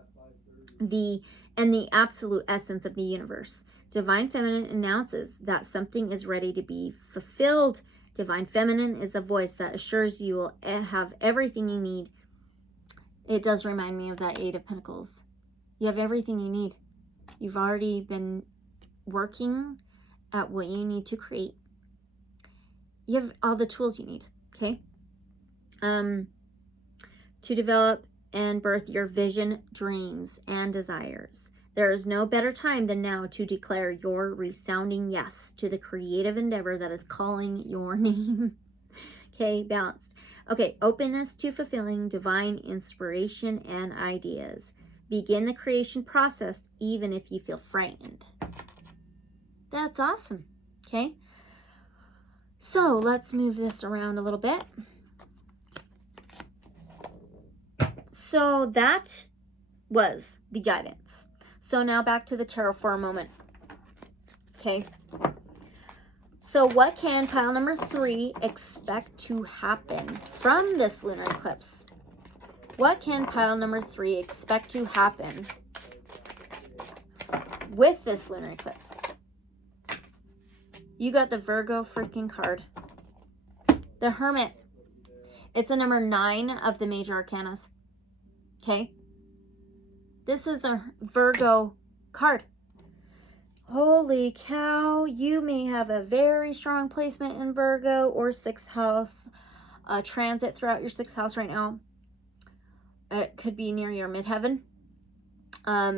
and the absolute essence of the universe. Divine Feminine announces that something is ready to be fulfilled. Divine Feminine is the voice that assures you will have everything you need. It does remind me of that 8 of Pentacles. You have everything you need. You've already been working at what you need to create. You have all the tools you need, okay? To develop and birth your vision, dreams, and desires. There is no better time than now to declare your resounding yes to the creative endeavor that is calling your name. Okay, balanced. Okay, openness to fulfilling divine inspiration and ideas. Begin the creation process even if you feel frightened. That's awesome. Okay, so let's move this around a little bit. So that was the guidance. So now back to the tarot for a moment. Okay. So what can pile number 3 expect to happen from this lunar eclipse? What can pile number 3 expect to happen with this lunar eclipse. You got the Virgo freaking card. The Hermit. It's a number 9 of the major arcanas. Okay? This is the Virgo card. Holy cow. You may have a very strong placement in Virgo or 6th house. Transit throughout your 6th house right now. It could be near your midheaven. I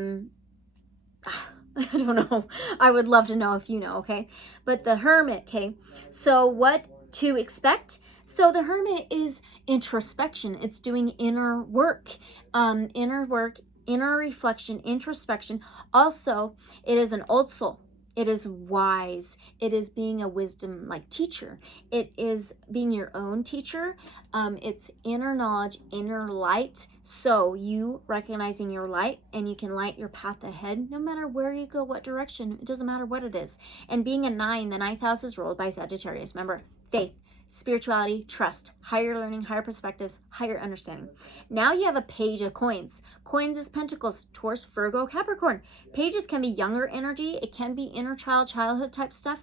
don't know. I would love to know if you know, okay? But the Hermit, okay? So what to expect? So the Hermit is introspection. It's doing inner work, inner reflection, introspection. Also, it is an old soul. It is wise. It is being a wisdom like teacher. It is being your own teacher. It's inner knowledge, inner light. So you recognizing your light, and you can light your path ahead no matter where you go, what direction. It doesn't matter what it is. And being a 9, the 9th house is ruled by Sagittarius. Remember, faith, spirituality, trust, higher learning, higher perspectives, higher understanding. Now you have a Page of Coins. Coins is Pentacles, Taurus, Virgo, Capricorn. Pages can be younger energy. It can be inner child, childhood type stuff.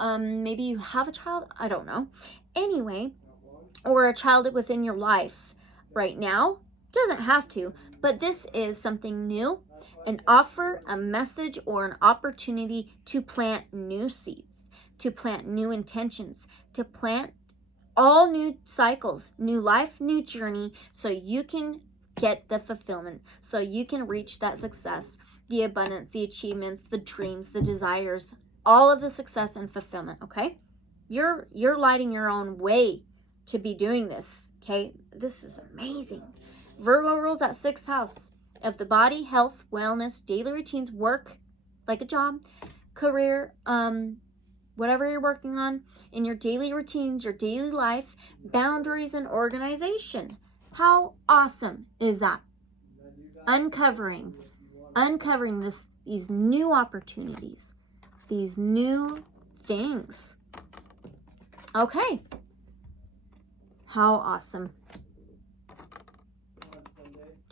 Maybe you have a child. I don't know. Anyway, or a child within your life right now. Doesn't have to, but this is something new, an offer, a message, or an opportunity to plant new seeds, to plant new intentions, to plant all new cycles, new life, new journey, so you can get the fulfillment, so you can reach that success, the abundance, the achievements, the dreams, the desires, all of the success and fulfillment, okay? You're lighting your own way to be doing this, okay? This is amazing. Virgo rules at 6th house of the body, health, wellness, daily routines, work, like a job, career, whatever you're working on, in your daily routines, your daily life, boundaries, and organization. How awesome is that? Uncovering these new opportunities, these new things. Okay. How awesome.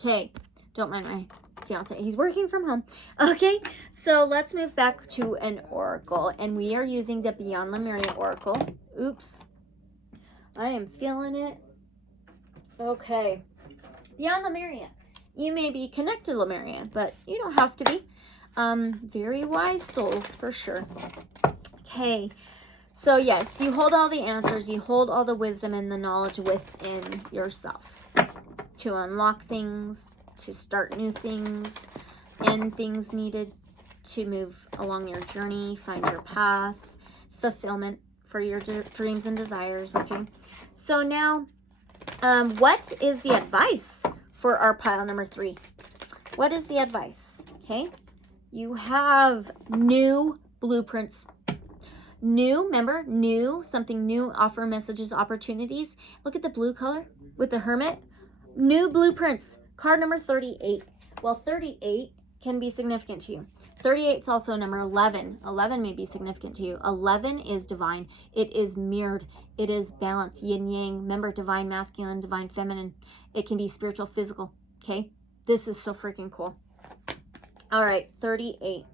Okay, don't mind my fiance. He's working from home. Okay, so let's move back to an oracle, and we are using the Beyond Lemuria oracle. Oops. I am feeling it. Okay. Beyond Lemuria. You may be connected to Lemuria, but you don't have to be. Very wise souls for sure. Okay. So yes, you hold all the answers. You hold all the wisdom and the knowledge within yourself. To unlock things, to start new things, end things needed to move along your journey, find your path, fulfillment for your dreams and desires, okay? So now, what is the advice for our pile number 3? What is the advice, okay? You have new blueprints. New, remember, new, something new, offer messages, opportunities. Look at the blue color with the Hermit. New blueprints. Card number 38. Well, 38 can be significant to you. 38 is also number 11. 11 may be significant to you. 11 is divine. It is mirrored. It is balance, yin yang. Remember, divine masculine, divine feminine. It can be spiritual, physical. Okay? This is so freaking cool. All right, 38.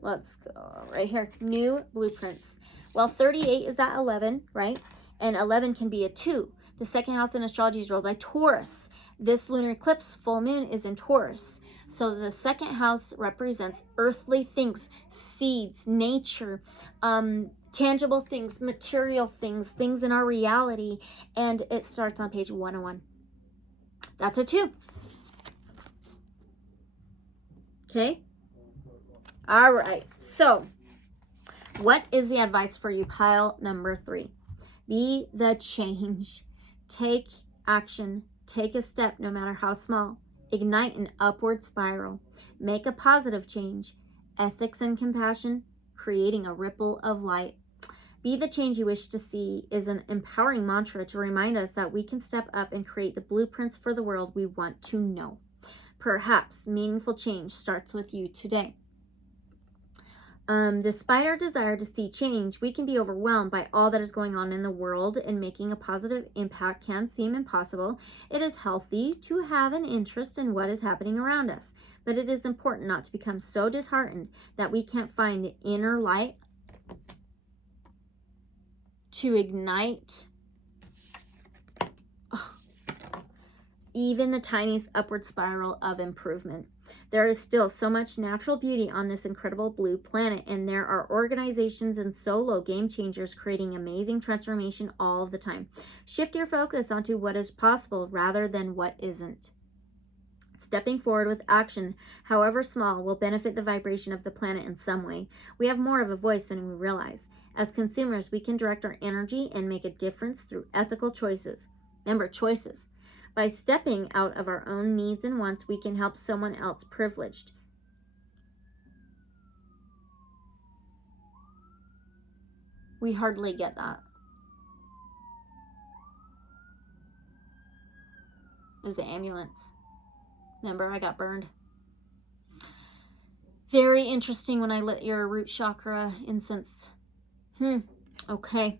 Let's go right here. New blueprints. Well, 38 is that 11, right? And 11 can be a 2. The 2nd house in astrology is ruled by Taurus. This lunar eclipse full moon is in Taurus. So the 2nd house represents earthly things, seeds, nature, tangible things, material things, things in our reality. And it starts on page 101. That's a 2. Okay. All right. So what is the advice for you, pile number 3? Be the change. Take action. Take a step, no matter how small. Ignite an upward spiral. Make a positive change. Ethics and compassion, creating a ripple of light. Be the change you wish to see is an empowering mantra to remind us that we can step up and create the blueprints for the world we want to know. Perhaps meaningful change starts with you today. Despite our desire to see change, we can be overwhelmed by all that is going on in the world, and making a positive impact can seem impossible. It is healthy to have an interest in what is happening around us, but it is important not to become so disheartened that we can't find the inner light to ignite even the tiniest upward spiral of improvement. There is still so much natural beauty on this incredible blue planet, and there are organizations and solo game changers creating amazing transformation all the time. Shift your focus onto what is possible rather than what isn't. Stepping forward with action, however small, will benefit the vibration of the planet in some way. We have more of a voice than we realize. As consumers, we can direct our energy and make a difference through ethical choices. Remember, choices. By stepping out of our own needs and wants, we can help someone else privileged. We hardly get that. Is the ambulance. Remember, I got burned. Very interesting when I lit your root chakra incense. Okay.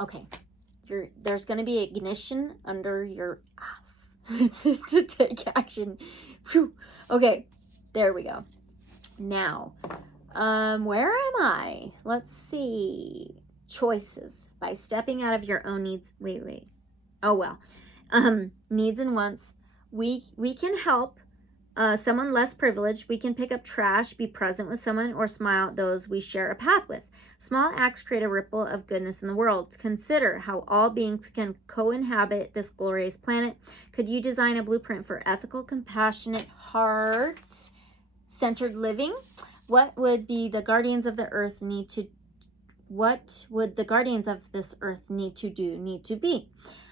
Okay. There's going to be ignition under your ass to take action. Whew. Okay, there we go. Now, where am I? Let's see. Choices. By stepping out of your own needs. Wait. Oh, well. Needs and wants. We can help someone less privileged. We can pick up trash, be present with someone, or smile at those we share a path with. Small acts create a ripple of goodness in the world. Consider how all beings can co-inhabit this glorious planet. Could you design a blueprint for ethical, compassionate, heart-centered living? What would the guardians of this earth need to be?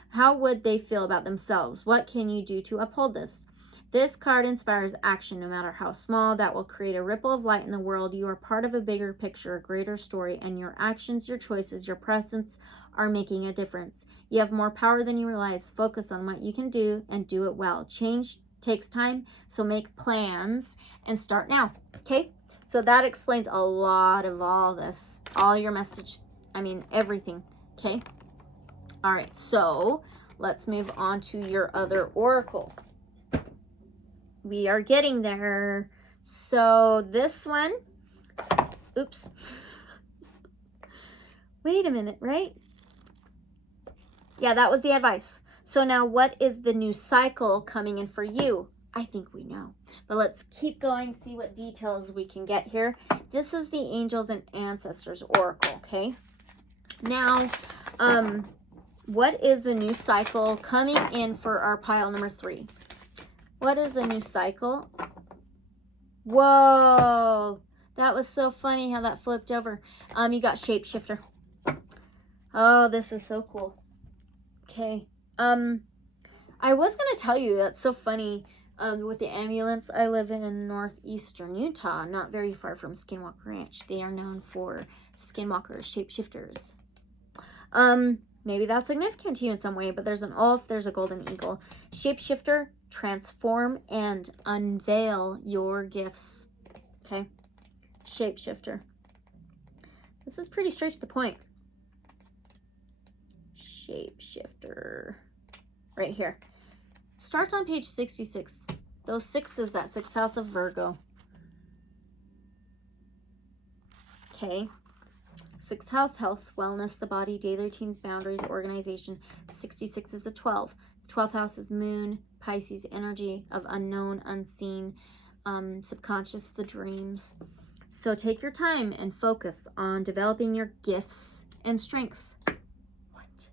How would they feel about themselves? What can you do to uphold this? This card inspires action, no matter how small. That will create a ripple of light in the world. You are part of a bigger picture, a greater story, and your actions, your choices, your presence are making a difference. You have more power than you realize. Focus on what you can do and do it well. Change takes time, so make plans and start now. Okay? So that explains a lot of all this, all your message. I mean, everything. Okay? All right, so let's move on to your other oracle. We are getting there. So this one, oops. Wait a minute, right? Yeah, that was the advice. So now what is the new cycle coming in for you? I think we know. But let's keep going, see what details we can get here. This is the Angels and Ancestors Oracle, okay? Now, what is the new cycle coming in for our pile number 3? What is a new cycle? Whoa, that was so funny how that flipped over. You got Shapeshifter. Oh, this is so cool. Okay. I was going to tell you, that's so funny. With the ambulance, I live in northeastern Utah, not very far from Skinwalker Ranch. They are known for skinwalkers, shapeshifters. Maybe that's significant to you in some way, but there's an wolf, there's a golden eagle. Shapeshifter, transform and unveil your gifts. Okay? Shapeshifter. This is pretty straight to the point. Shapeshifter. Right here. Starts on page 66. Those 6s, that 6th house of Virgo. Okay. 6th house, health, wellness, the body, daily routines, boundaries, organization. 66 is a 12. 12th house is moon, Pisces, energy of unknown, unseen, subconscious, the dreams. So take your time and focus on developing your gifts and strengths. What?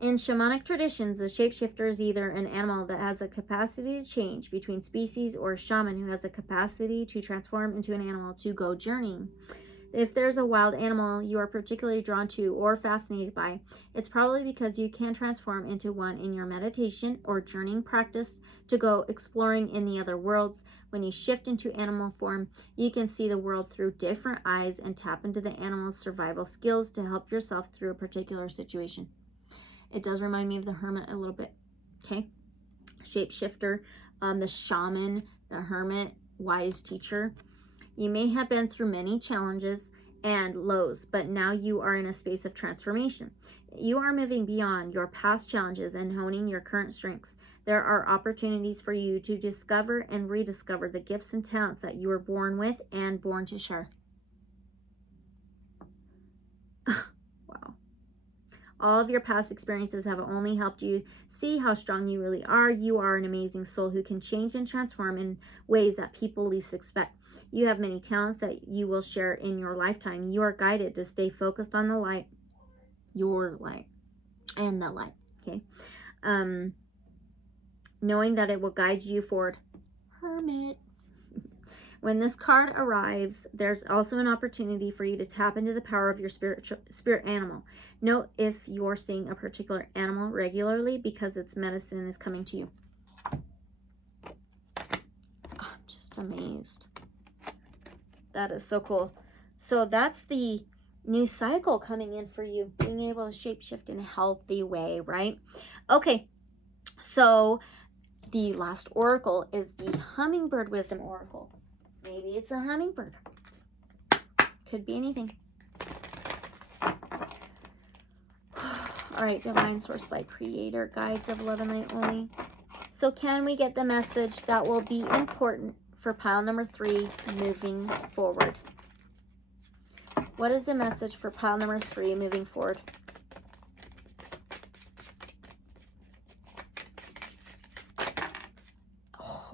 In shamanic traditions, a shapeshifter is either an animal that has the capacity to change between species, or a shaman who has the capacity to transform into an animal to go journeying. If there's a wild animal you are particularly drawn to or fascinated by, it's probably because you can transform into one in your meditation or journeying practice to go exploring in the other worlds. When you shift into animal form, you can see the world through different eyes and tap into the animal's survival skills to help yourself through a particular situation. It does remind me of the hermit a little bit. Okay? Shapeshifter, the shaman, the hermit, wise teacher. You may have been through many challenges and lows, but now you are in a space of transformation. You are moving beyond your past challenges and honing your current strengths. There are opportunities for you to discover and rediscover the gifts and talents that you were born with and born to share. Wow. All of your past experiences have only helped you see how strong you really are. You are an amazing soul who can change and transform in ways that people least expect. You have many talents that you will share in your lifetime. You are guided to stay focused on the light, your light, and the light, okay? Knowing that it will guide you forward. Hermit. When this card arrives, there's also an opportunity for you to tap into the power of your spirit animal. Note if you're seeing a particular animal regularly because its medicine is coming to you. I'm just amazed. That is so cool. So that's the new cycle coming in for you, being able to shapeshift in a healthy way, right? Okay, so the last oracle is the Hummingbird Wisdom Oracle. Maybe it's a hummingbird. Could be anything. All right, Divine Source, Light, Creator, Guides of Love and Light only. So can we get the message that will be important for pile number 3 moving forward? What is the message for pile number 3 moving forward?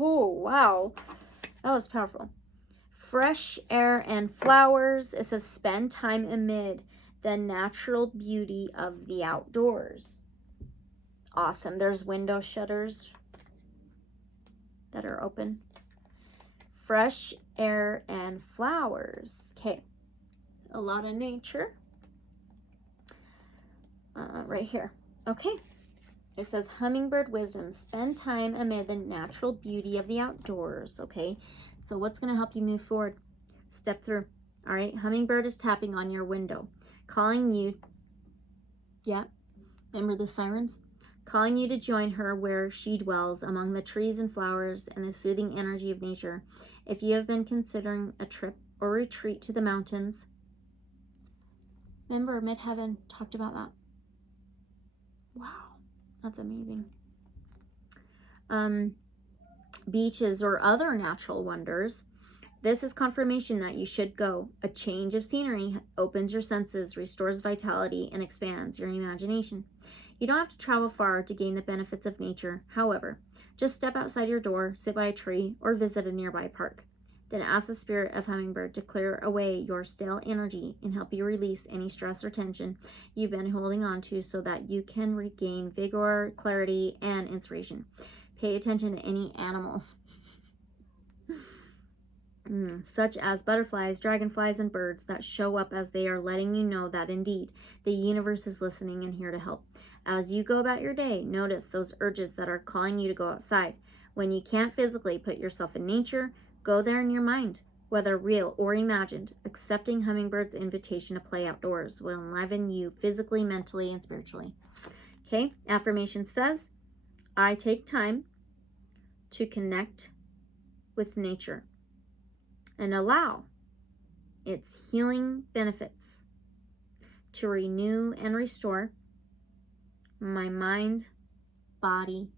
Oh, wow. That was powerful. Fresh air and flowers. It says spend time amid the natural beauty of the outdoors. Awesome. There's window shutters that are open. Fresh air and flowers. Okay. A lot of nature. Right here. Okay. It says hummingbird wisdom. Spend time amid the natural beauty of the outdoors. Okay. So what's going to help you move forward? Step through. All right. Hummingbird is tapping on your window, calling you. Yeah. Remember the sirens? Calling you to join her where she dwells among the trees and flowers and the soothing energy of nature. If you have been considering a trip or retreat to the mountains, remember Midheaven talked about that. Wow. That's amazing. Beaches or other natural wonders. This is confirmation that you should go. A change of scenery opens your senses, restores vitality, and expands your imagination. You don't have to travel far to gain the benefits of nature. However, just step outside your door, sit by a tree, or visit a nearby park. Then ask the spirit of hummingbird to clear away your stale energy and help you release any stress or tension you've been holding on to so that you can regain vigor, clarity, and inspiration. Pay attention to any animals, such as butterflies, dragonflies, and birds that show up as they are letting you know that indeed the universe is listening and here to help. As you go about your day, notice those urges that are calling you to go outside. When you can't physically put yourself in nature, go there in your mind, whether real or imagined. Accepting hummingbird's invitation to play outdoors will enliven you physically, mentally, and spiritually. Okay, affirmation says, I take time to connect with nature and allow its healing benefits to renew and restore my mind, body,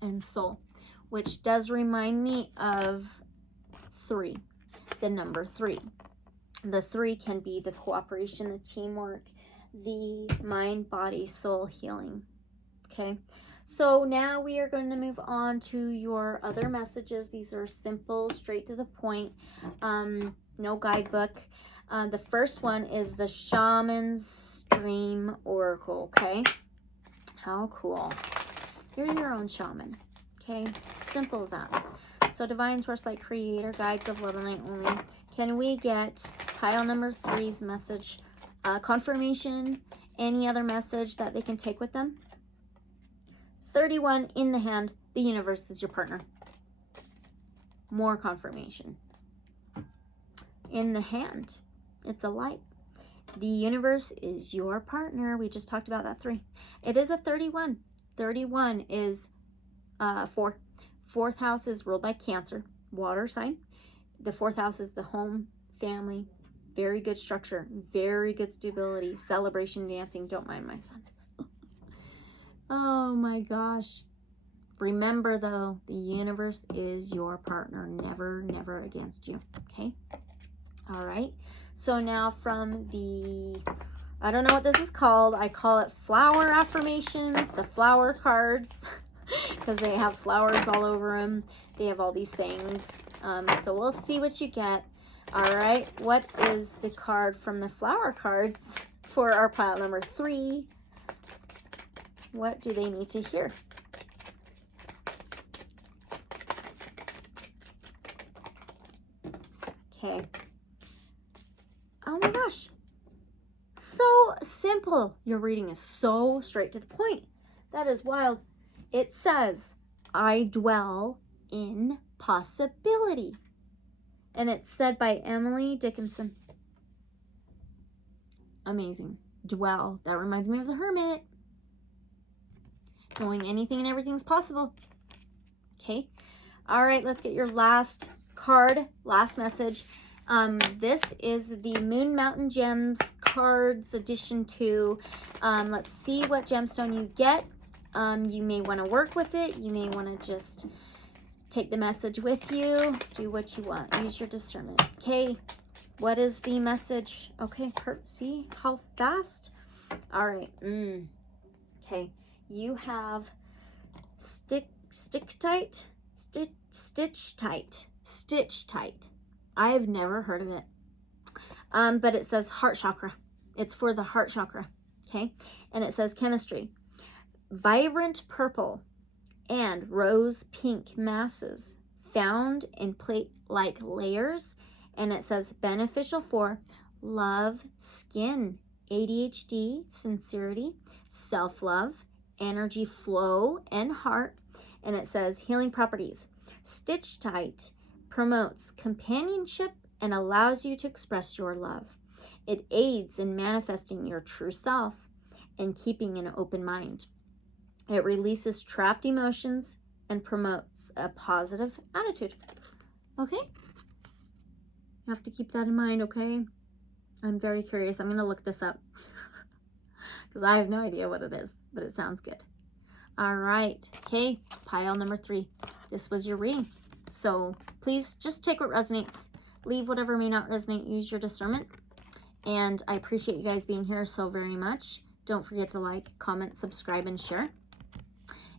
and soul, which does remind me of 3, the number 3. The 3 can be the cooperation, the teamwork, the mind, body, soul healing. Okay, so now we are going to move on to your other messages. These are simple, straight to the point, no guidebook. The first one is the Shaman's Dream Oracle. Okay, how cool. You're your own shaman. Okay, simple as that. So Divine Source, Light, Creator, Guides of Love and Light only. Can we get pile number 3's message, confirmation, any other message that they can take with them? 31 in the hand. The universe is your partner. More confirmation. In the hand, it's a light. The universe is your partner. We just talked about that 3. It is a 31. 31 is 4. 4th house is ruled by Cancer, water sign. The 4th house is the home, family, very good structure, very good stability, celebration, dancing. Don't mind my son. Oh my gosh. Remember though, the universe is your partner, never, never against you. Okay. All right. So now from the, I don't know what this is called. I call it flower affirmations, the flower cards, because they have flowers all over them. They have all these sayings. So we'll see what you get. All right. What is the card from the flower cards for our pile number 3? What do they need to hear? Okay. Oh my gosh. So simple. Your reading is so straight to the point. That is wild. It says, I dwell in possibility. And it's said by Emily Dickinson. Amazing. Dwell. That reminds me of the Hermit. Knowing anything and everything's possible. Okay. All right, let's get your last card, last message. This is the MoonMountainGems Cards edition 2. Let's see what gemstone you get. You may want to work with it. You may want to just take the message with you. Do what you want. Use your discernment. Okay. What is the message? Okay. See how fast? All right. Okay. You have stitch tight. I've never heard of it. But it says heart chakra. It's for the heart chakra. Okay. And it says chemistry. Vibrant purple and rose pink masses found in plate-like layers. And it says beneficial for love, skin, ADHD, sincerity, self-love, energy flow, and heart. And it says healing properties. Stitch tight promotes companionship and allows you to express your love. It aids in manifesting your true self and keeping an open mind. It releases trapped emotions and promotes a positive attitude. Okay? You have to keep that in mind, okay? I'm very curious. I'm going to look this up because I have no idea what it is, but it sounds good. All right. Okay, pile number 3. This was your reading. So please just take what resonates. Leave whatever may not resonate. Use your discernment. And I appreciate you guys being here so very much. Don't forget to like, comment, subscribe, and share.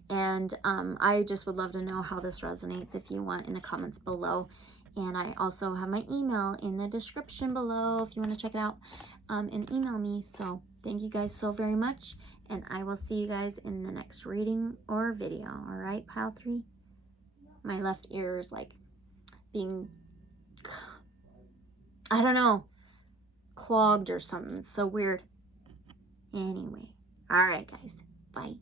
And I just would love to know how this resonates if you want in the comments below. And I also have my email in the description below if you want to check it out and email me. So thank you guys so very much. And I will see you guys in the next reading or video. All right, pile 3. My left ear is like being, I don't know, clogged or something. It's so weird. Anyway, all right, guys. Bye.